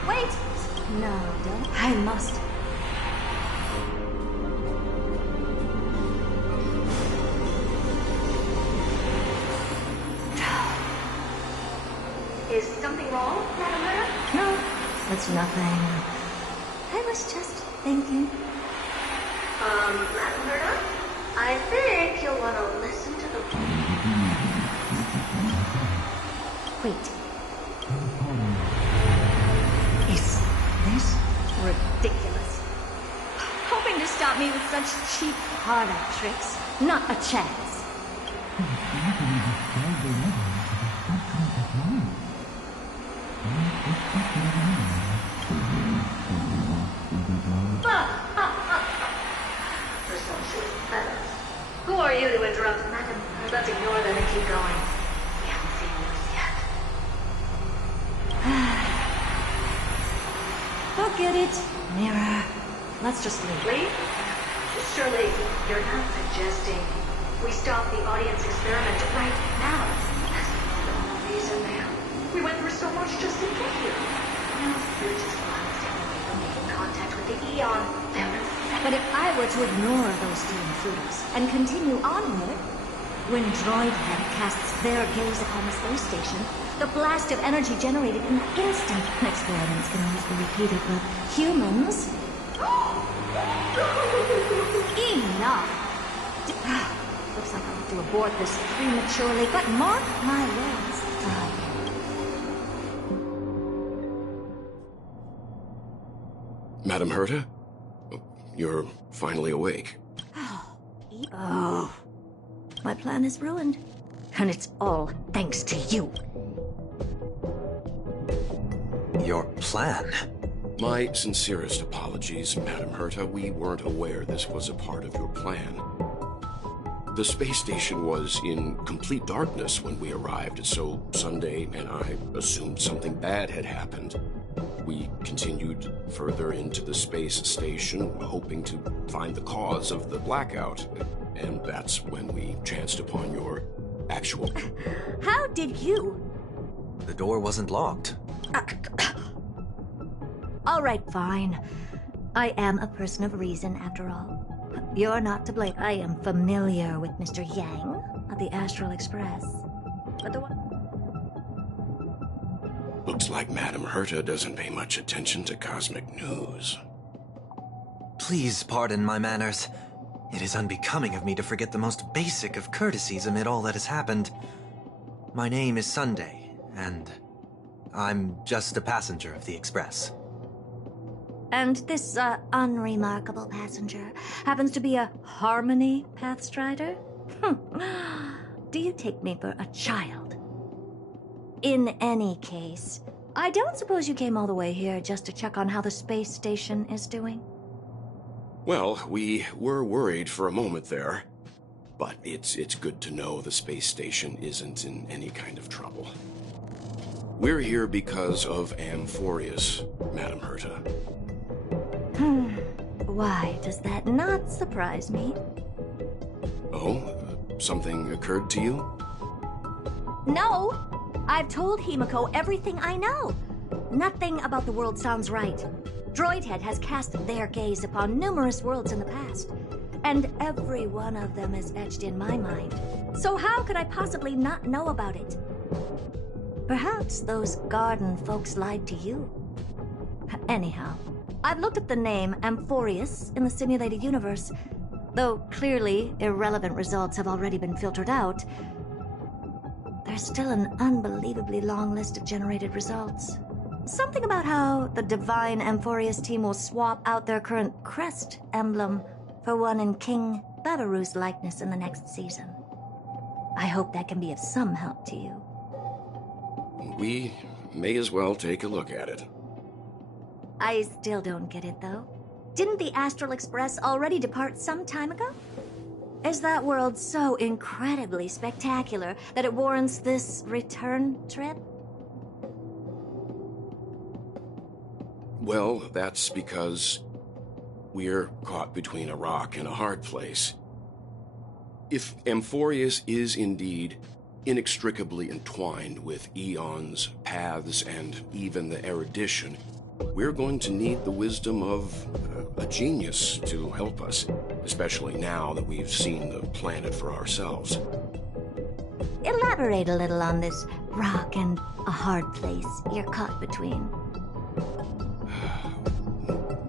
Wait! No, don't. I must. Is something wrong, Madam Herta? No, it's nothing. I was just thinking. Madam Herta? I think you'll want to listen to the... Wait. Is this ridiculous? Hoping to stop me with such cheap hard-out tricks? Not a chance. Presumptuous fellows. Who are you to interrupt, Madam? Let's ignore them and keep going. We haven't seen news yet. Forget it, mirror. Let's just leave. Leave? Surely you're not suggesting we stop the audience experiment right now. That's the whole reason, ma'am. We went through so much just to get here. Now you're just one step away from making contact with the Eon. But if I were to ignore those two intruders and continue onward, when Droidhead casts their gaze upon the space station, the blast of energy generated in an instant. Experiments can always be repeated, but humans... Enough! Looks like I'll have to abort this prematurely, but mark my words. Madam Herta? You're finally awake. Oh, my plan is ruined. And it's all thanks to you. Your plan? My sincerest apologies, Madam Herta. We weren't aware this was a part of your plan. The space station was in complete darkness when we arrived, so Sunday and I assumed something bad had happened. We continued further into the space station, hoping to find the cause of the blackout. And that's when we chanced upon your actual... How did you? The door wasn't locked. All right, fine. I am a person of reason, after all. You're not to blame. I am familiar with Mr. Yang of the Astral Express. But the one... Looks like Madam Herta doesn't pay much attention to cosmic news. Please pardon my manners. It is unbecoming of me to forget the most basic of courtesies amid all that has happened. My name is Sunday, and I'm just a passenger of the Express. And this, unremarkable passenger happens to be a Harmony Pathstrider? Do you take me for a child? In any case, I don't suppose you came all the way here just to check on how the space station is doing? Well, we were worried for a moment there, but it's good to know the space station isn't in any kind of trouble. We're here because of Amphorius, Madam Herta. Why does that not surprise me? Oh, something occurred to you? No! I've told Himiko everything I know. Nothing about the world sounds right. Droidhead has cast their gaze upon numerous worlds in the past, and every one of them is etched in my mind. So how could I possibly not know about it? Perhaps those garden folks lied to you. Anyhow, I've looked up the name Amphorius in the simulated universe. Though clearly irrelevant results have already been filtered out, there's still an unbelievably long list of generated results. Something about how the Divine Amphorius team will swap out their current crest emblem for one in King Babaru's likeness in the next season. I hope that can be of some help to you. We may as well take a look at it. I still don't get it, though. Didn't the Astral Express already depart some time ago? Is that world so incredibly spectacular that it warrants this return trip? Well, that's because we're caught between a rock and a hard place. If Amphorius is indeed inextricably entwined with eons, paths, and even the erudition, we're going to need the wisdom of a genius to help us, especially now that we've seen the planet for ourselves. Elaborate a little on this rock and a hard place you're caught between.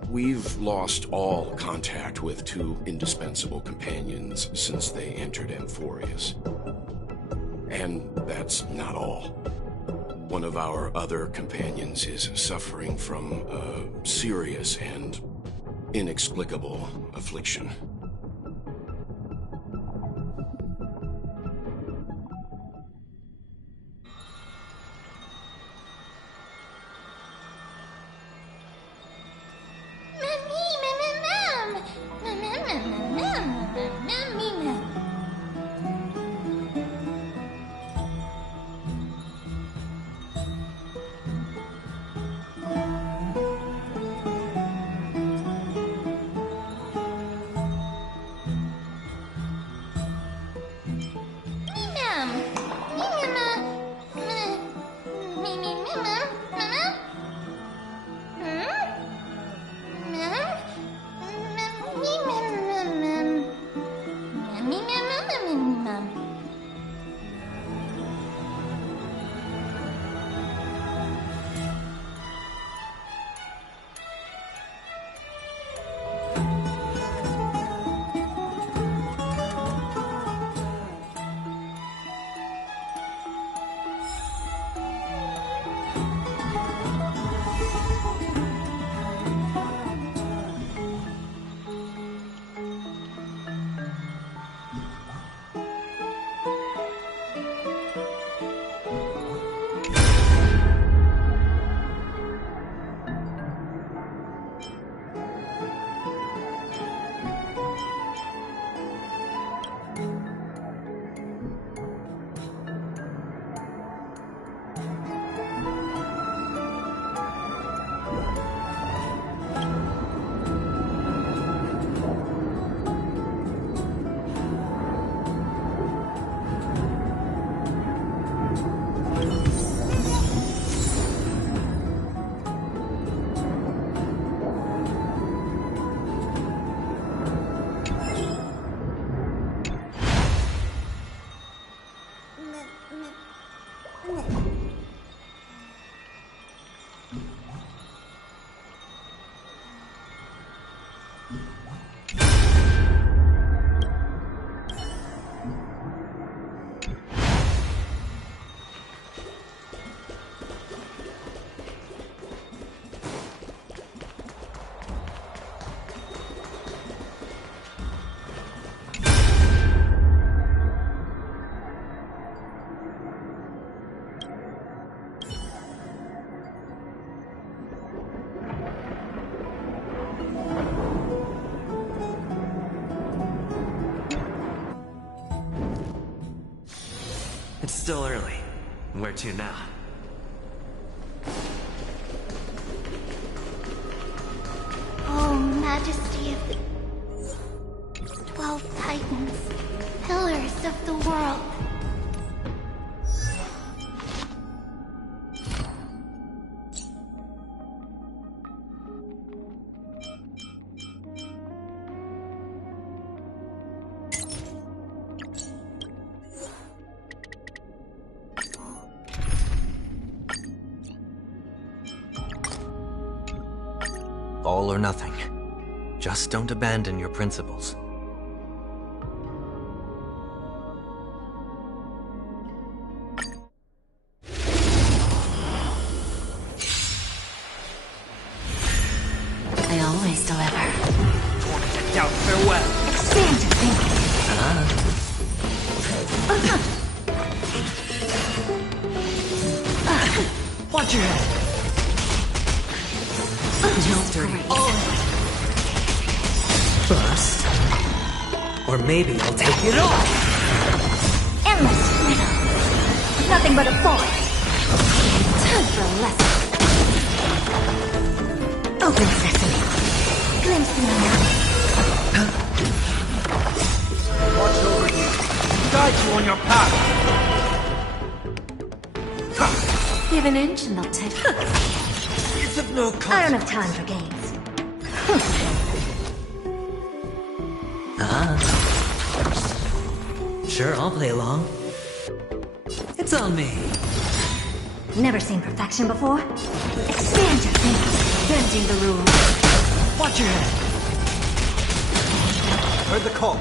We've lost all contact with two indispensable companions since they entered Amphorius. And that's not all. One of our other companions is suffering from a serious and inexplicable affliction. It's still early. Where to now? Oh, Majesty of the 12 Titans, pillars of the world. all or nothing. Just don't abandon your principles. I always deliver. Doubt farewell. Expand your thinking. Watch your head. Don't dirty. Bust. Or maybe I'll take it off. Endless freedom. Nothing but a force. Time for a lesson. Open sesame. Glimpse me now. Watch over you. Guide you on your path. Give an inch and they'll take. It's of no cost. I don't have time for games. Sure, I'll play along. It's on me. Never seen perfection before? Expand your thinking. Bending the rules. Watch your head. Heard the call.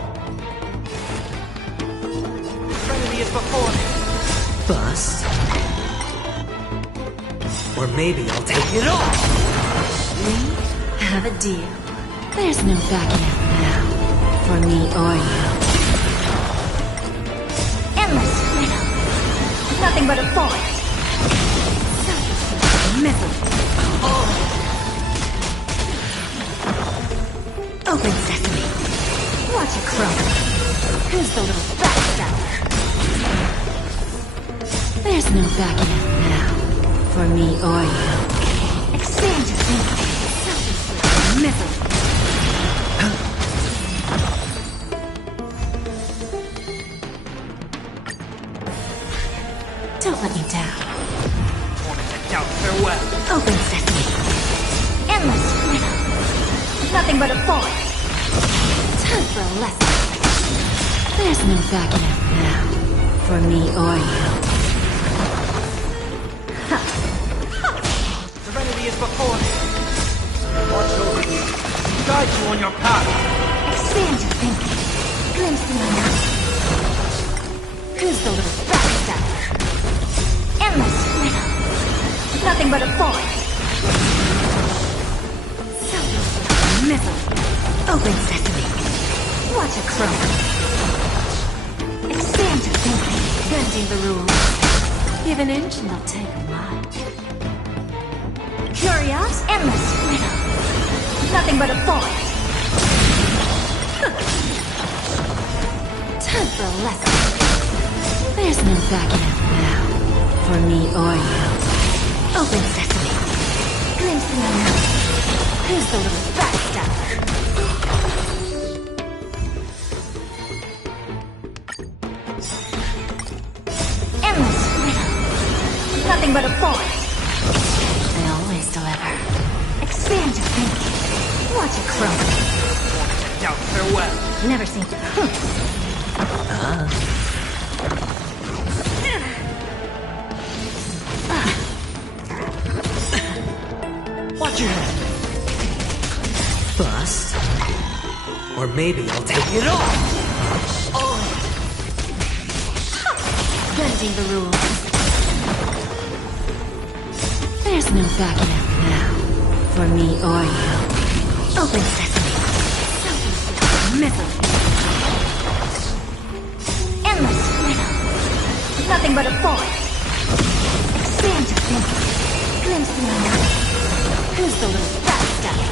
Serenity is before me. Bust. Or maybe I'll take it off. We have a deal. There's no backing out now. For me or you. Endless freedom. Nothing but a force. Misery. Open sesame. Watch it crumble. Who's the little backstabber? There's no backing out now. For me or you. Expand your thinking. Misery. Don't let me down. Doubt farewell. Open sesame. Endless freedom. Nothing but a force. Time for a lesson. There's no backing out now. For me or you. Serenity is before me. Watch over you. Guide you on your path. Expand your thinking. Glimpse me now. Who's the little backstabber? Endless freedom. Nothing but a force. Misery. Open sesame. Watch it crumble. Expand your thinking. Bending the rules. Give an inch and they'll take a mile. Curious, endless freedom. Nothing but a force. Time for a lesson. There's no backing out now. For me or you. Open sesame. Glimpse me now. Who's the little backstabber? Endless freedom. Nothing but a force. I always deliver. Expand your thinking. Watch it crumble. Doubt farewell. Never seen. Watch your head. Bust. Or maybe I'll take it off. Bending the rules. There's no backing out now. For me or you. Open sesame. Misery. Endless freedom. Nothing but a force. Expand your thinking. Glimpse me now. Who's the little backstabber?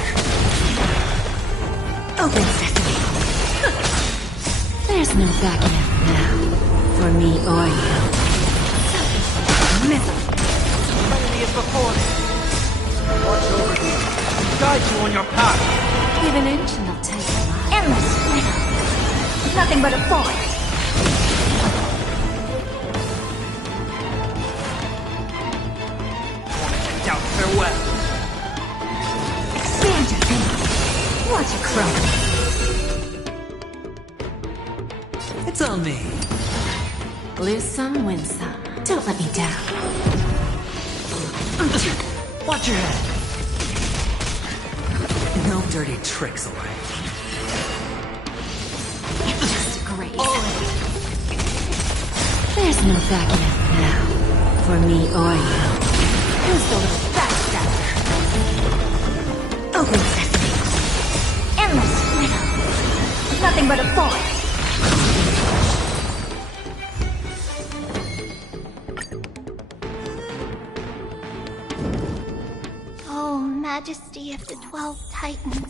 Open sesame. There's no backing out now. For me or you. Misery. Serenity is before me. Watch over you. Guide you on your path. Give an inch and they'll take a mile. Endless freedom. Nothing but a force. Doubt farewell. Expand your thinking. Watch it crumble. It's on me. Lose some, win some. Don't let me down. Watch your head. no dirty tricks, alright? It's just a graze. There's no backing up now. For me or you. Who's the little backstabber? Open sesame. Endless riddle. Nothing but a forest. Oh, Majesty of the 12 Titans.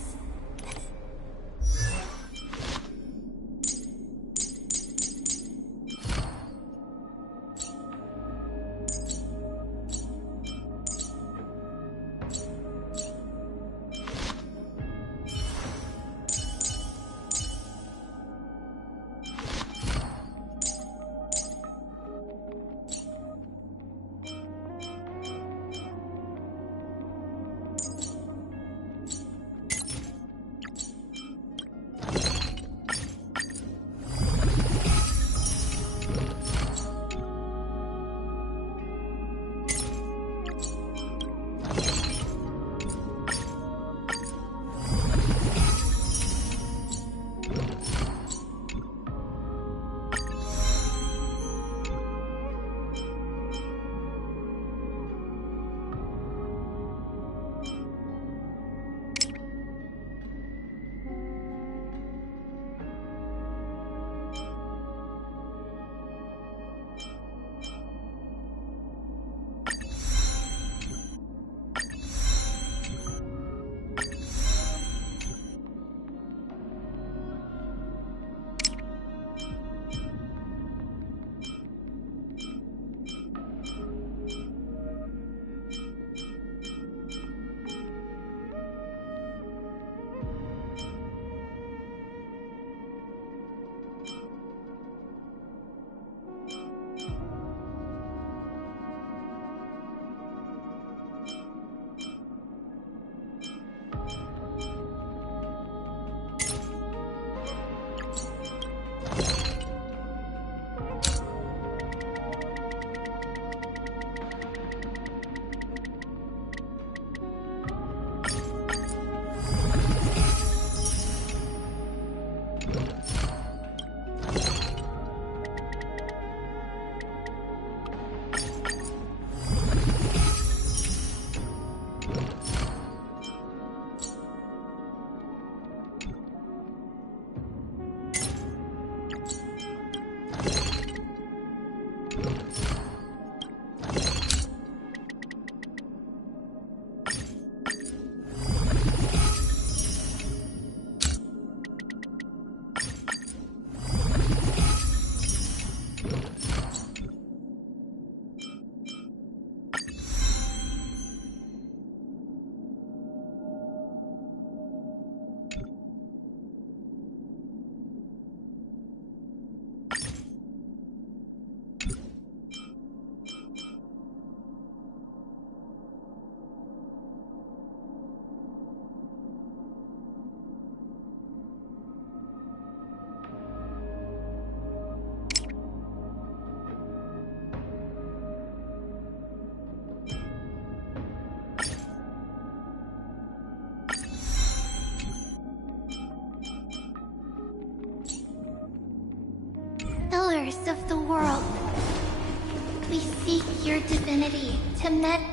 Pillars of the world, we seek your divinity to mend.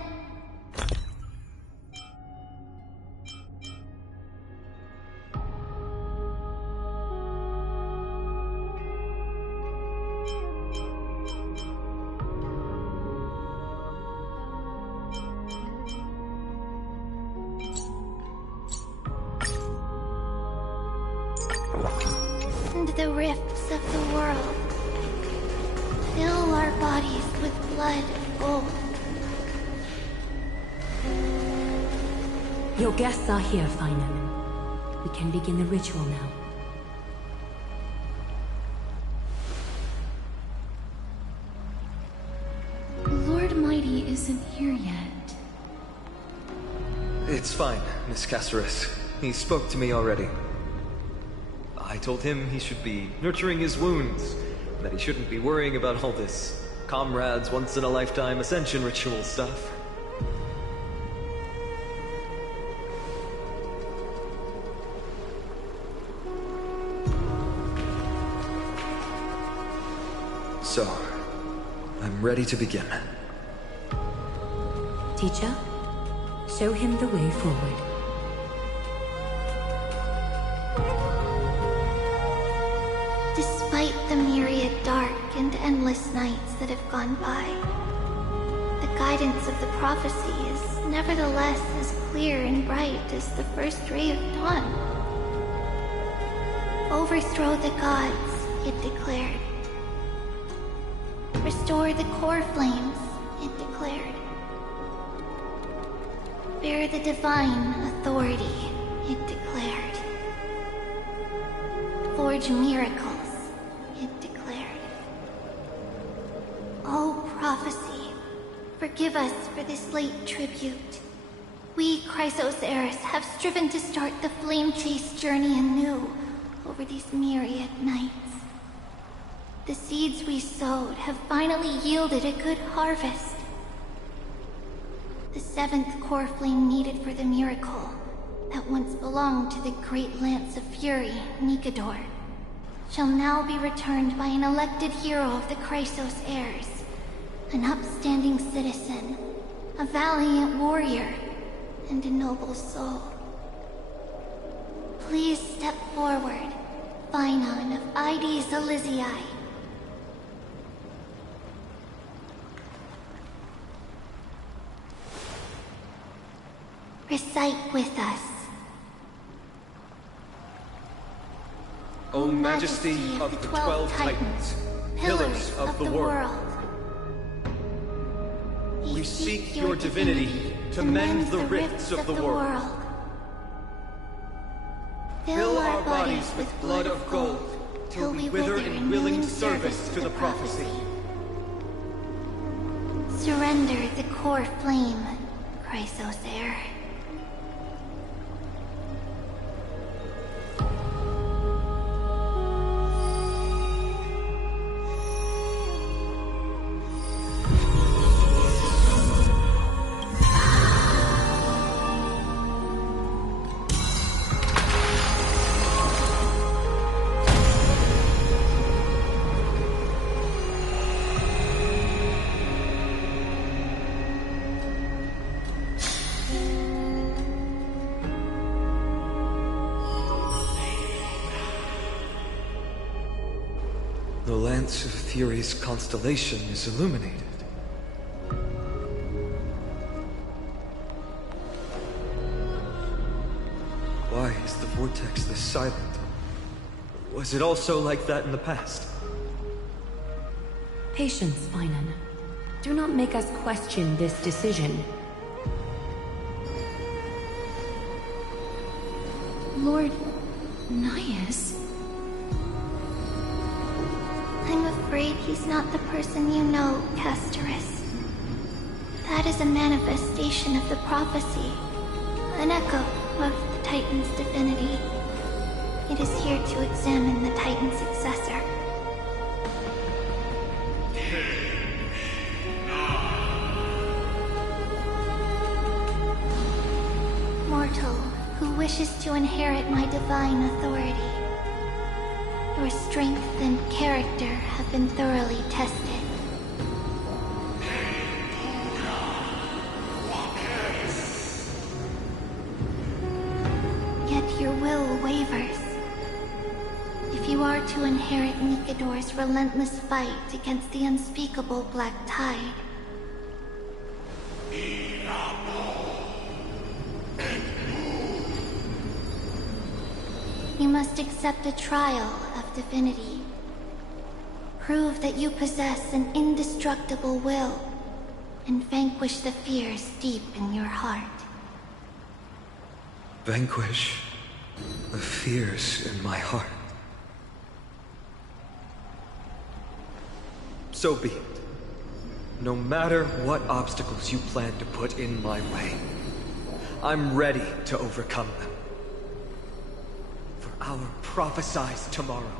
The rifts of the world. Fill our bodies with blood of gold. Your guests are here, fine Omen. We can begin the ritual now. Lord Mighty isn't here yet. It's fine, Miss Caceres. He spoke to me already. I told him he should be nurturing his wounds, and that he shouldn't be worrying about all this comrades once-in-a-lifetime ascension ritual stuff. So, I'm ready to begin. Teacher, show him the way forward. Despite the myriad dark and endless nights that have gone by, the guidance of the prophecy is nevertheless as clear and bright as the first ray of dawn. Overthrow the gods, it declared. Restore the core flames, it declared. Bear the divine authority, it declared. Forge miracles, it declared. Oh, prophecy, forgive us for this late tribute. We, Chrysos heirs, have striven to start the flame chase journey anew over these myriad nights. The seeds we sowed have finally yielded a good harvest. The seventh core flame needed for the miracle that once belonged to the great Lance of Fury, Nikador, shall now be returned by an elected hero of the Chrysos heirs, an upstanding citizen, a valiant warrior, and a noble soul. Please step forward, Phainon of Ides Elysiae. Recite with us. O Majesty of the 12 Titans, pillars of the world, we seek your divinity to mend the rifts of the world. Fill our bodies with blood of gold, till we wither in willing service to the prophecy. Surrender the core flame, Chrysos heir. The Lance of Fury's constellation is illuminated. Why is the vortex this silent? Was it also like that in the past? Patience, Phainon. Do not make us question this decision. Lord Naias? I'm afraid he's not the person you know, Castorus. That is a manifestation of the prophecy, an echo of the Titan's divinity. It is here to examine the Titan's successor. Mortal, who wishes to inherit my divine authority. Your strength and character have been thoroughly tested. Yet your will wavers. If you are to inherit Nikador's relentless fight against the unspeakable Black Tide, you must accept a trial of divinity. Prove that you possess an indestructible will, and vanquish the fears deep in your heart. Vanquish the fears in my heart. So be it. No matter what obstacles you plan to put in my way, I'm ready to overcome them. For our prophesied tomorrow,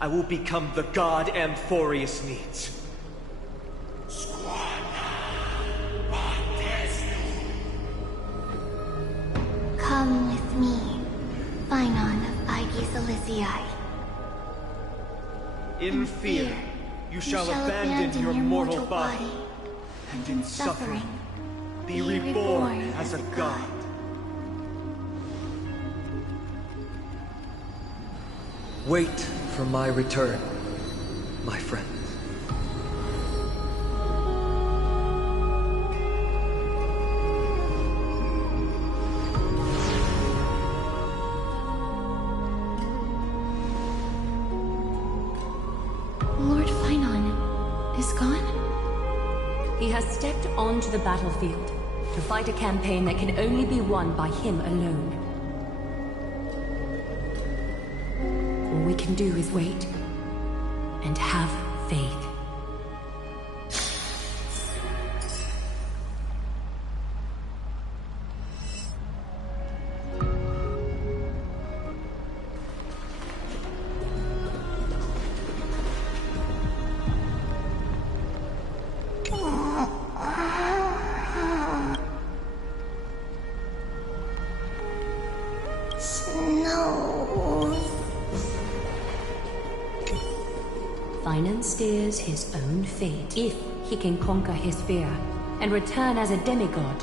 I will become the god Amphorius needs. Come with me, Phainon of Ides Elysiae. In fear, You shall abandon your mortal body, and in suffering, be reborn as a god. Wait for my return, my friend. Lord Finon is gone? He has stepped onto the battlefield to fight a campaign that can only be won by him alone. All we can do is wait and have faith. Finan steers his own fate. If he can conquer his fear and return as a demigod,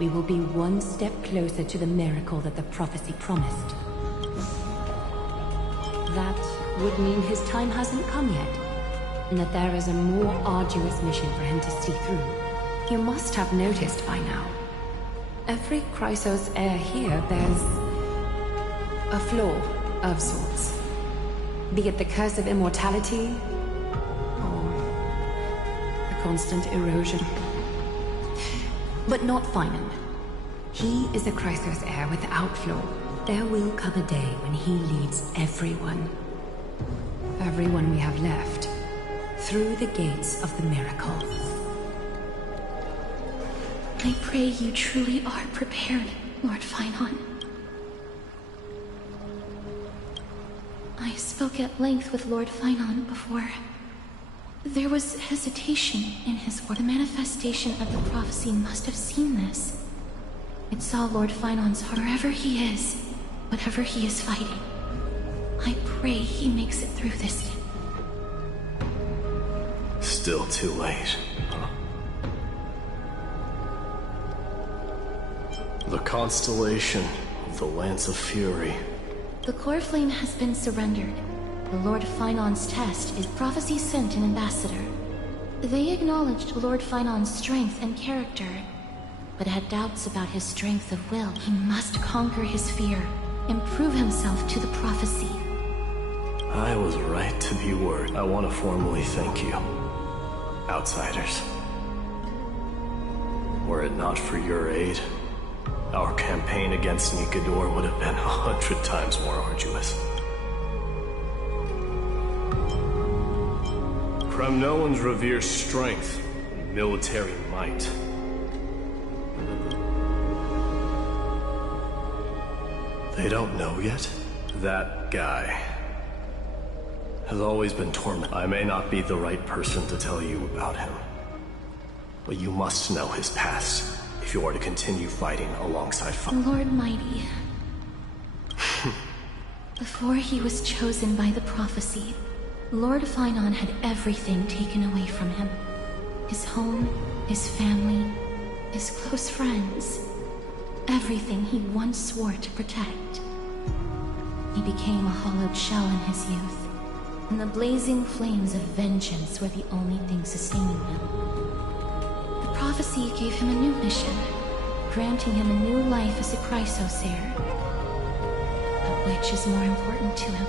we will be one step closer to the miracle that the prophecy promised. That would mean his time hasn't come yet, and that there is a more arduous mission for him to see through. You must have noticed by now. Every Chrysos heir here bears a flaw of sorts. Be it the curse of immortality, or the constant erosion. But not Finan. He is a Chrysos heir without flaw. There will come a day when he leads everyone we have left, through the gates of the miracle. I pray you truly are prepared, Lord Finan. I spoke at length with Lord Finan before. There was hesitation in his voice. The manifestation of the prophecy must have seen this. It saw Lord Finan's heart. Wherever he is, whatever he is fighting, I pray he makes it through this. Still too late, huh? The constellation of the Lance of Fury. The core flame has been surrendered. The Lord Finan's test is prophecy sent an ambassador. They acknowledged Lord Finan's strength and character, but had doubts about his strength of will. He must conquer his fear and prove himself to the prophecy. I was right to be worried. I want to formally thank you, outsiders. Were it not for your aid, our campaign against Nikador would have been 100 times more arduous. Kremnoans revere strength and military might. They don't know yet? That guy has always been tormented. I may not be the right person to tell you about him, but you must know his past if you are to continue fighting alongside Lord Mighty. Before he was chosen by the prophecy, Lord Finan had everything taken away from him. His home, his family, his close friends. Everything he once swore to protect. He became a hollowed shell in his youth, and the blazing flames of vengeance were the only thing sustaining him. The prophecy gave him a new mission, granting him a new life as a Chrysos heir. But which is more important to him?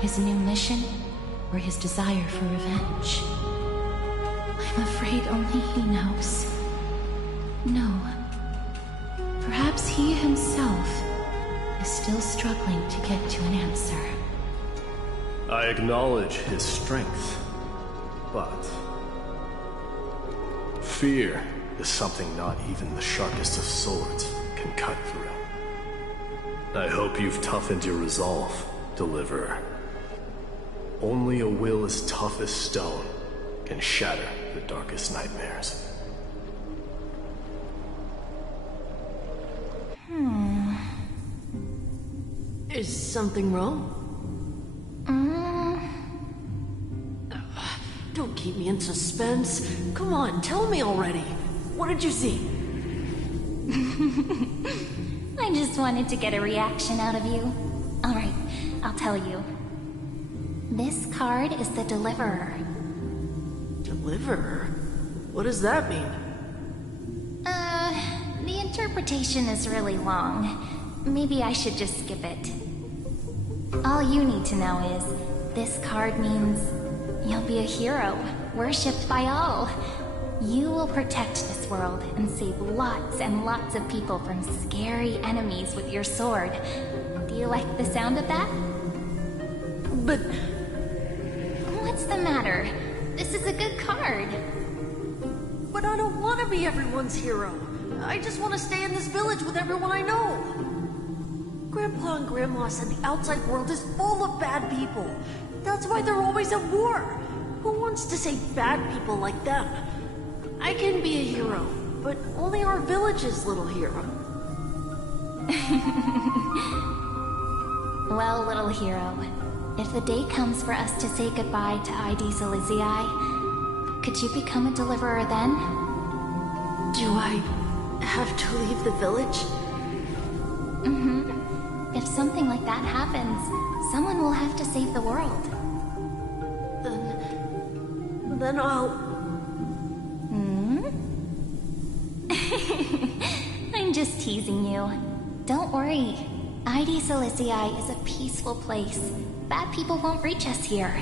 His new mission, or his desire for revenge? I'm afraid only he knows. No. Perhaps he himself is still struggling to get to an answer. I acknowledge his strength, but fear is something not even the sharpest of swords can cut through. I hope you've toughened your resolve, Deliverer. Only a will as tough as stone can shatter the darkest nightmares. Is something wrong? keep me in suspense. Come on, tell me already. What did you see? I just wanted to get a reaction out of you. Alright, I'll tell you. This card is the Deliverer. Deliverer? What does that mean? The interpretation is really long. Maybe I should just skip it. All you need to know is, this card means you'll be a hero, worshipped by all. You will protect this world and save lots and lots of people from scary enemies with your sword. Do you like the sound of that? But... What's the matter? This is a good card. But I don't want to be everyone's hero. I just want to stay in this village with everyone I know. Grandpa and Grandma said the outside world is full of bad people. That's why they're always at war. Who wants to save bad people like them? I can be a hero, but only our village's little hero. Well, little hero, if the day comes for us to say goodbye to ID Silizii, could you become a deliverer then? Do I have to leave the village? Mm-hmm. If something like that happens, someone will have to save the world. Then I'll... I'm just teasing you. Don't worry. ID Silizii is a peaceful place. Bad people won't reach us here.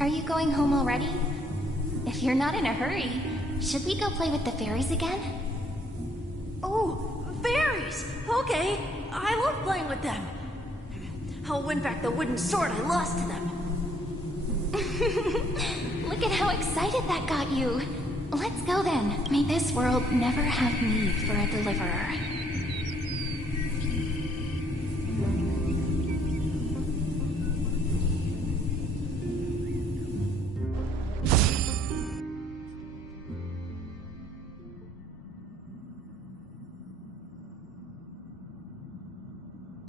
Are you going home already? If you're not in a hurry, should we go play with the fairies again? Oh, fairies! Okay, I love playing with them. I'll win back the wooden sword I lost to them. Look at how excited that got you. Let's go then. May this world never have need for a deliverer.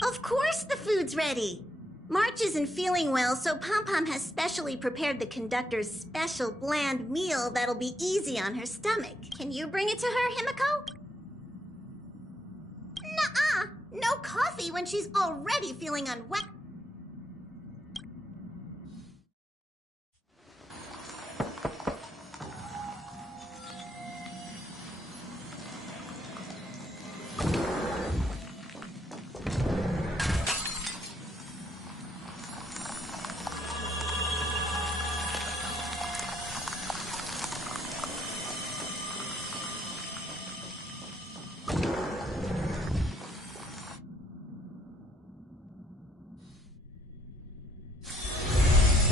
Of course the food's ready! March isn't feeling well, so Pom-Pom has specially prepared the conductor's special bland meal that'll be easy on her stomach. Can you bring it to her, Himiko? Nuh-uh! No coffee when she's already feeling unwell.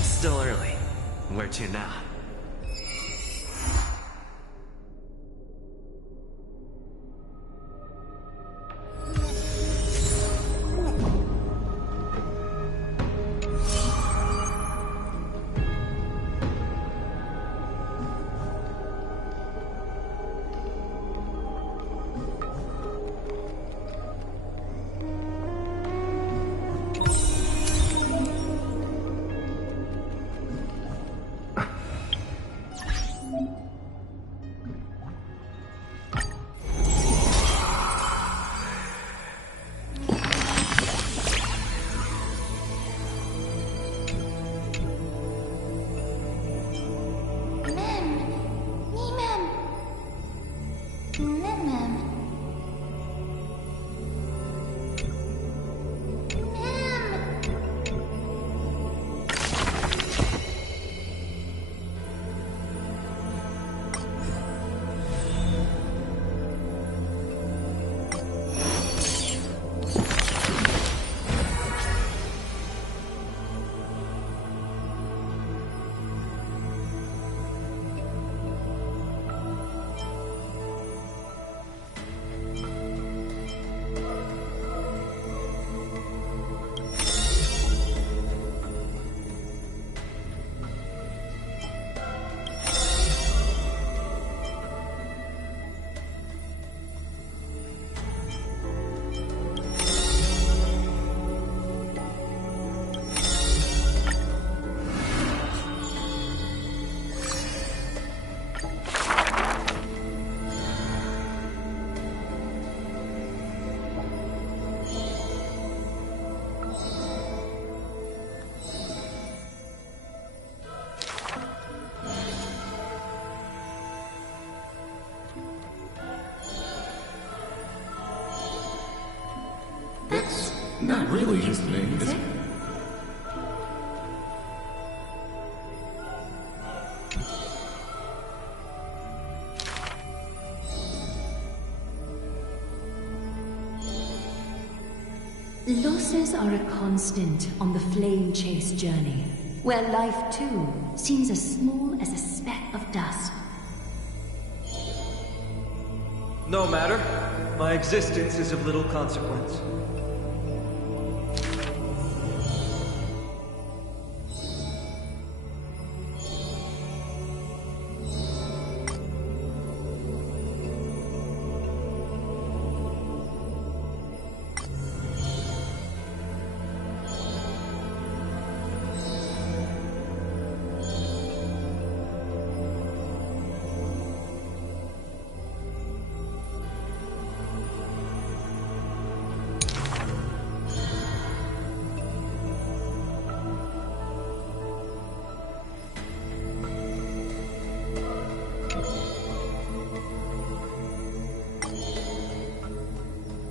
Still early. Where to now? Surely his name is... Losses are a constant on the flame chase journey, where life too seems as small as a speck of dust. No matter. My existence is of little consequence.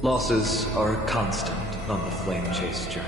Losses are a constant on the flame chase journey.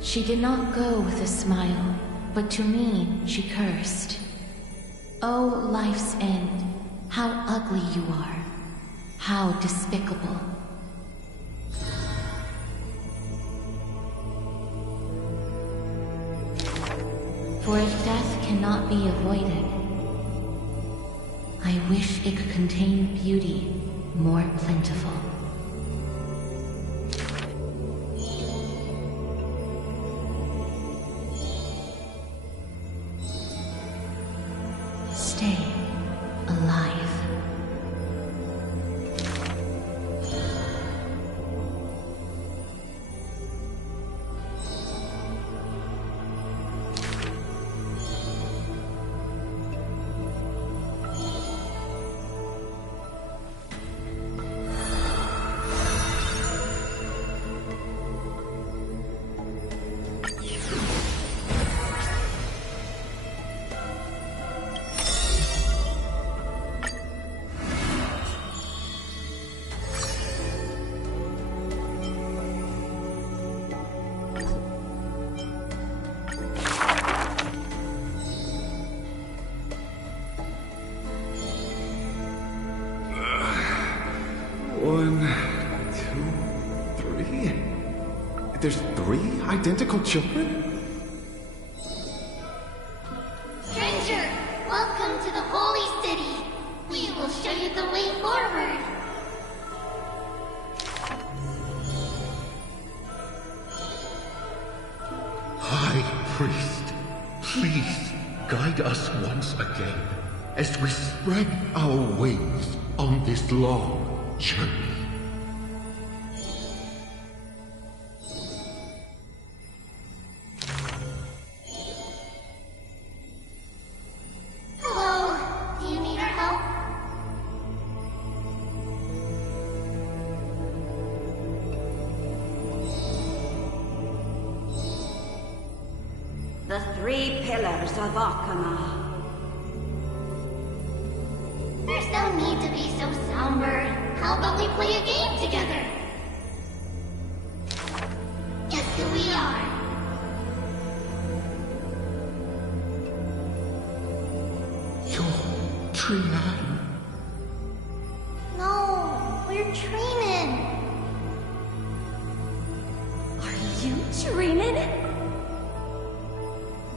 She did not go with a smile, but to me she cursed. Oh, life's end, how ugly you are. How despicable. For if death cannot be avoided, I wish it could contain beauty more plentiful. Stay alive. There's 3 identical children? Stranger, welcome to the Holy City. We will show you the way forward. High Priest, please guide us once again as we spread our wings on this long journey. The 3 pillars of Arcana. There's no need to be so somber. How about we play a game together? Guess who we are? You're Trian. No, we're dreaming. Are you dreaming?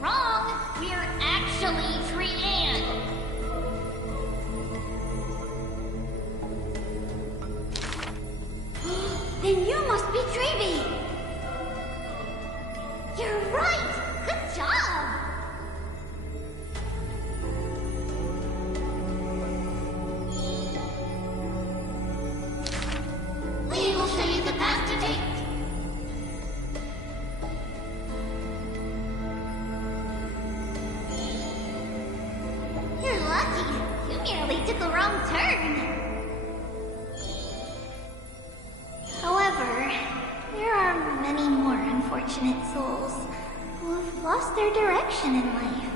Wrong! We're actually Trian! Then you must be Trevi! You're right! Good job! We will show you the path to take. You're lucky. You merely took a wrong turn. However, there are many more unfortunate souls who have lost their direction in life.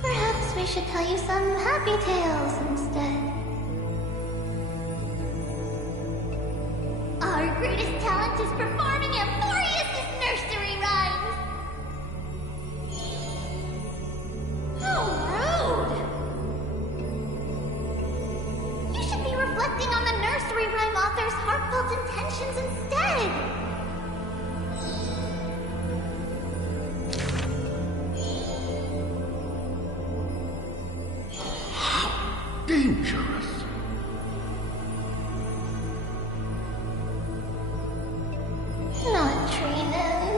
Perhaps we should tell you some happy tales instead. Our greatest talent is performing Amphorius' nursery rhymes! How rude! You should be reflecting on the nursery rhyme author's heartfelt intentions instead! Dangerous. Not Trinan.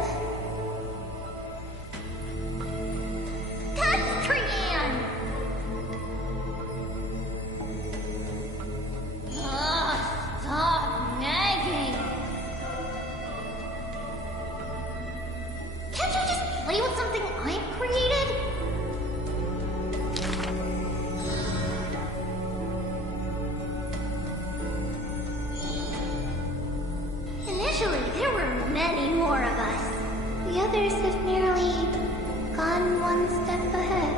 That's Trian! Stop nagging. Can't you just play with something I've created? Initially, there were many more of us. The others have merely gone one step ahead.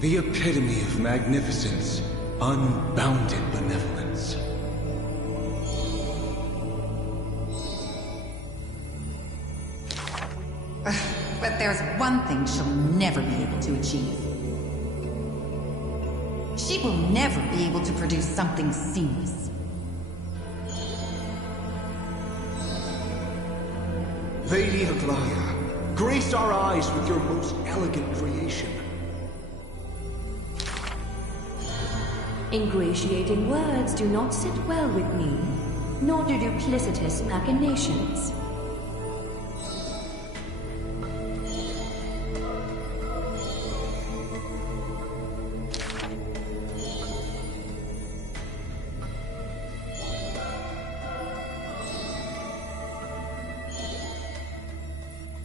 The epitome of magnificence, unbounded benevolence. But there's one thing she'll never be able to achieve. She will never be able to produce something seamless. Lady Aglaya, grace our eyes with your most elegant creation. Ingratiating words do not sit well with me, nor do duplicitous machinations.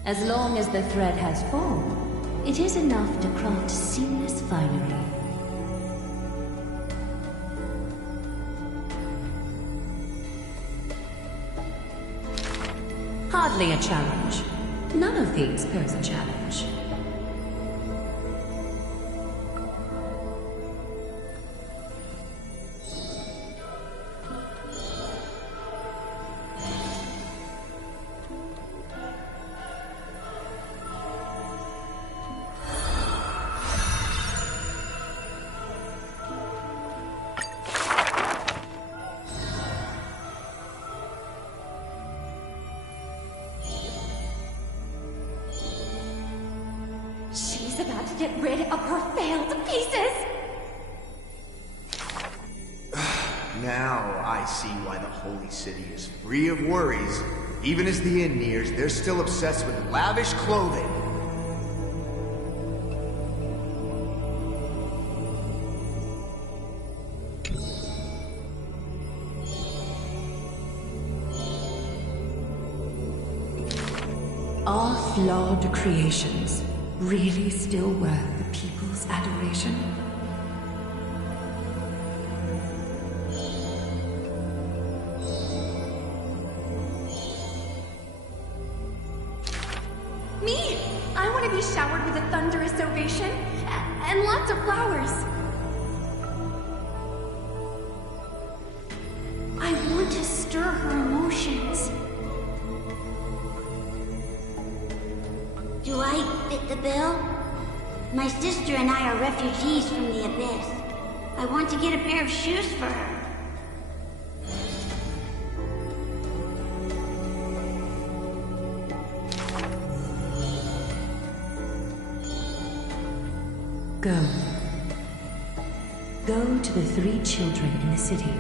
As long as the thread has form, it is enough to craft seamless finery. Hardly a challenge. None of these pose a challenge. She's about to get rid of her failed pieces! Now I see why the Holy City is free of worries. Even as the inn nears, they're still obsessed with lavish clothing. Are flawed creations really still worth the people's adoration? Me! I want to be showered with a thunderous ovation and lots of flowers. I want to stir her emotions. Do I fit the bill? My sister and I are refugees from the Abyss. I want to get a pair of shoes for her. Go. Go to the 3 children in the city.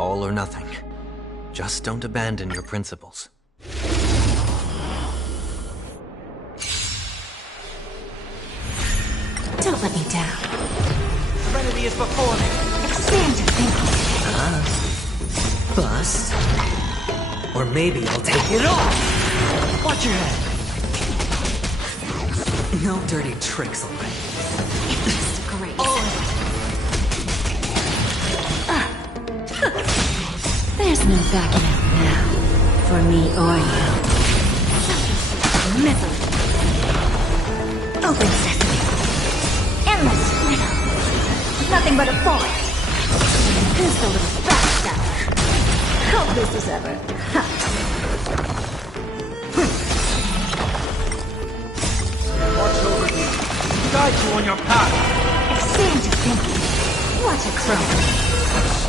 all or nothing. Just don't abandon your principles. Don't let me down. Serenity is before me. Expand your thinking. Bust. Or maybe I'll take it all! Watch your head. No dirty tricks already. It's great. There's no backing out now. For me or you. Misery. Open sesame. Endless freedom. Nothing but a forest. Who's the little backstabber? Hopeless as ever. Watch over you. Guide you on your path. Expand your thinking. Watch it grow.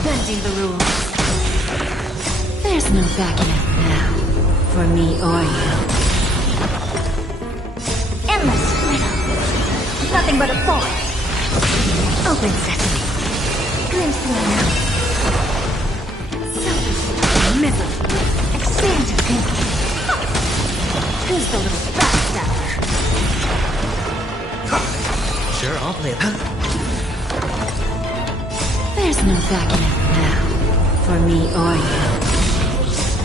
Bending the rules. There's no backing out now. For me or you. Endless freedom. Nothing but a forest. Open sesame. Glimpse the unknown. Misery. Expand your thinking. Who's the little backstabber? Sure, I'll play that. There's no backing out now. For me or you.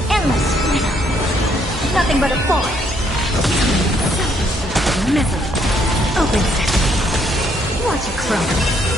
Endless freedom. Nothing but a forest. Misery. Open sesame. Watch it grow.